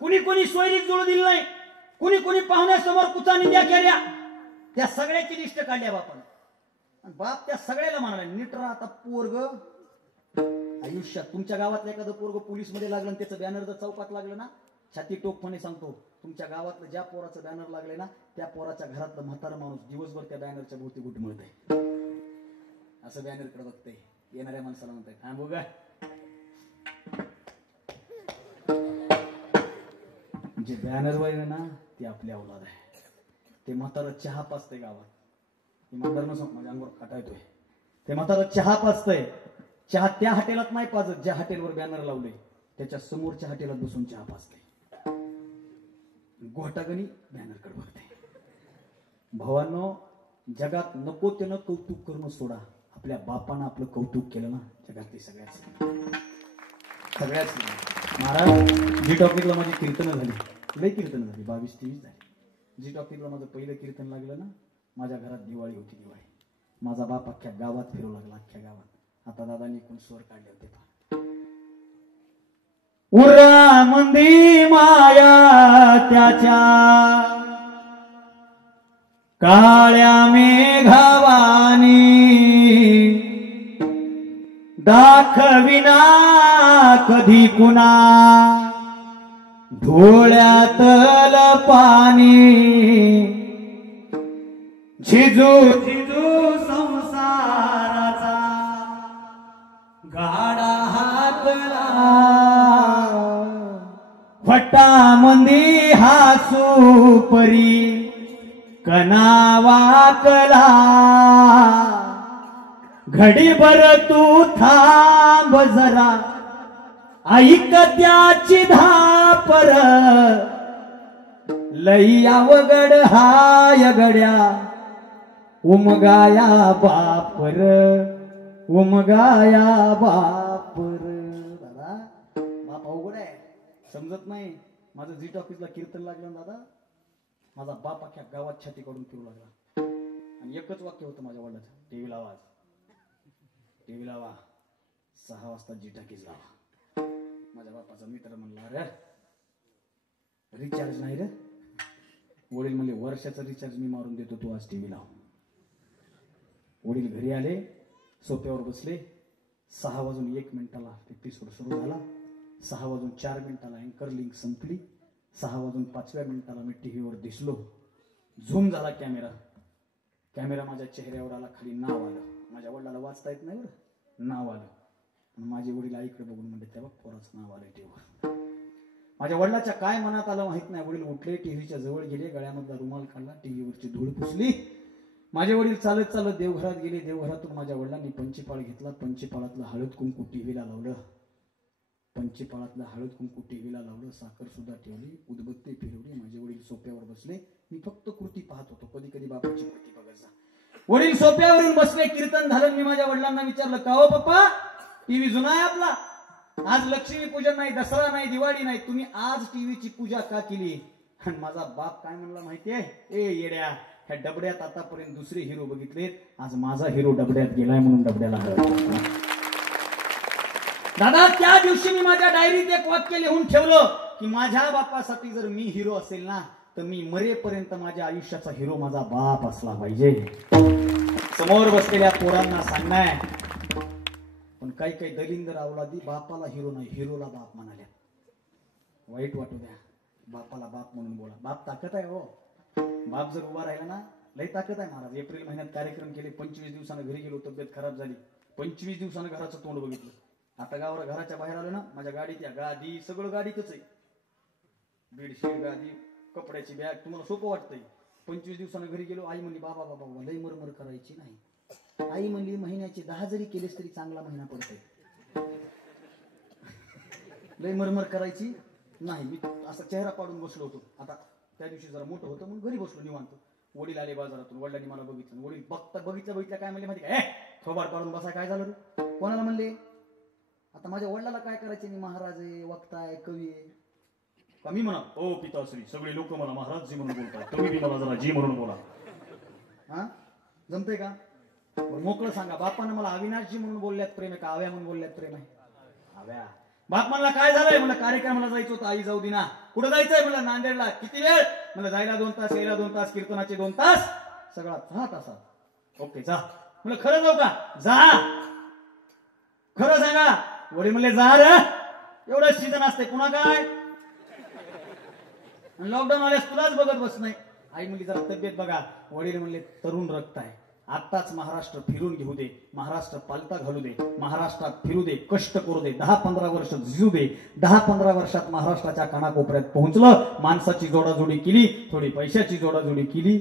कुणी सोयरीक जुळू दिली नाही, कुणी पाहुण्यासमोर कुचा निंद्या केल्या. त्या सगळ्याची लिस्ट काढल्या बापानं. बाप त्या सगळ्याला म्हणाला नीटरा आता पोरग आयुष्यात. तुमच्या गावातलं एखादं पोरग पोलीस मध्ये लागलं, त्याचं बॅनर जर चौकात लागलं ना, छाती टोकपणे सांगतो, तुमच्या गावातलं ज्या पोराचं बॅनर लागले ना, त्या पोराच्या घरातलं म्हातारा माणूस दिवसभर त्या बॅनरच्या भोवती घुटमळतंय. असं बॅनरकडे बघतंय. येणाऱ्या माणसाला म्हणताय हा बघा. जे बॅनर वर ना ते आपल्या औलाद आहे. ते म्हातारा चहा पाचतंय गावात. इमानदार नसो माझ्या अंगावर काटा येतोय. ते म्हातारा चहा पाचतंय. चहा त्या हॉटेलात नाही पाजत ज्या हॉटेलवर बॅनर लावले, त्याच्या समोरच्या हॉटेलात बसून चहा पाचतंय. गोटागणी बॅनरकडे बघते. भावांनो, जगात नको त्यानं कौतुक करणं सोडा. आपल्या बापानं आपलं कौतुक केलं ना, जगातली सगळ्यात महाराज. जी टॉकीला माझी कीर्तनं झाली, लय कीर्तनं झाली, 22-23 झाली. जी टॉकीला माझं पहिलं कीर्तन लागलं ना, माझ्या घरात दिवाळी होती. दिवाळी माझा बाप अख्ख्या गावात फिरू लागला. अख्ख्या गावात. आता दादांनी कोण स्वर काढले होते. उरा मंदी माया त्याच्या काळ्या मेघावानी दाखविना कधी कुणा डोळ्यातल पाणी. झिजू झिजू संसाराचा गाडा हातला. फटा मंदी हासू परी कनावाकला. घडीभर तू थांब जरा, ऐक त्याची धापर. लई अवघड हाय गड्या, उमगाया बापर, उमगाया बापर. दादा बाप अवघड आहे, समजत नाही. माझं झी टॉकीजला कीर्तन लागलं दादा, माझा बाप अख्ख्या गावात छाती काढून फिरू लागला. आणि एकच वाक्य होतं माझ्या वडिलाचं, टीव्ही लावा, टीव्ही लावा, 6 वाजता झी टॉकीज लावा. माझ्या बापाचा मित्र म्हणला अरे रिचार्ज नाही रे. वडील म्हणले वर्षाचा रिचार्ज मी मारून देतो, तू आज टीव्ही लाव. वडील घरी आले, सोफ्यावर बसले. 6:01 एपिसोड सुरू झाला. 6:04 अँकर लिंक संपली. 6:05 मी टीव्हीवर दिसलो. झूम झाला कॅमेरा. कॅमेरा माझ्या चेहऱ्यावर आला. खाली नाव आलं. माझ्या वडिलाला वाचता येत नाही बरं. नाव आलं. माझे वडील आईकडे बघून म्हणले तेव्हा पोराचं नाव आलं टीव्हीवर. माझ्या वडिलाच्या काय मनात आलं माहित नाही. वडील उठले, टीव्हीच्या जवळ गेले, गळ्यामधला रुमाल काढला, टीव्हीवरची धूळ पुसली. माझे वडील चालत चालत देवघरात गेले. देवघरातून माझ्या वडिलांनी पंचपाळ घेतला. पंचपाळातलं हळद कुंकू टीव्हीला लावलं. पंचपाळातलं हळद कुंकू टीव्हीला लावलं. साखर सुद्धा ठेवली, उदबत्ती फिरवली. माझे वडील सोप्यावर बसले. मी फक्त कृती पाहत होतो. कधी कधी बापाची कृती बघत जा. वडील सोप्यावरून बसले, कीर्तन झालं. मी माझ्या वडिलांना विचारलं, का हो पप्पा, टीव्ही जुना आहे आपला, आज लक्ष्मी पूजन नाही, दसरा नाही, दिवाळी नाही, तुम्ही आज टीव्हीची पूजा का केली? आणि माझा बाप काय म्हणला माहितीये, ए येड्या, ह्या डबड्यात आतापर्यंत दुसरे हिरो बघितलेत, आज माझा हिरो डबड्यात गेलाय म्हणून डबड्याला दादा. त्या दिवशी मी माझ्या डायरीत एक वाक्य लिहून ठेवलं की माझ्या बापासाठी जर मी हिरो असेल ना, तर मी मरेपर्यंत माझ्या आयुष्याचा हिरो माझा बाप असला पाहिजे. समोर बसलेल्या पोरांना सांगणार, पण काही काही दलिंदर अवलादी बापाला हिरो नाही, हिरोला बाप म्हणाल्या. वाईट वाटू द्या, बापाला बाप म्हणून बोला. बाप ताकद आहे हो. बाप जर उभा राहिला ना, लई ताकद आहे महाराज. एप्रिल महिन्यात कार्यक्रम केले, 25 दिवसानं घरी गेलो, तब्येत खराब झाली. 25 दिवसानं घराचं तोंड बघितलं. आता गावाला घराच्या बाहेर आलो ना, माझ्या गाडीत या गादी सगळं गाडीतच आहे. बेडशीट, गादी, कपड्याची बॅग. तुम्हाला सोपं वाटतंय. 25 दिवसानं घरी गेलो. आई म्हणली, बाबा बाबा बाबा लई मरमर करायची नाही. आई म्हणली, महिन्याचे 10 जरी केलेस तरी चांगला महिना पडतोय. लई मरमर करायची नाही. मी असा चेहरा पाडून बसलो होतो. आता त्या दिवशी जरा मोठं होतं म्हणून घरी बसलो निवांत. वडील आले बाजारातून. वडिलांनी मला बघितलं. वडील बघितलं काय म्हणले माहिती काय, थोबाड पाडून बसा, काय झालं रे? कोणाला म्हणले? आता माझ्या वडिलाला काय करायचे? मी महाराज आहे, वक्ता आहे, कवी आहे का? मी म्हणा, ओ पिताश्री, सगळे लोक मला महाराजजी म्हणून बोलतात, तुम्ही मला जरा जी म्हणून बोला. हा, जमतंय का? मोकळं सांगा. बापानं मला अविनाशजी म्हणून बोलल्यात प्रेम आहे का आव्या म्हणून बोलल्यात प्रेम आहे? आव्या. बाप म्हणला, काय झालंय? म्हणलं, कार्यक्रमाला जायचं होतं, आई जाऊ दिना. कुठं जायचंय? म्हणलं, नांदेडला. किती वेळ? म्हणलं, जायला 2 तास, यायला 2 तास, कीर्तनाचे 2 तास, सगळा 6 तासात. ओके जा. म्हणलं, खरं जाऊ का? जा, खरं सांगा. वडील म्हणले, जा रे, एवढं सीजन असते पुन्हा काय? लॉकडाऊन आल्यास तुलाच बघत बस नाही. आई म्हणली, जरा तब्येत बघा. वडील म्हणले, तरुण रक्त आहे, आत्ताच महाराष्ट्र फिरून घेऊ दे, महाराष्ट्र पालता घालू दे, महाराष्ट्रात फिरू दे, कष्ट करू दे, 10-15 वर्ष झिजू दे. 10-15 वर्षात महाराष्ट्राच्या कानाकोपऱ्यात पोहोचलं, माणसाची जोडाजोडी केली, थोडी पैशाची जोडाजोडी केली,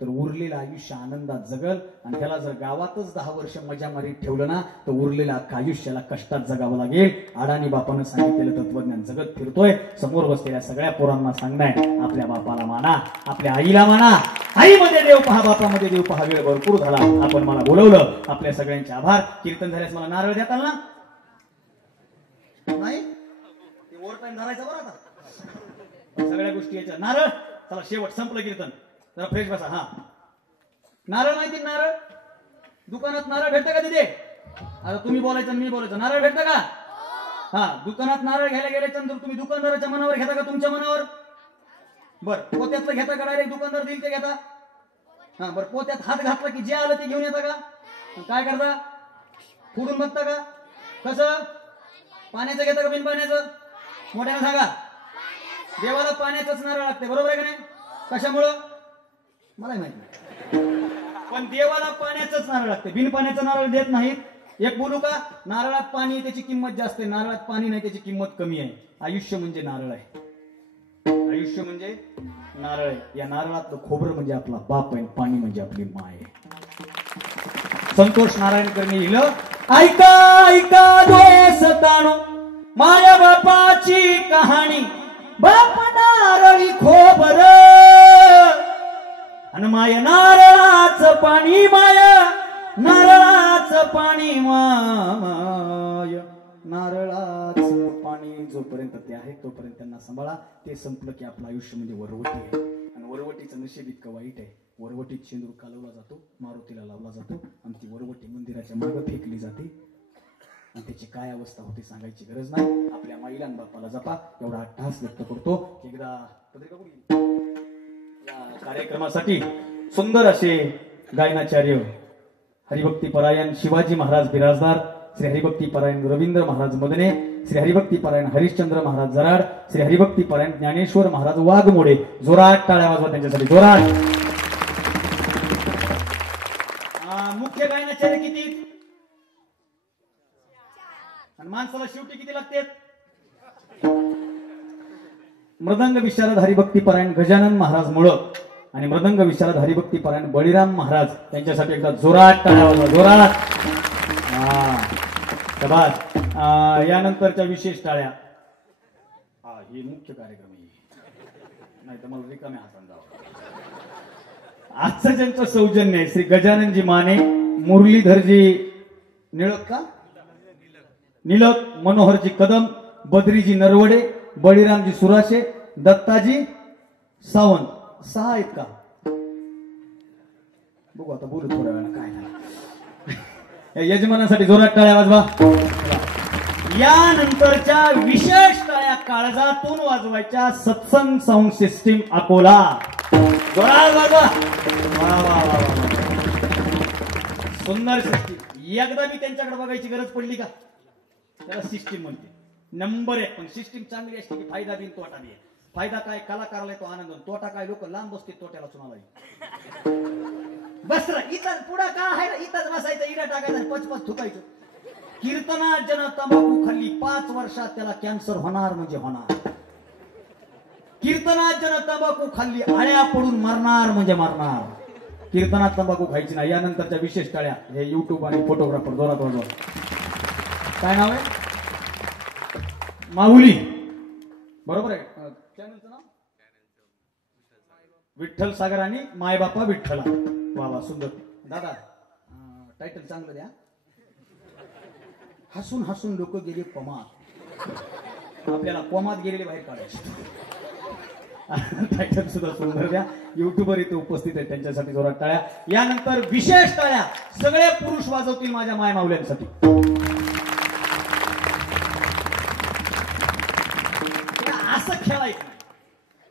तर उरलेलं आयुष्य आनंदात जगल. आणि त्याला जर गावातच 10 वर्ष मजा मारीत ठेवलं ना, तर उरलेल्या आयुष्याला कष्टात जगावं लागेल. अडाणी बापानं सांगितलेलं तत्वज्ञान जगत फिरतोय. समोर बसलेल्या सगळ्या पोरांना सांगणार, आपल्या बापाला माना, आपल्या आईला माना. आईमध्ये देव पहा, बापामध्ये देव पहा. वेळ भरपूर झाला, आपण मला बोलवलं, आपल्या सगळ्यांचे आभार. कीर्तन झाल्यास मला नारळ देताल ना? नाही, ते ओव्हर टाइम धरायचा बरं. आता सगळ्या गोष्टी याच्या. नारळ, चला शेवट, संपलं कीर्तन, जरा फ्रेश बसा. हा, नारळ माहिती? नारळ दुकानात नारळ भेटतं का तिथे? आता तुम्ही बोलायचं मी बोलायचं. नारळ भेटतं का? हा, दुकानात नारळ घ्यायला गेल्यानंतर तुम्ही दुकानदाराच्या मनावर घेता का तुमच्या मनावर? बर, पोत्यातलं घेता का डायरेक्ट दुकानदार देईल ते घेता? हा, बरं, पोत्यात हात घातला की जे आलं ते घेऊन येता का? काय करता? फोडून बघता का? कसं? पाण्याचं घेता का बिन पाण्याचं? मोठ्यानं सांगा. देवाला पाण्याचंच नारळ लागते, बरोबर आहे का नाही? कशामुळं? मला माहित नाही, पण देवाला पाण्याचंच नारळ लागते, बिन पाण्याचं नारळ देत नाहीत. एक बोलू का? नारळात पाणी, त्याची किंमत जास्त आहे, नारळात पाणी नाही, त्याची किंमत कमी आहे. आयुष्य म्हणजे नारळ आहे. आयुष्य म्हणजे नारळ आहे. या नारळातलं खोबरं म्हणजे आपला बाप आहे, पाणी म्हणजे आपली माय आहे. संतोष नारायणकरने लिहिलं, ऐका ऐका दोस्तानो माया बापाची कहाणी, बाप नारळी खोबर आणि माय नारळाचं पाणी, माया नारळाचं पाणी, माय नारळाचं पाणी. जोपर्यंत ते आहे तोपर्यंत त्यांना सांभाळा. ते संपलं की आपलं आयुष्य म्हणजे वरवटी आहे. आणि वरवटीचं नशीब इतकं वाईट आहे. वरवटीत शेंदूर कालवला जातो, मारुतीला लावला जातो, आणि ती वरवटी मंदिराच्या मागे फेकली जाते. आणि त्याची काय अवस्था होती सांगायची गरज नाही. आपल्या माईला आणि बापाला जपा, एवढा अट्टहास व्यक्त करतो. एकदा पत्रिका कुठे? या कार्यक्रमासाठी सुंदर असे गायनाचार्य हरिभक्ती परायण शिवाजी महाराज बिराजदार, श्री हरिभक्ती परायण रवींद्र महाराज मदने, श्री हरिभक्ती परायण हरिश्चंद्र महाराज जराड, श्री हरिभक्ती परायण ज्ञानेश्वर महाराज वाघमोडे. जोरात टाळ्या वाजवा त्यांच्यासाठी, जोरात. मुख्य गायनाचार्य किती? आणि माणसाला शेवटी किती लागतात? मृदंग विशारद हरिभक्तीपरायण गजानन महाराज मुळक आणि मृदंग विशारद हरिभक्तीपरायण बळीराम महाराज यांच्यासाठी एकदा जोरात टाळ्या वाजवा, जोरात. शाबास. यानंतरच्या विशेष टाळ्या. हे मुख्य कार्यक्रम नाही तर मला रिकामे हातान जावं. आजचं ज्यांचं सौजन्य आहे श्री गजाननजी माने, मुरलीधरजी निळक का निलक, मनोहरजी कदम, बद्रीजी नरवडे, बळीरामजी सुराशे, दत्ताजी सावंत. 6 आहेत का? बघू आता बोलू थोड्या वेळा काय झालं. यजमानासाठी जोरात टाळ्या वाजवा. यानंतरच्या विशेष टाळ्या काळजातून वाजवायच्या सत्संग साऊंड सिस्टीम अकोला. जोरात वाजवा. वा वा वा. सुंदर सिस्टीम. एकदा मी त्यांच्याकडे बघायची गरज पडली का? त्याला सिस्टीम म्हणते. नंबर 1. पण सिस्टीम चांगली असते की फायदा बी तोटा बी. फायदा काय? कलाकाराला तो आनंद. तोटा काय? लोक लांब बसते तोट्याला चुनाला. बस इथं पुढं का आहे? इथंच बसायचं, इडा टाकायचं, पचपच थुकायचं. कीर्तनार्जन तंबाखू खाल्ली 5 वर्षात त्याला कॅन्सर होणार म्हणजे होणार. कीर्तनार्जन तंबाखू खाल्ली आळ्या पडून मरणार म्हणजे मरणार. कीर्तनात तंबाखू खायची नाही. यानंतरच्या विशेष टाळ्या हे युट्यूब आणि फोटोग्राफर जोरात वाजवा. काय नाव आहे? माऊली. बरोबर आहे. चॅनलचं नाव विठ्ठल सागर आणि मायबापा विठ्ठला. वा वा सुंदर. दादा टायटल चांगलं द्या. हसून हसून लोक गेले कोमात. आपल्याला कोमात गेलेले बाहेर काढायचे. टायटल सुद्धा सुंदर द्या. युट्यूबर इथे उपस्थित आहेत त्यांच्यासाठी जोरात टाळ्या. यानंतर विशेष टाळ्या सगळे पुरुष वाजवतील माझ्या माय माऊल्यांसाठी. असं खेळायचं नाही.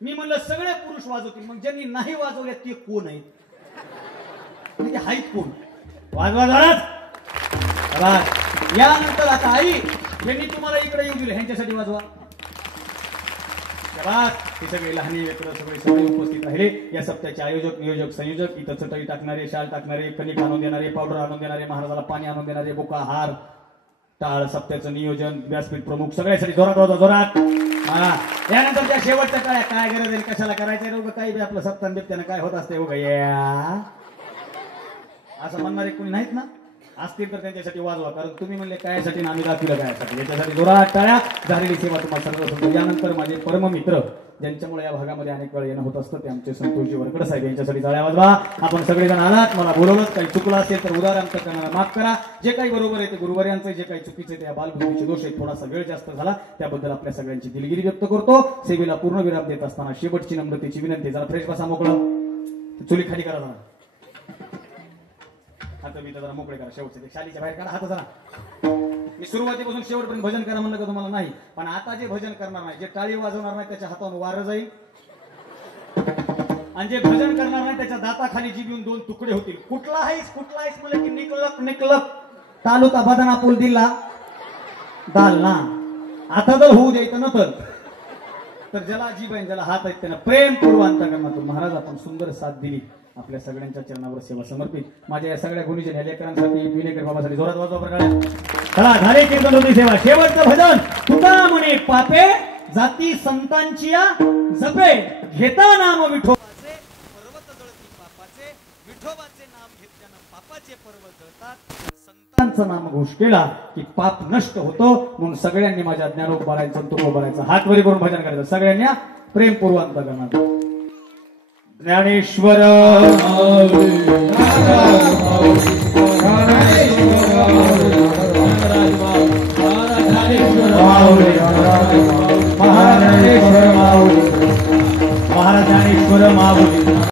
मी म्हणलं सगळे पुरुष वाजवतील, मग ज्यांनी नाही वाजवले ते कोण आहेत? ते आहेत कोण? वाजवा जोरात. यानंतर आता आई यांनी तुम्हाला इकडे येऊ दिले, ह्यांच्यासाठी वाजवा. ते सगळे लहान व्यक्ती सगळे उपस्थित राहिले. या सप्त्याचे आयोजक, नियोजक, संयोजक, इथं चटई टाकणारे, शाल टाकणारे, कणिक आणून देणारे, पावडर आणून देणारे, महाराजाला पाणी आणून देणारे, बुका, हार, टाळ, सप्त्याचं नियोजन, व्यासपीठ प्रमुख सगळ्यासाठी जोरात वाजवा, जोरात. यानंतर त्या शेवटच्या टाळ्या काय गरज आहे, कशाला करायचं रोग काही बी आपलं सप्तान बिप्त्यानं काय होत असते हो या असं म्हणणारे कोणी नाहीत ना? असतील तर त्यांच्यासाठी वाजवा. कारण तुम्ही म्हणले कायसाठी ना आम्ही दाखवलं कायसाठी. याच्यासाठी जोरात टाळ्या. झालेली सेवा तुम्हाला सर्व समजतो. यानंतर माझे परममित्र ज्यांच्यामुळे या भागामध्ये अनेक वेळ येणं होत असतं ते आमचे संतोषजी वरकड साहेब यांच्यासाठी टाळ्या वाजवा. आपण सगळेजण आलात, मला बोलवलं, काही चुकलं असेल तर उदार आमचं करणारा माफ करा. जे काही बरोबर आहे ते गुरुवार यांचं, जे काही चुकीचे ते बालबुद्धीचे दोष आहेत, थोडासा वेळ जास्त झाला त्याबद्दल आपल्या सगळ्यांची दिलगिरी व्यक्त करतो. सेवेला पूर्ण विराम देत असताना शेवटची नम्रतेची विनंती, जरा फ्रेश बसा, मोकळं चुली खाली करा, जरा हात मी जरा मोकळे करा, शेवटचे ते शालीच्या बाहेर काढा हात जरा. मी सुरुवातीपासून शेवटपर्यंत भजन करा म्हणलं का तुम्हाला? नाही. पण आता जे भजन करणार नाही, जे टाळी वाजवणार नाही त्याच्या हातावर वारं जाईल, आणि जे भजन करणार नाही त्याच्या दाताखाली जीभ येऊन 2 तुकडे होतील. कुठला आहेस म्हणलं की निकलक निकलक तालुका बदाना पूल दिला दाल ना. आता तर होऊ द्यायचं न तर ज्याला जीभ आहे, ज्याला हात आहेत त्यांना प्रेमपूर्वक अंतःकरणातून महाराज आपण सुंदर साथ दिली. आपल्या सगळ्यांच्या चरणावर सेवा समर्पित. माझ्या या सगळ्या गुणीजन लेकरांसाठी, विनेकर बाबासाठी जोरात वाजवा प्रकारे. चला झाले कीर्तन होती सेवा. शेवटचं भजन. तुका म्हणे पापे जाती संतांची जपे, घेता नाम विठोबाचे पर्वत जळती पापाचे, विठोबाचे नाम घेतल्यानं पापाचे पर्वत जळतात. संतांचं नाम घोष केला की पाप नष्ट होतो. म्हणून सगळ्यांनी माझ्या ज्ञानोबारायचं, तुकोबारायचं हात वरी करून भजन करायचं. सगळ्यांनी प्रेमपूर्वक करणार. ज्ञानेश्वर महाराज ज्ञानेश्वर माऊली.